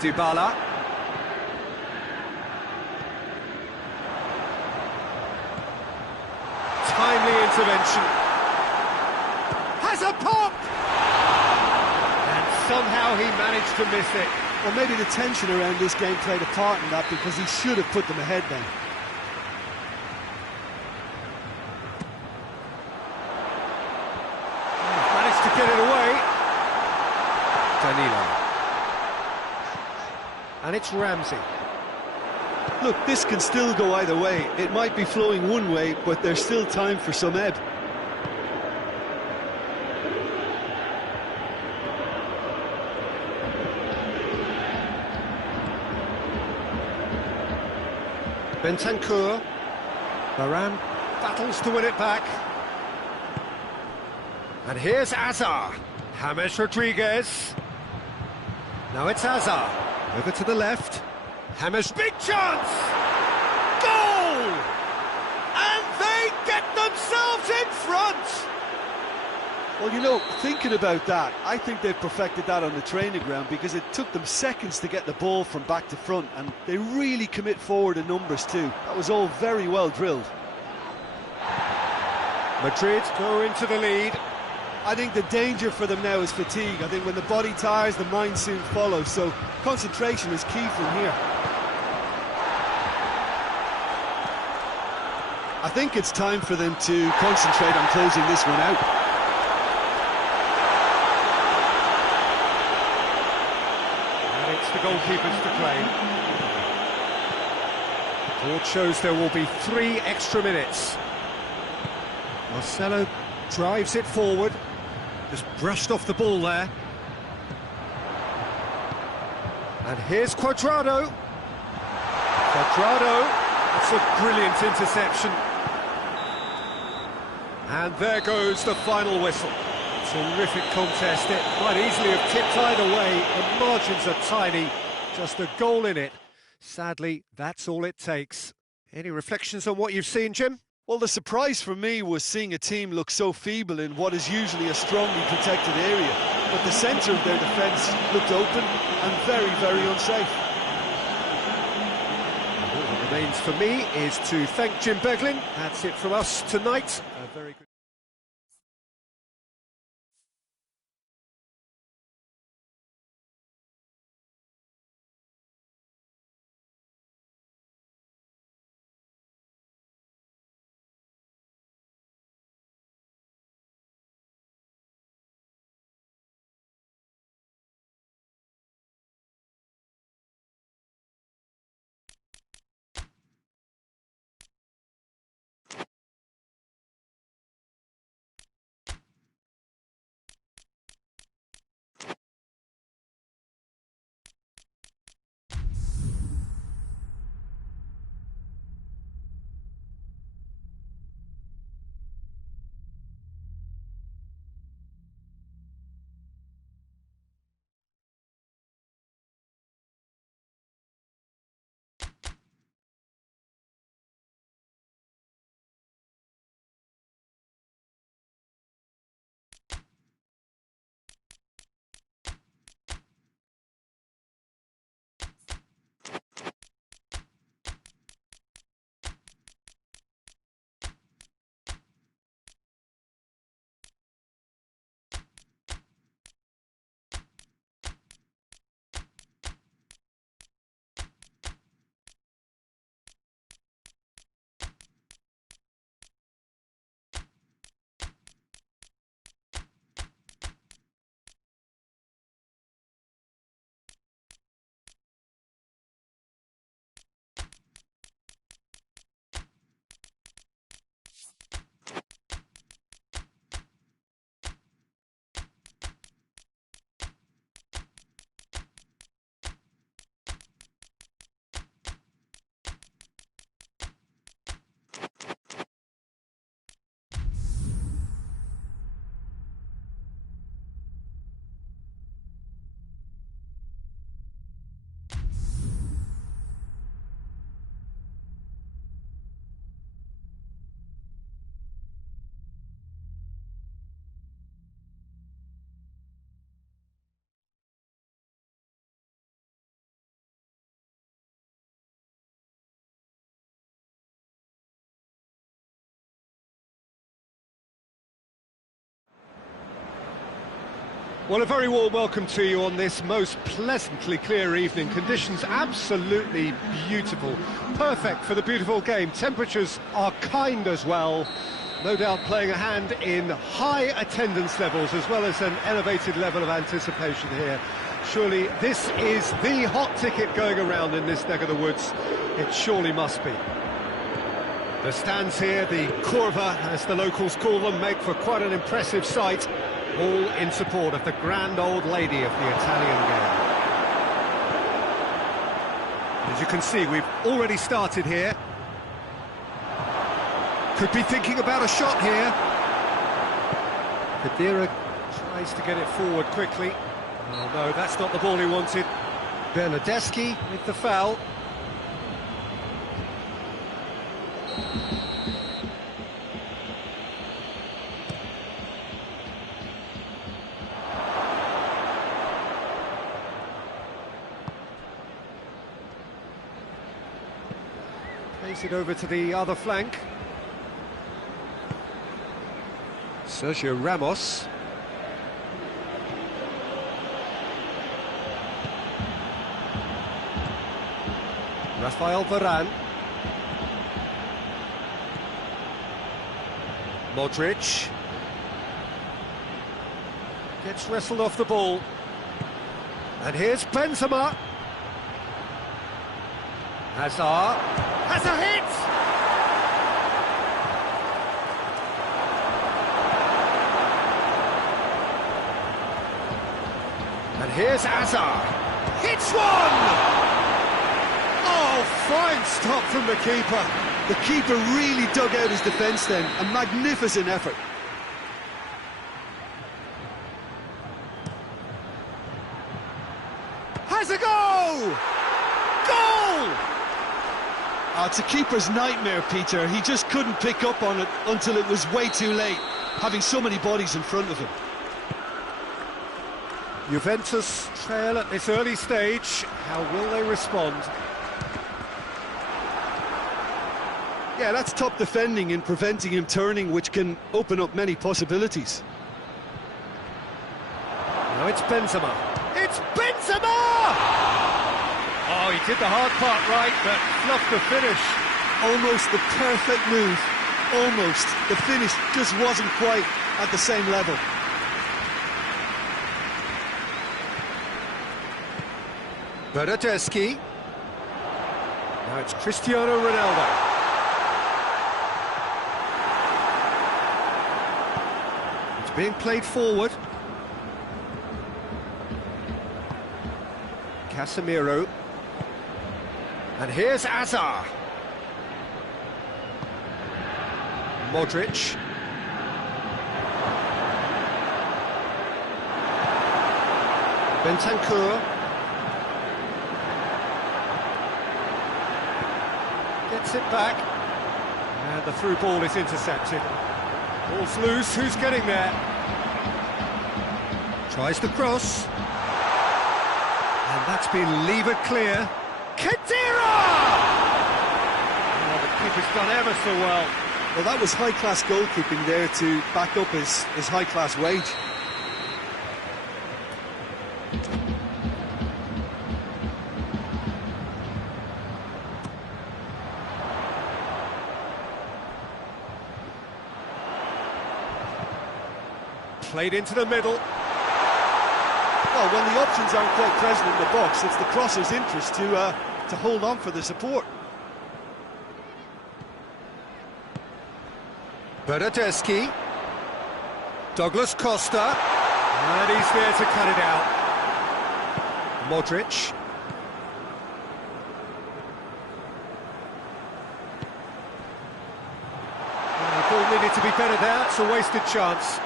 Dybala. Timely intervention. Has a pop! And somehow he managed to miss it. Well, maybe the tension around this game played a part in that, because he should have put them ahead then. Managed to get it away. Danilo. And it's Ramsey. Look, this can still go either way. It might be flowing one way, but there's still time for some ebb. Bentancur. Varane battles to win it back. And here's Azar. James Rodriguez. Now it's Azar. Over to the left. James, big chance! Goal! And they get themselves in front! Well, you know, thinking about that, I think they've perfected that on the training ground, because it took them seconds to get the ball from back to front, and they really commit forward in numbers too. That was all very well drilled. Madrid go into the lead. I think the danger for them now is fatigue. I think when the body tires, the mind soon follows, so concentration is key from here. I think it's time for them to concentrate on closing this one out. And it's the goalkeepers to claim. Board shows there will be 3 extra minutes. Marcelo drives it forward. Just brushed off the ball there. And here's Cuadrado. Cuadrado, that's a brilliant interception. And there goes the final whistle. Terrific contest. It might easily have tipped either way. The margins are tiny. Just a goal in it. Sadly, that's all it takes. Any reflections on what you've seen, Jim? Well, the surprise for me was seeing a team look so feeble in what is usually a strongly protected area. But the centre of their defence looked open and very, very unsafe. All that remains for me is to thank Jim Beglin. That's it from us tonight. A very good... Well, a very warm welcome to you on this most pleasantly clear evening. Conditions absolutely beautiful. Perfect for the beautiful game. Temperatures are kind as well. No doubt playing a hand in high attendance levels as well as an elevated level of anticipation here. Surely this is the hot ticket going around in this neck of the woods. It surely must be. The stands here, the curva, as the locals call them, make for quite an impressive sight. All in support of the grand old lady of the Italian game. As you can see, we've already started here. Could be thinking about a shot here. Kadira tries to get it forward quickly. Oh no, that's not the ball he wanted. Bernardeschi with the foul. Plays it over to the other flank. Sergio Ramos. Rafael Varane. Modric. Gets wrestled off the ball. And here's Benzema. Hazard. Has a hit! And here's Hazard. Hits one! Oh, fine stop from the keeper. The keeper really dug out his defence then. A magnificent effort. Has a goal! Goal! Oh, it's a keeper's nightmare, Peter. He just couldn't pick up on it until it was way too late, having so many bodies in front of him. Juventus trail at this early stage. How will they respond? Yeah, that's top defending and preventing him turning, which can open up many possibilities. Now it's Benzema. It's Benzema! Oh, he did the hard part right, but fluffed the finish. Almost the perfect move. Almost. The finish just wasn't quite at the same level. Bernardeschi. Now it's Cristiano Ronaldo. It's being played forward. Casemiro. And here's Hazard. Modric. Bentancur. Gets it back. And the through ball is intercepted. Ball's loose, who's getting there? Tries the cross. And that's been levered clear. Kadira! Oh, the keeper's done ever so well. Well, that was high-class goalkeeping there to back up his high-class wage. Played into the middle. Well, when the options aren't quite present in the box, it's the crosser's interest to hold on for the support. Bernardeschi. Douglas Costa. And he's there to cut it out. Modric. The ball needed to be better there, it's a wasted chance.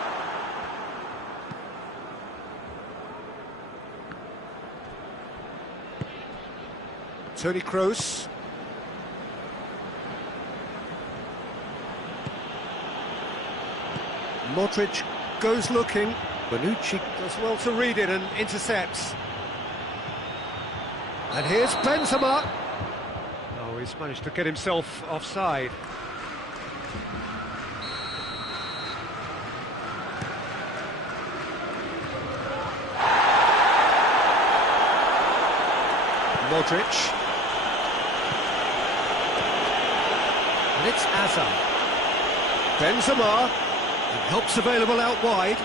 Toni Kroos. Modric goes looking. Bonucci does well to read it and intercepts. And here's Benzema. Oh, he's managed to get himself offside. Modric. And it's Hazard. Benzema. And help's available out wide.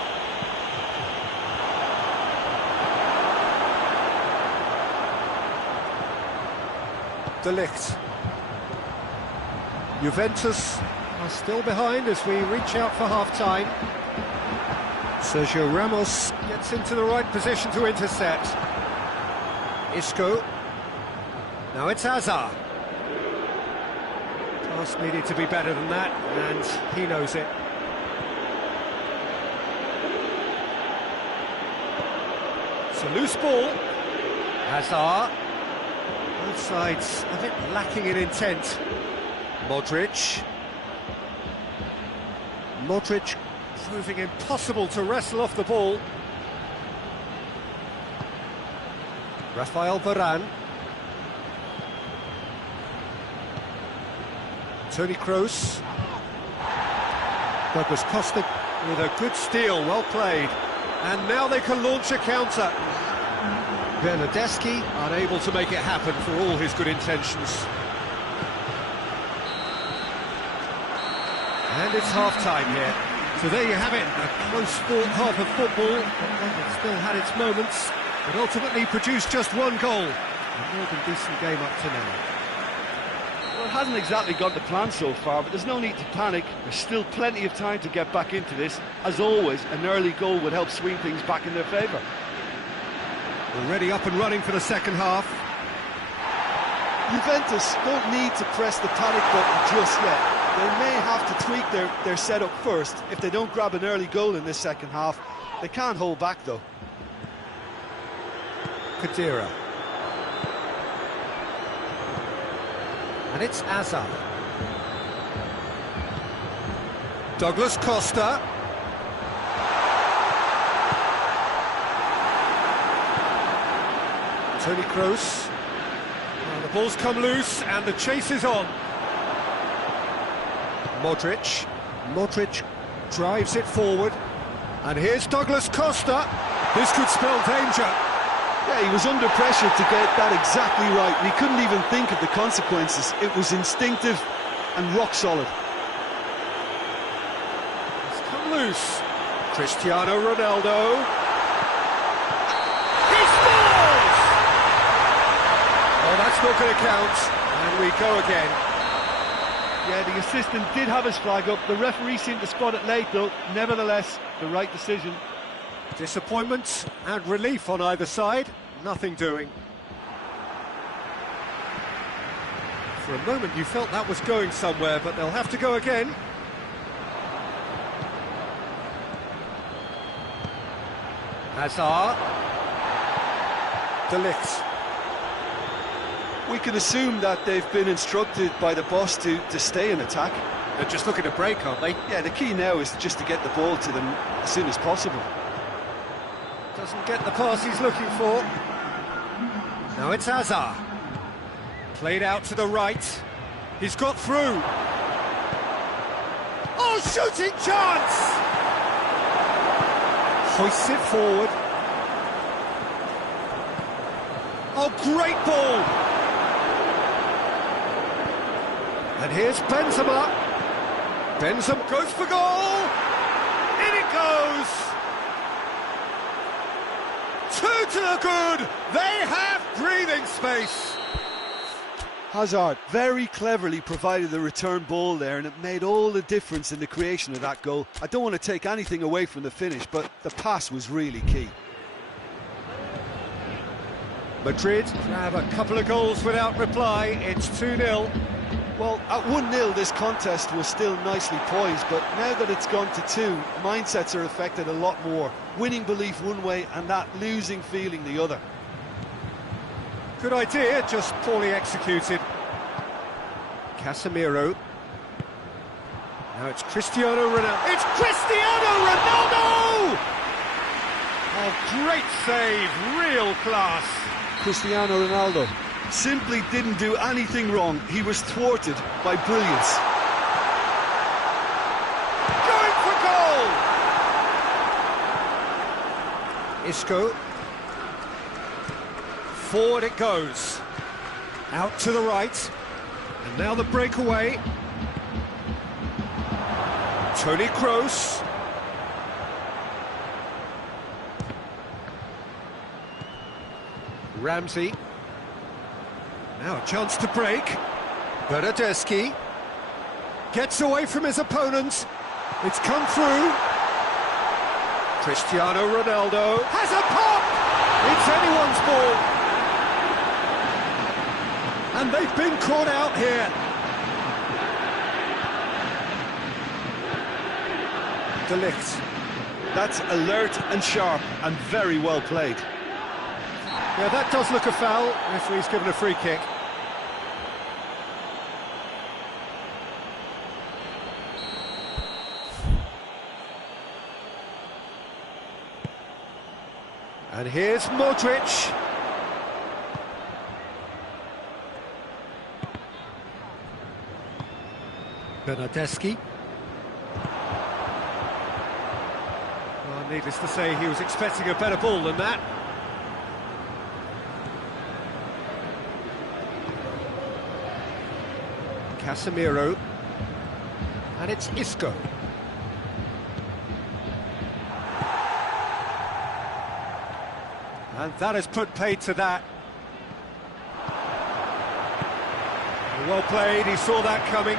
De Ligt. Juventus are still behind as we reach out for half-time. Sergio Ramos gets into the right position to intercept. Isco. Now it's Hazard. Pass needed to be better than that, and he knows it. It's a loose ball. Hazard. Both sides a bit lacking in intent. Modric. Modric proving impossible to wrestle off the ball. Rafael Varane. Toni Kroos. Douglas Costa with a good steal, well played. And now they can launch a counter. Bernardeschi unable to make it happen for all his good intentions. And it's half-time here. So there you have it, a close sport half of football, but it still had its moments, but ultimately produced just one goal. A more than decent game up to now. Well, it hasn't exactly gone to plan so far, but there's no need to panic. There's still plenty of time to get back into this. As always, an early goal would help swing things back in their favour. Already up and running for the second half. Juventus don't need to press the panic button just yet. They may have to tweak their setup first if they don't grab an early goal in this second half. They can't hold back though. Khedira. And it's Hazard. Douglas Costa. Toni Kroos. The ball's come loose and the chase is on. Modric. Modric drives it forward. And here's Douglas Costa. This could spell danger. Yeah, he was under pressure to get that exactly right, and he couldn't even think of the consequences. It was instinctive and rock solid. It's come loose. Cristiano Ronaldo. He scores! Oh, that's not going to count. And we go again. Yeah, the assistant did have his flag up. The referee seemed to spot it late, though. Nevertheless, the right decision. Disappointment and relief on either side. Nothing doing. For a moment you felt that was going somewhere, but they'll have to go again. Hazard. De Ligt. We can assume that they've been instructed by the boss to stay in attack. They're just looking to break, aren't they? Yeah, the key now is just to get the ball to them as soon as possible. Doesn't get the pass he's looking for. Now it's Hazard. Played out to the right. He's got through. Oh, shooting chance! Hoists it forward. Oh, great ball! And here's Benzema. Benzema goes for goal! In it goes! 2 to the good! They have breathing space! Hazard very cleverly provided the return ball there, and it made all the difference in the creation of that goal. I don't want to take anything away from the finish, but the pass was really key. Madrid have a couple of goals without reply. It's 2-0. Well, at 1-0 this contest was still nicely poised, but now that it's gone to 2, mindsets are affected a lot more. Winning belief one way and that losing feeling the other. Good idea, just poorly executed. Casemiro. Now it's Cristiano Ronaldo. It's Cristiano Ronaldo! Oh, great save, real class. Cristiano Ronaldo simply didn't do anything wrong. He was thwarted by brilliance. Going for goal! Isco. Forward it goes. Out to the right. And now the breakaway. Toni Kroos. Ramsey. Now a chance to break. Bernardeschi. Gets away from his opponent. It's come through. Cristiano Ronaldo has a pop! It's anyone's ball. And they've been caught out here. De Ligt. That's alert and sharp and very well played. Yeah, that does look a foul. Referee's given a free kick. And here's Modric. Bernardeschi. Well, needless to say, he was expecting a better ball than that. Casemiro. And it's Isco. And that has put paid to that. Well played, he saw that coming.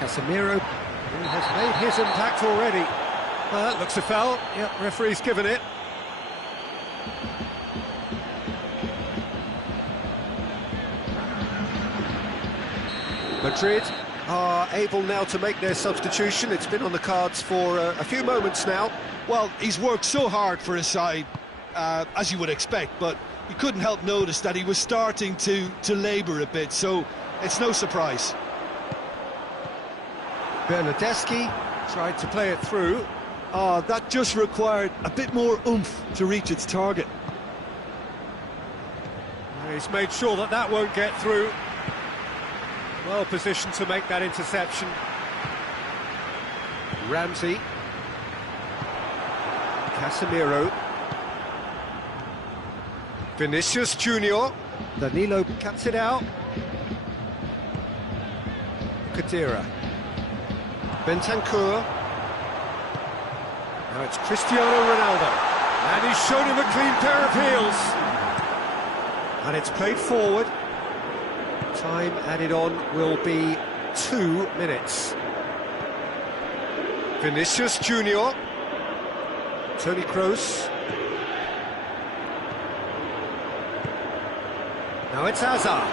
Casemiro, who has made his impact already. Well, that looks a foul. Yep, referee's given it. Madrid are able now to make their substitution. It's been on the cards for a few moments now. Well, he's worked so hard for his side, as you would expect, but you couldn't help notice that he was starting to labour a bit, so it's no surprise. Bernardeschi tried to play it through. That just required a bit more oomph to reach its target. He's made sure that that won't get through. Well positioned to make that interception. Ramsey. Casemiro. Vinicius Junior. Danilo cuts it out. Khedira. Bentancur. Now it's Cristiano Ronaldo. And he's shown him a clean pair of heels. And it's played forward. Time added on will be 2 minutes. Vinicius Junior. Toni Kroos. Now it's Hazard.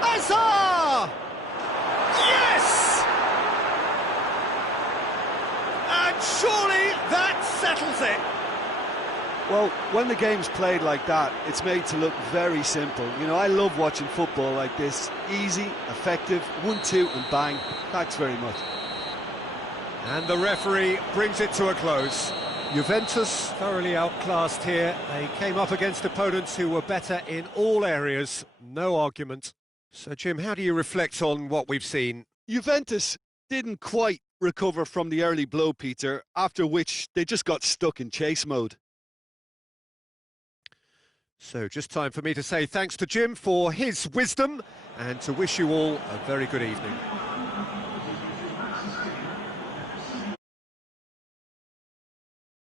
Hazard! Yes! And surely that settles it. Well, when the game's played like that, it's made to look very simple. You know, I love watching football like this. Easy, effective, 1-2 and bang. Thanks very much. And the referee brings it to a close. Juventus thoroughly outclassed here. They came up against opponents who were better in all areas. No argument. So, Jim, how do you reflect on what we've seen? Juventus didn't quite recover from the early blow, Peter, after which they just got stuck in chase mode. So just time for me to say thanks to Jim for his wisdom and to wish you all a very good evening.